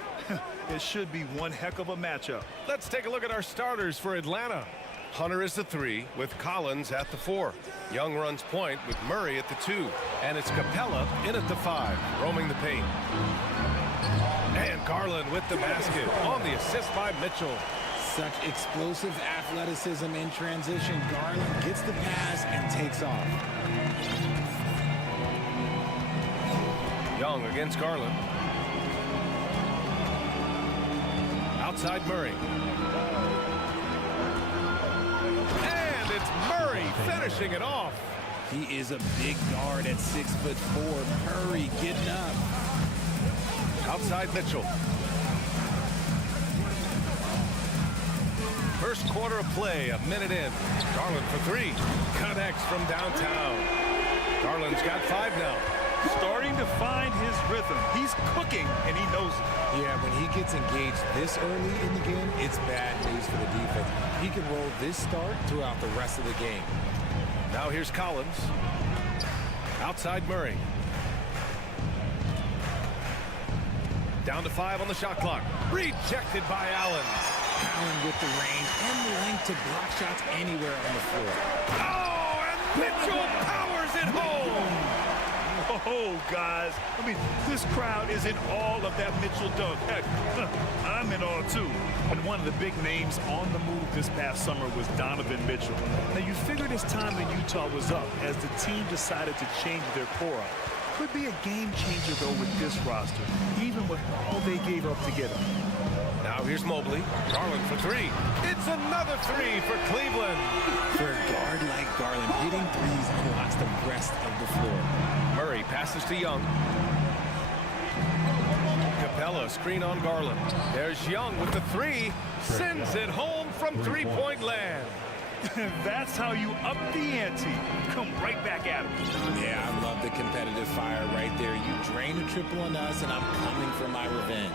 It should be one heck of a matchup. Let's take a look at our starters for Atlanta. Hunter is the 3 with Collins at the 4. Young runs point with Murray at the 2. And it's Capella in at the 5, roaming the paint. And Garland with the basket on the assist by Mitchell. Such explosive athleticism in transition. Garland gets the pass and takes off. Young against Garland. Outside Murray. And it's Murray finishing it off. He is a big guard at 6'4". Murray getting up. Outside Mitchell. First quarter of play, a minute in. Garland for 3. Connects from downtown. Garland's got 5 now. Starting to find his rhythm. He's cooking, and he knows it. Yeah, when he gets engaged this early in the game, it's bad news for the defense. He can roll this start throughout the rest of the game. Now here's Collins. Outside Murray. Down to 5 on the shot clock. Rejected by Allen. Allen with the range and the length to block shots anywhere on the floor. Oh, and Mitchell powers it home. Oh, guys, I mean, this crowd is in awe of that Mitchell dunk. Heck, I'm in awe, too. And one of the big names on the move this past summer was Donovan Mitchell. Now, you figured his time in Utah was up as the team decided to change their core up. Could be a game changer, though, with this roster, even with all they gave up to get him. Now here's Mobley. Garland for 3. It's another 3 for Cleveland. For a guard like Garland, hitting threes unlocks the rest of the floor. Murray passes to Young. Capella screen on Garland. There's Young with the 3. Sends it home from three-point land. That's how you up the ante. Come right back at him. Yeah, I love the competitive fire right there. You drain a triple on us, and I'm coming for my revenge.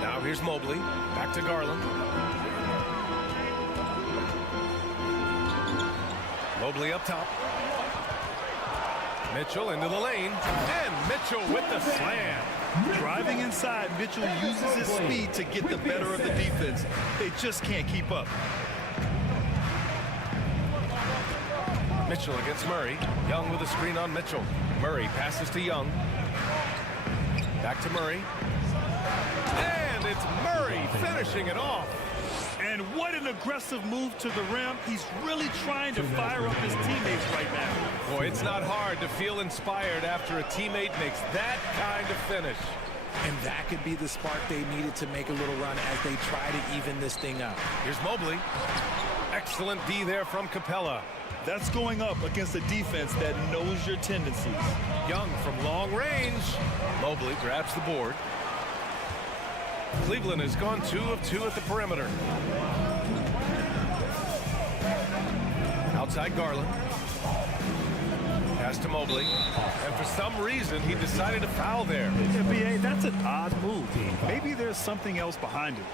Now here's Mobley. Back to Garland. Mobley up top. Mitchell into the lane. And Mitchell with the slam. Driving inside, Mitchell uses his speed to get the better of the defense. They just can't keep up. Mitchell against Murray. Young with a screen on Mitchell. Murray passes to Young. Back to Murray. And it's Murray finishing it off. And what an aggressive move to the rim. He's really trying to fire up his teammates right now. Boy, it's not hard to feel inspired after a teammate makes that kind of finish. And that could be the spark they needed to make a little run as they try to even this thing up. Here's Mobley. Excellent D there from Capella. That's going up against a defense that knows your tendencies. Young from long range. Mobley grabs the board. Cleveland has gone 2 of 2 at the perimeter. Outside Garland. Pass to Mobley. And for some reason, he decided to foul there. Yeah, B.A., that's an odd move. Maybe there's something else behind it.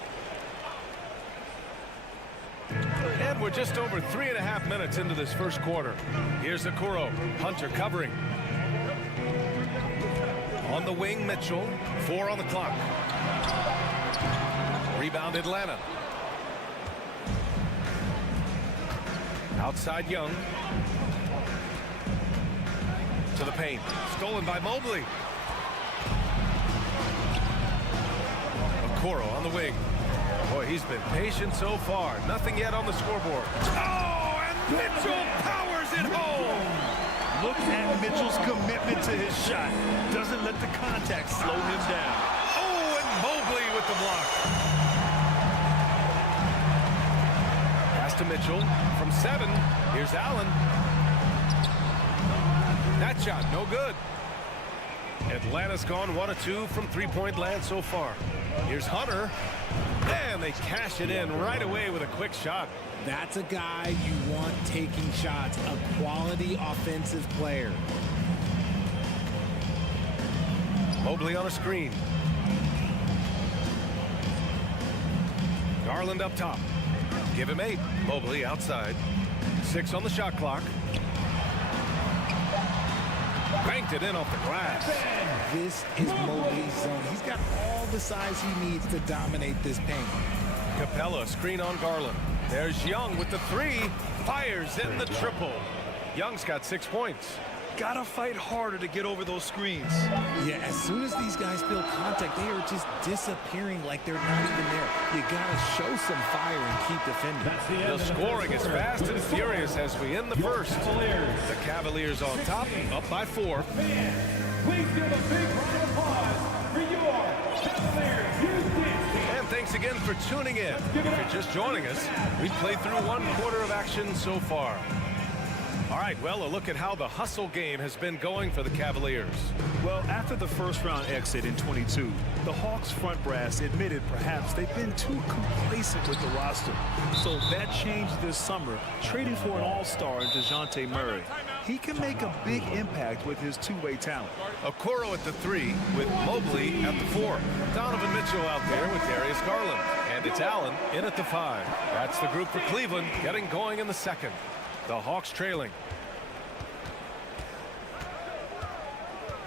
And we're just over 3.5 minutes into this first quarter. Here's Okoro. Hunter covering. On the wing, Mitchell. 4 on the clock. Rebound Atlanta. Outside Young. To the paint. Stolen by Mobley. Okoro on the wing. Boy, he's been patient so far. Nothing yet on the scoreboard. Oh, and Mitchell powers it home. Look at Mitchell's commitment to his shot. Doesn't let the contact slow him down. Oh, and Mobley with the block. Pass to Mitchell from 7. Here's Allen. That shot, no good. Atlanta's gone 1 of 2 from three-point land so far. Here's Hunter. And they cash it in right away with a quick shot. That's a guy you want taking shots, a quality offensive player. Mobley on a screen. Garland up top. Give him 8. Mobley outside. 6 on the shot clock. Banked it in off the glass. This is Mobley's zone. He's got all the size he needs to dominate this paint. Capella screen on Garland. There's Young with the 3. Fires in the triple. Young's got 6 points. Gotta fight harder to get over those screens. Yeah, as soon as these guys feel contact, they are just disappearing like they're not even there. You gotta show some fire and keep defending. The scoring is fast and furious as we end the first. The Cavaliers on top, up by 4. Please give a big round of applause for your Cavaliers Houston. And thanks again for tuning in. If you're just joining us, we've played through 1 quarter of action so far. All right, well, a look at how the hustle game has been going for the Cavaliers. Well, after the first round exit in 22, the Hawks front brass admitted perhaps they've been too complacent with the roster. So that changed this summer, trading for an all-star in DeJounte Murray. He can make a big impact with his two-way talent. Okoro at the 3 with Mobley at the 4. Donovan Mitchell out there with Darius Garland. And it's Allen in at the 5. That's the group for Cleveland getting going in the second. The Hawks trailing.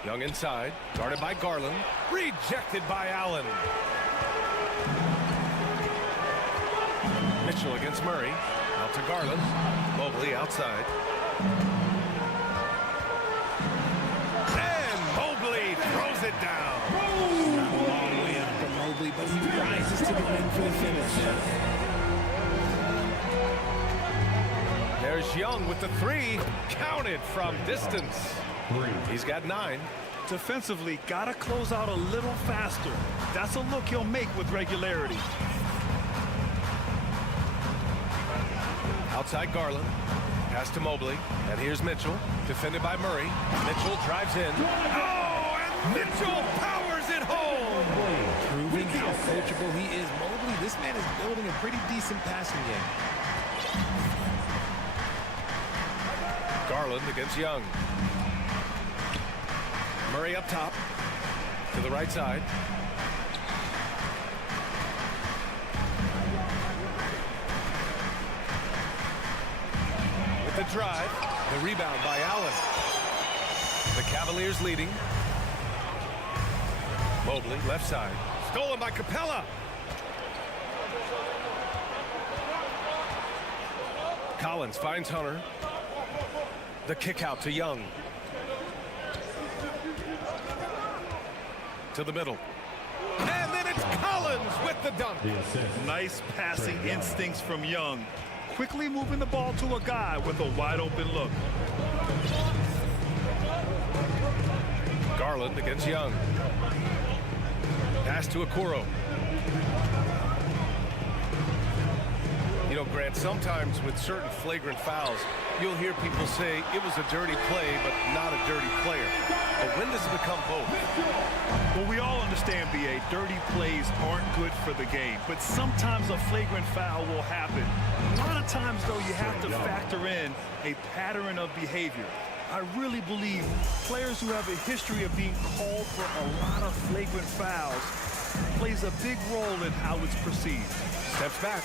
Young inside, guarded by Garland, rejected by Allen. Mitchell against Murray, out to Garland, Mobley outside. And Mobley throws it down. Not a long way up for Mobley, but he rises to the rim for the finish. There's Young with the 3, counted from distance. He's got 9. Defensively, gotta close out a little faster. That's a look he'll make with regularity. Outside Garland, pass to Mobley, and here's Mitchell, defended by Murray. Mitchell drives in. Oh, and Mitchell powers it home! Proving how coachable he is. Mobley, this man is building a pretty decent passing game. Garland against Young. Murray up top to the right side. With the drive, the rebound by Allen. The Cavaliers leading. Mobley left side. Stolen by Capella. Collins finds Hunter. The kick out to Young. To the middle. And then it's Collins with the dunk. Nice passing instincts from Young. Quickly moving the ball to a guy with a wide open look. Garland against Young. Pass to Okoro. You know, Grant, sometimes with certain flagrant fouls, you'll hear people say it was a dirty play, but not a dirty player. But when does it become both? Well, we all understand, B.A., dirty plays aren't good for the game, but sometimes a flagrant foul will happen. A lot of times, though, you have to factor in a pattern of behavior. I really believe players who have a history of being called for a lot of flagrant fouls plays a big role in how it's perceived. Steps back.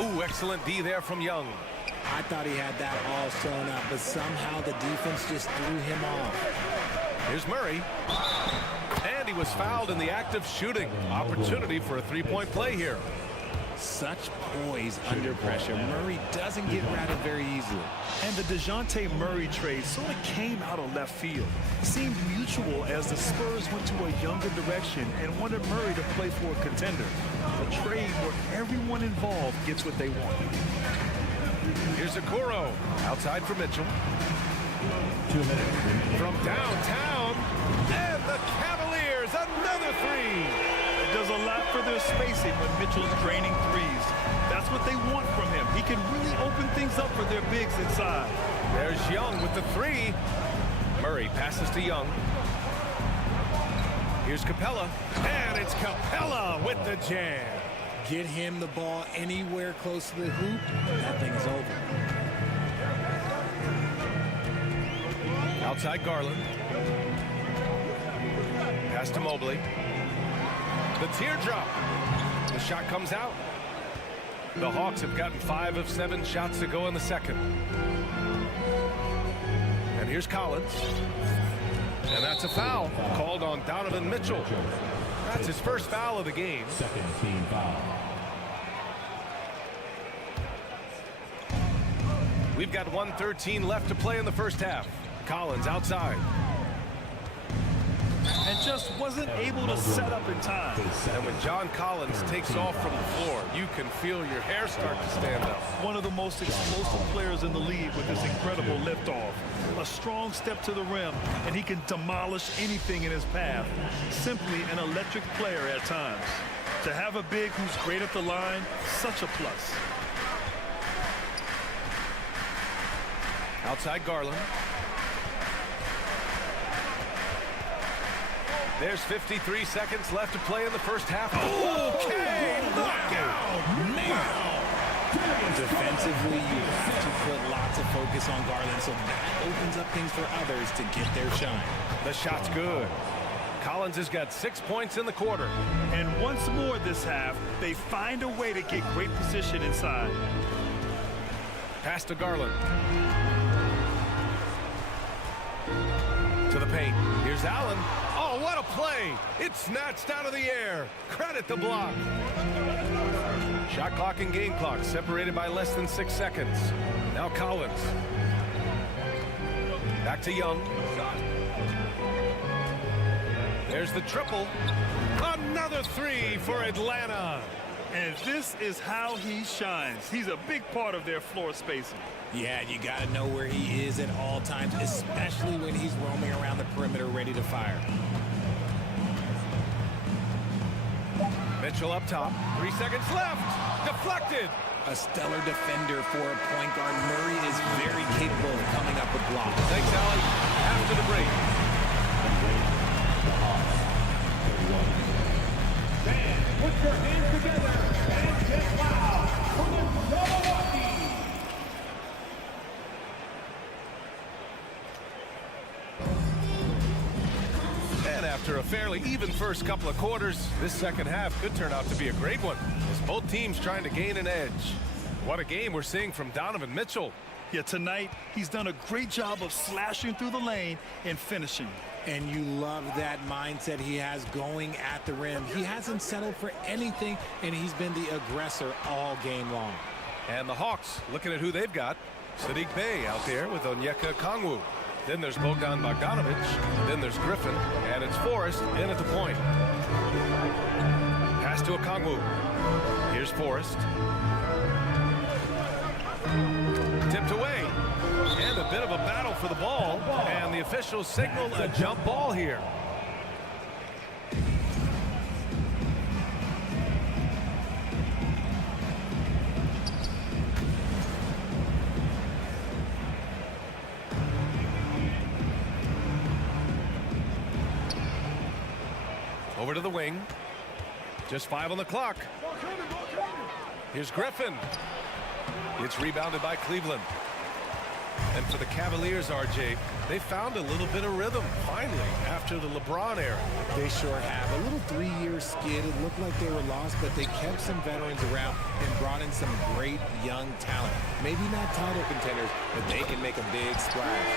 Ooh, excellent D there from Young. I thought he had that all sewn up, but somehow the defense just threw him off. Here's Murray. And he was fouled in the act of shooting. Opportunity for a three-point play here. Such poise under pressure. Murray doesn't get rattled very easily. And the DeJounte Murray trade sort of came out of left field. Seemed mutual as the Spurs went to a younger direction and wanted Murray to play for a contender. A trade where everyone involved gets what they want. Here's Okoro. Outside for Mitchell. 2 minutes. From downtown. And the Cavaliers, another 3. It does a lot for their spacing when Mitchell's draining threes. That's what they want from him. He can really open things up for their bigs inside. There's Young with the 3. Murray passes to Young. Here's Capella. And it's Capella with the jam. Get him the ball anywhere close to the hoop, that thing is over. Outside Garland. Pass to Mobley. The teardrop. The shot comes out. The Hawks have gotten 5 of 7 shots to go in the second. And here's Collins. And that's a foul called on Donovan Mitchell. That's his first foul of the game. Second team foul. We've got 1:13 left to play in the first half. Collins outside. And just wasn't able to set up in time. And when John Collins takes off from the floor, you can feel your hair start to stand up. One of the most explosive players in the league with this incredible liftoff. A strong step to the rim, and he can demolish anything in his path. Simply an electric player at times. To have a big who's great at the line, such a plus. Outside Garland. There's 53 seconds left to play in the first half. Okay, knockout! Defensively, you have to put lots of focus on Garland, so that opens up things for others to get their shine. The shot's good. Collins has got 6 points in the quarter. And once more this half, they find a way to get great position inside. Pass to Garland. To the paint. Here's Allen. Oh, what a play! It's snatched out of the air. Credit the block. Shot clock and game clock separated by less than 6 seconds. Now Collins. Back to Young. There's the triple. Another 3 for Atlanta. And this is how he shines. He's a big part of their floor spacing. Yeah, you got to know where he is at all times, especially when he's roaming around the perimeter ready to fire. Mitchell up top. 3 seconds left. Deflected. A stellar defender for a point guard. Murray is very capable of coming up with blocks. Thanks, Allen. After the break. Fans, put your hands together and get loud for the Milwaukee. And after a fairly even first couple of quarters, this second half could turn out to be a great one, as both teams trying to gain an edge. What a game we're seeing from Donovan Mitchell. Yeah, tonight, he's done a great job of slashing through the lane and finishing. And you love that mindset he has going at the rim. He hasn't settled for anything, and he's been the aggressor all game long. And the Hawks, looking at who they've got. Sadiq Bey out there with Onyeka Okongwu. Then there's Bogdan Bogdanovic. Then there's Griffin. And it's Forrest in at the point. Pass to Okongwu. Here's Forrest. Tipped away. And a bit of a battle for the ball. And the officials signal a jump ball here. Over to the wing. Just 5 on the clock. Here's Griffin. It's rebounded by Cleveland. And for the Cavaliers, RJ, they found a little bit of rhythm, finally, after the LeBron era. They sure have. A little 3-year skid. It looked like they were lost, but they kept some veterans around and brought in some great young talent. Maybe not title contenders, but they can make a big splash.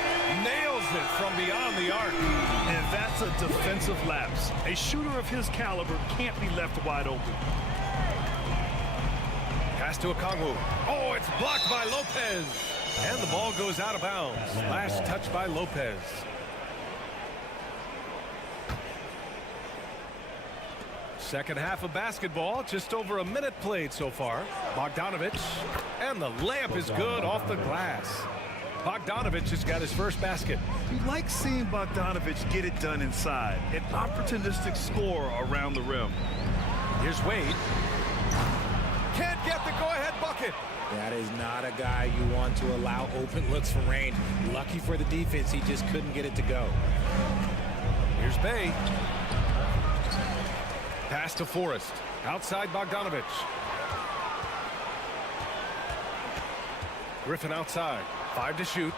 Nails it from beyond the arc. And that's a defensive lapse. A shooter of his caliber can't be left wide open. Pass to Okongwu. Oh, it's blocked by Lopez. And the ball goes out of bounds. Last touch by Lopez. Second half of basketball, just over a minute played so far. Bogdanovic, and the layup is good off the glass. Bogdanovic has got his first basket. You like seeing Bogdanovic get it done inside. An opportunistic scorer around the rim. Here's Wade. Can't get the go-ahead bucket. That is not a guy you want to allow open looks from range. Lucky for the defense, he just couldn't get it to go. Here's Bey. Pass to Forrest. Outside Bogdanovic. Griffin outside. 5 to shoot.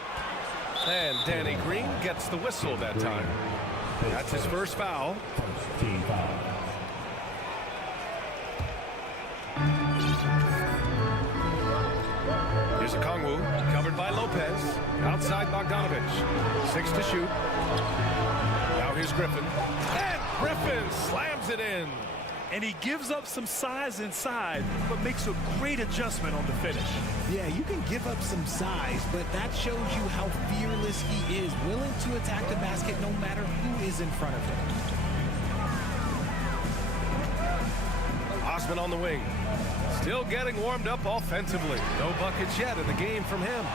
And Danny Green gets the whistle that time. That's his first foul. Team foul. Sakongwu covered by Lopez. Outside Bogdanovich. 6 to shoot. Now here's Griffin. And Griffin slams it in. And he gives up some size inside, but makes a great adjustment on the finish. Yeah, you can give up some size, but that shows you how fearless he is, willing to attack the basket no matter who is in front of him. Osman on the wing. Still getting warmed up offensively. No buckets yet in the game from him.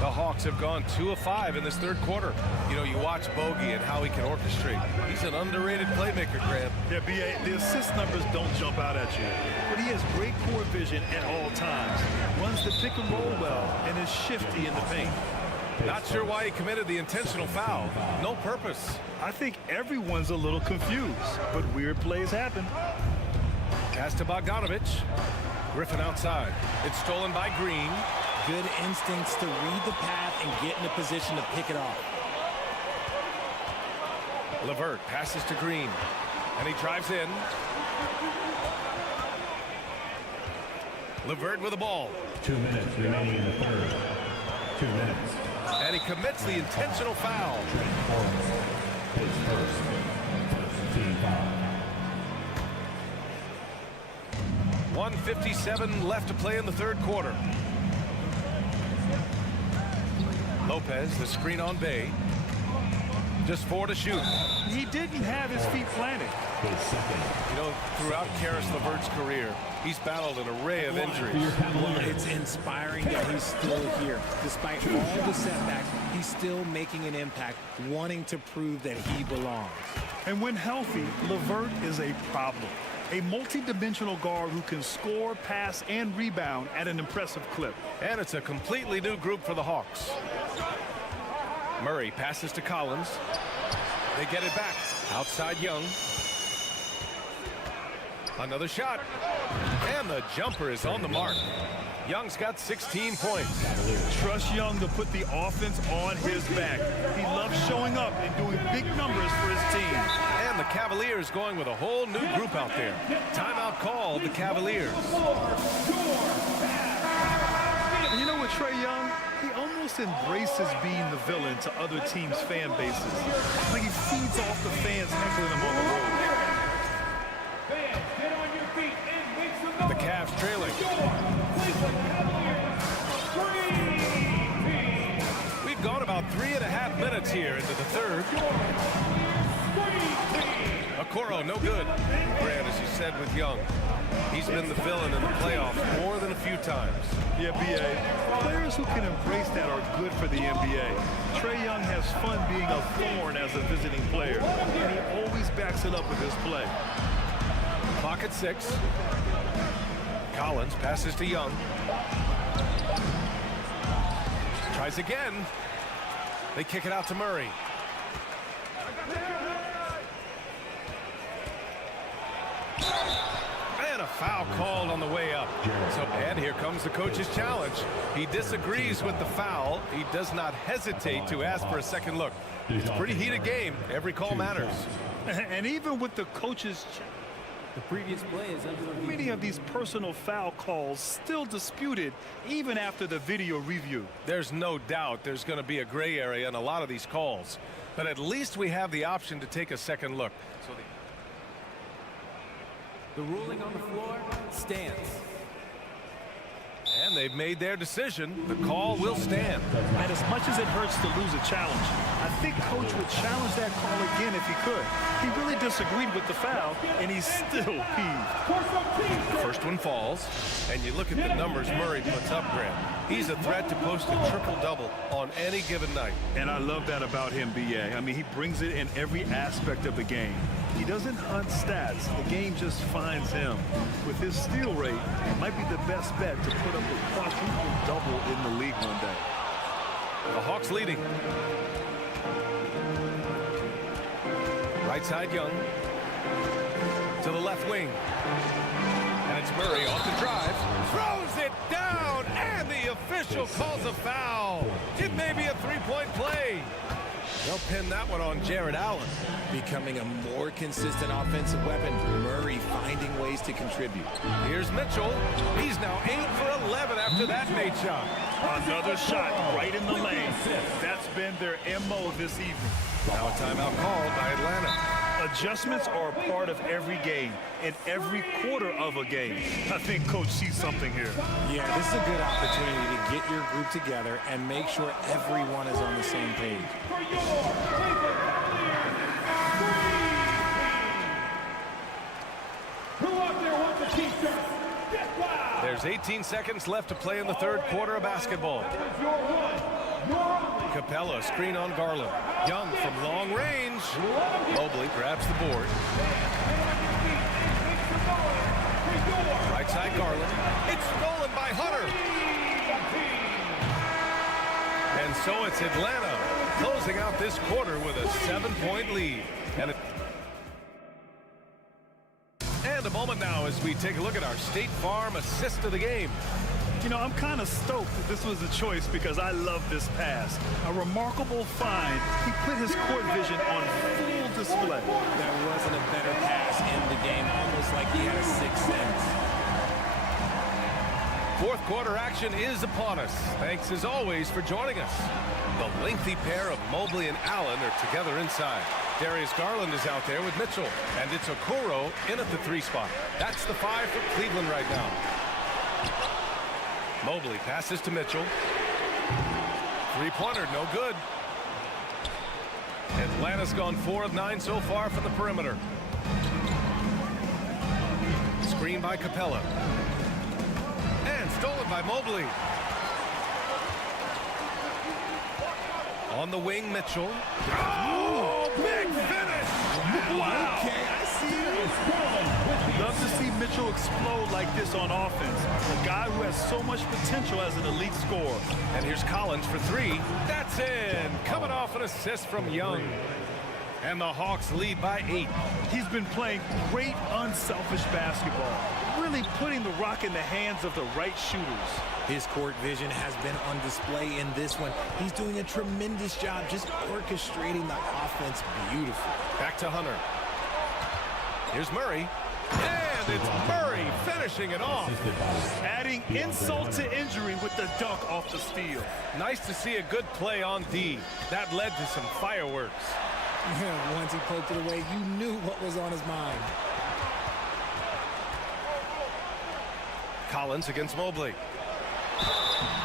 The Hawks have gone 2 of 5 in this third quarter. You know, you watch Bogey and how he can orchestrate. He's an underrated playmaker, Graham. Yeah, B.A., the assist numbers don't jump out at you, but he has great court vision at all times. Runs the pick and roll well and is shifty in the paint. Not sure why he committed the intentional foul. No purpose. I think everyone's a little confused, but weird plays happen. Pass to Bogdanovich. Griffin outside. It's stolen by Green. Good instincts to read the path and get in a position to pick it off. LeVert passes to Green. And he drives in. LeVert with the ball. 2 minutes remaining in the third. 2 minutes. And he commits the intentional foul. His first team foul. 1:57 left to play in the third quarter. Lopez, the screen on Bay. Just 4 to shoot. He didn't have his feet planted. You know, throughout Karis LeVert's career, he's battled an array of injuries. Well, it's inspiring that he's still here. Despite all the setbacks, he's still making an impact, wanting to prove that he belongs. And when healthy, LeVert is a problem. A multi-dimensional guard who can score, pass, and rebound at an impressive clip. And it's a completely new group for the Hawks. Murray passes to Collins. They get it back. Outside Young. Another shot. And the jumper is on the mark. Young's got 16 points. Trust Young to put the offense on his back. He loves showing up and doing big numbers for his team. And the Cavaliers going with a whole new group out there. Timeout called the Cavaliers. And you know what, Trae Young? He almost embraces being the villain to other teams' fan bases. Like he feeds off the fans heckling him on the road. Fans, get on your feet and make some noise. The Cavs trailing. We've gone about 3.5 minutes here into the third. Okoro, no good. Grant, as you said with Young, he's been the villain in the playoffs more than a few times. Yeah, B.A. Players who can embrace that are good for the NBA. Trae Young has fun being a thorn as a visiting player, and he always backs it up with his play. Clock at 6. Collins passes to Young. Tries again. They kick it out to Murray. And a foul called on the way up. And here comes the coach's challenge. He disagrees with the foul. He does not hesitate to ask for a second look. It's a pretty heated game. Every call matters. And even with the coach's The previous play is under review. many of these personal foul calls still disputed even after the video review. There's no doubt there's going to be a gray area in a lot of these calls. But at least we have the option to take a second look. So The ruling on the floor stands. And they've made their decision. The call will stand. And as much as it hurts to lose a challenge, I think Coach would challenge that call again if he could. He really disagreed with the foul, and he's still peeved. First one falls, and you look at the numbers Murray puts up, Grant. He's a threat to post a triple-double on any given night. And I love that about him, B.A. I mean, he brings it in every aspect of the game. He doesn't hunt stats. The game just finds him. With his steal rate, it might be the best bet to put up a quadruple double in the league one day. The Hawks leading. Right side Young. To the left wing. And it's Murray off the drive. Throws it down, and the official calls a foul. It may be a three-point play. They'll pin that one on Jared Allen. Becoming a more consistent offensive weapon, Murray finding ways to contribute. Here's Mitchell. He's now 8 for 11 after that made shot. Another shot right in the lane. That's been their MO this evening. Now a timeout called by Atlanta. Adjustments are a part of every game, and every quarter of a game. I think Coach sees something here. Yeah, this is a good opportunity to get your group together and make sure everyone is on the same page. There's 18 seconds left to play in the third quarter of basketball. Capella, screen on Garland. Young from long range. Mobley grabs the board. Right side Garland. It's stolen by Hunter. And so it's Atlanta closing out this quarter with a 7-point lead. And a moment now as we take a look at our State Farm assist of the game. You know, I'm kind of stoked that this was a choice because I love this pass. A remarkable find. He put his court vision on full display. There wasn't a better pass in the game, almost like he had a sixth sense. Fourth quarter action is upon us. Thanks as always for joining us. The lengthy pair of Mobley and Allen are together inside. Darius Garland is out there with Mitchell, and it's Okoro in at the 3 spot. That's the 5 for Cleveland right now. Mobley passes to Mitchell. Three-pointer, no good. Atlanta's gone 4 of 9 so far from the perimeter. Screen by Capella. And stolen by Mobley. On the wing, Mitchell. Oh, big finish! Wow! Okay, I see it. Love to see Mitchell explode like this on offense. A guy who has so much potential as an elite scorer. And here's Collins for 3. That's in! Coming off an assist from Young. And the Hawks lead by 8. He's been playing great, unselfish basketball. Really putting the rock in the hands of the right shooters. His court vision has been on display in this one. He's doing a tremendous job just orchestrating the offense beautifully. Back to Hunter. Here's Murray. And it's Murray finishing it off. Adding insult to injury with the dunk off the steal. Nice to see a good play on D. That led to some fireworks. Yeah, once he poked it away, you knew what was on his mind. Collins against Mobley.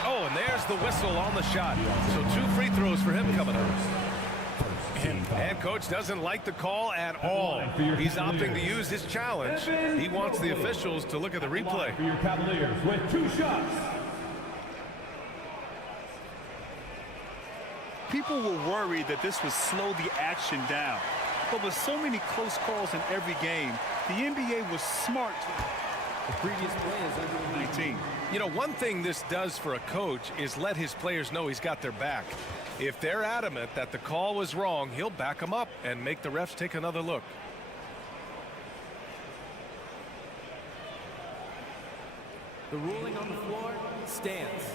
Oh, and there's the whistle on the shot. So 2 free throws for him coming up. And coach doesn't like the call at all. He's opting to use his challenge. He wants the officials to look at the replay. For your Cavaliers with 2 shots. People were worried that this would slow the action down. But with so many close calls in every game, the NBA was smart. The previous play is under 19. You know, one thing this does for a coach is let his players know he's got their back. If they're adamant that the call was wrong, he'll back them up and make the refs take another look. The ruling on the floor stands.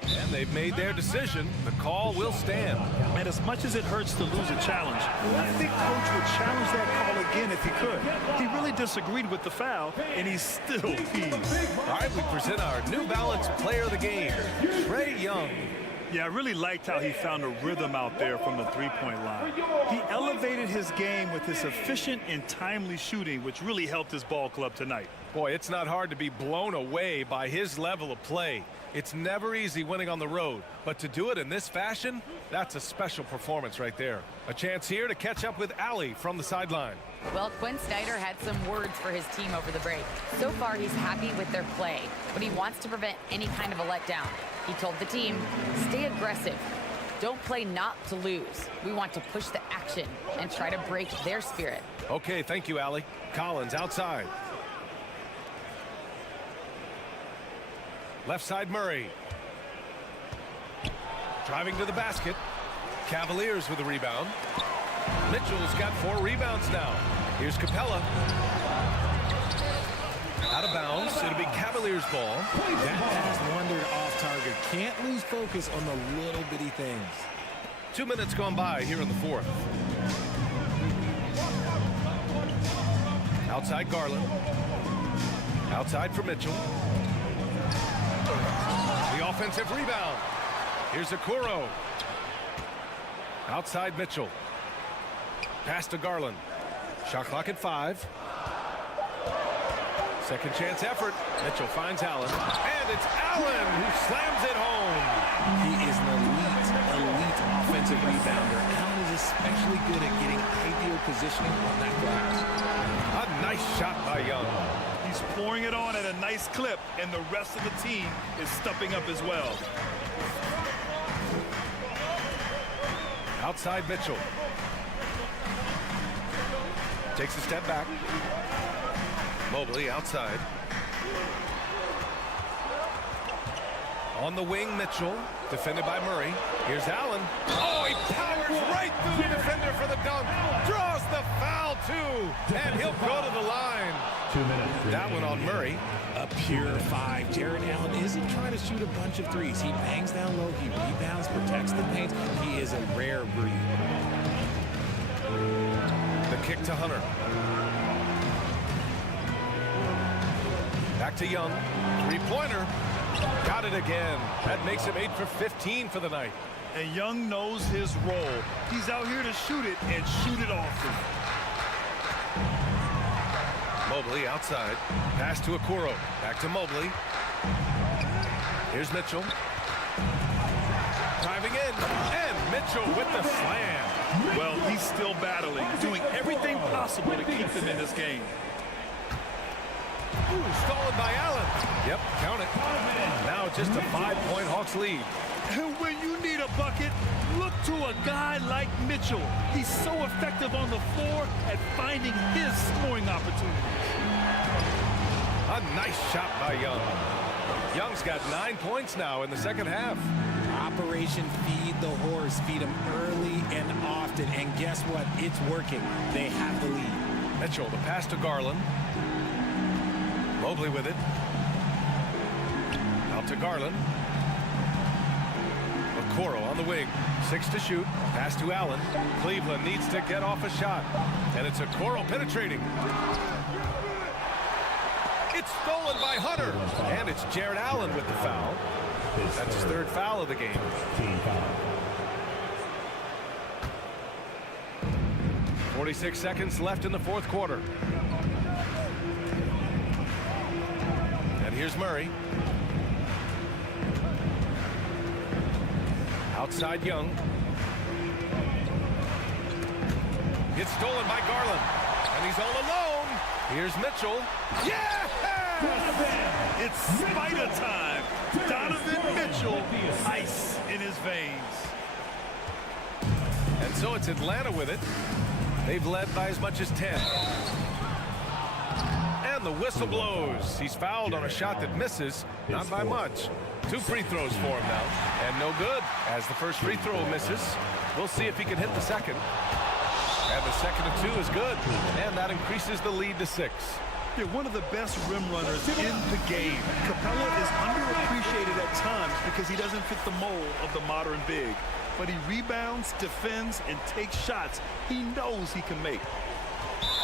And they've made their decision. The call will stand. And as much as it hurts to lose a challenge, I think Coach would challenge that call again if he could. He really disagreed with the foul, and he's still peeved. All right, we present our New Balance player of the game, Trae Young. Yeah, I really liked how he found a rhythm out there from the three-point line. He elevated his game with his efficient and timely shooting, which really helped his ball club tonight. Boy, it's not hard to be blown away by his level of play. It's never easy winning on the road, but to do it in this fashion, that's a special performance right there. A chance here to catch up with Allie from the sideline. Well, Quinn Snyder had some words for his team over the break. So far, he's happy with their play, but he wants to prevent any kind of a letdown. He told the team, stay aggressive. Don't play not to lose. We want to push the action and try to break their spirit. Okay, thank you, Allie. Collins outside. Left side Murray. Driving to the basket. Cavaliers with a rebound. Mitchell's got 4 rebounds now. Here's Capella. Out of bounds. It'll be Cavaliers ball. That pass wandered off target. Can't lose focus on the little bitty things. 2 minutes gone by here in the fourth. Outside Garland. Outside for Mitchell. offensive rebound. Here's Okoro. Outside Mitchell. Pass to Garland. Shot clock at 5. Second chance effort. Mitchell finds Allen. And it's Allen who slams it home. He is an elite offensive rebounder. Allen is especially good at getting ideal positioning on that glass. A nice shot by Young. He's pouring it on at a nice clip, and the rest of the team is stepping up as well. Outside Mitchell. Takes a step back. Mobley outside. On the wing, Mitchell. Defended by Murray. Here's Allen. Oh, he powers right through the defender for the dunk. Draws the foul, too. And he'll go to the line. 2 minutes. That one on Murray. A pure 5. Jared Allen isn't trying to shoot a bunch of threes. He bangs down low. He rebounds, protects the paint. He is a rare breed. The kick to Hunter. Back to Young. Three-pointer. Got it again. That makes him 8 for 15 for the night. And Young knows his role. He's out here to shoot it and shoot it often. Mobley outside. Pass to Okoro. Back to Mobley. Here's Mitchell. Driving in. And Mitchell with the slam. Well, he's still battling, doing everything possible to keep them in this game. Ooh, stolen by Allen. Yep, count it. Now just a 5-point Hawks lead. And when you need a bucket, look to a guy like Mitchell. He's so effective on the floor at finding his scoring opportunities. A nice shot by Young. Young's got 9 points now in the second half. Operation Feed the Horse. Feed him early and often. And guess what? It's working. They have the lead. Mitchell, the pass to Garland. Mobley with it. Out to Garland. Okoro on the wing. 6 to shoot. Pass to Allen. Cleveland needs to get off a shot. And it's Okoro penetrating. It's stolen by Hunter. And it's Jared Allen with the foul. That's his 3rd foul of the game. 46 seconds left in the 4th quarter. And here's Murray. Outside Young. It's stolen by Garland. And he's all alone. Here's Mitchell. Yeah! It's spider time. Donovan Mitchell, ice in his veins. And so it's Atlanta with it. They've led by as much as 10. And the whistle blows. He's fouled on a shot that misses, not by much. 2 free throws for him now, and no good. As the first free throw misses, we'll see if he can hit the second. And the second of 2 is good, and that increases the lead to 6. They're one of the best rim runners in the game. Capella is underappreciated at times because he doesn't fit the mold of the modern big. But he rebounds, defends, and takes shots he knows he can make.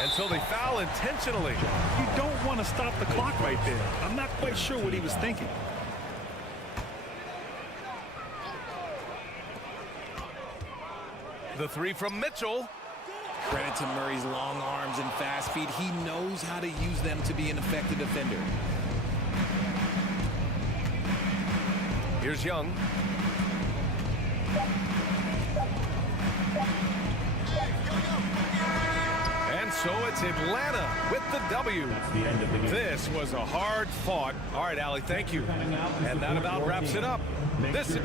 And so they foul intentionally. You don't want to stop the clock right there. I'm not quite sure what he was thinking. The 3 from Mitchell. Credit to Murray's long arms and fast feet. He knows how to use them to be an effective defender. Here's Young. And so it's Atlanta with the W. This was a hard fought. All right, Allie, thank you. And that about wraps it up. This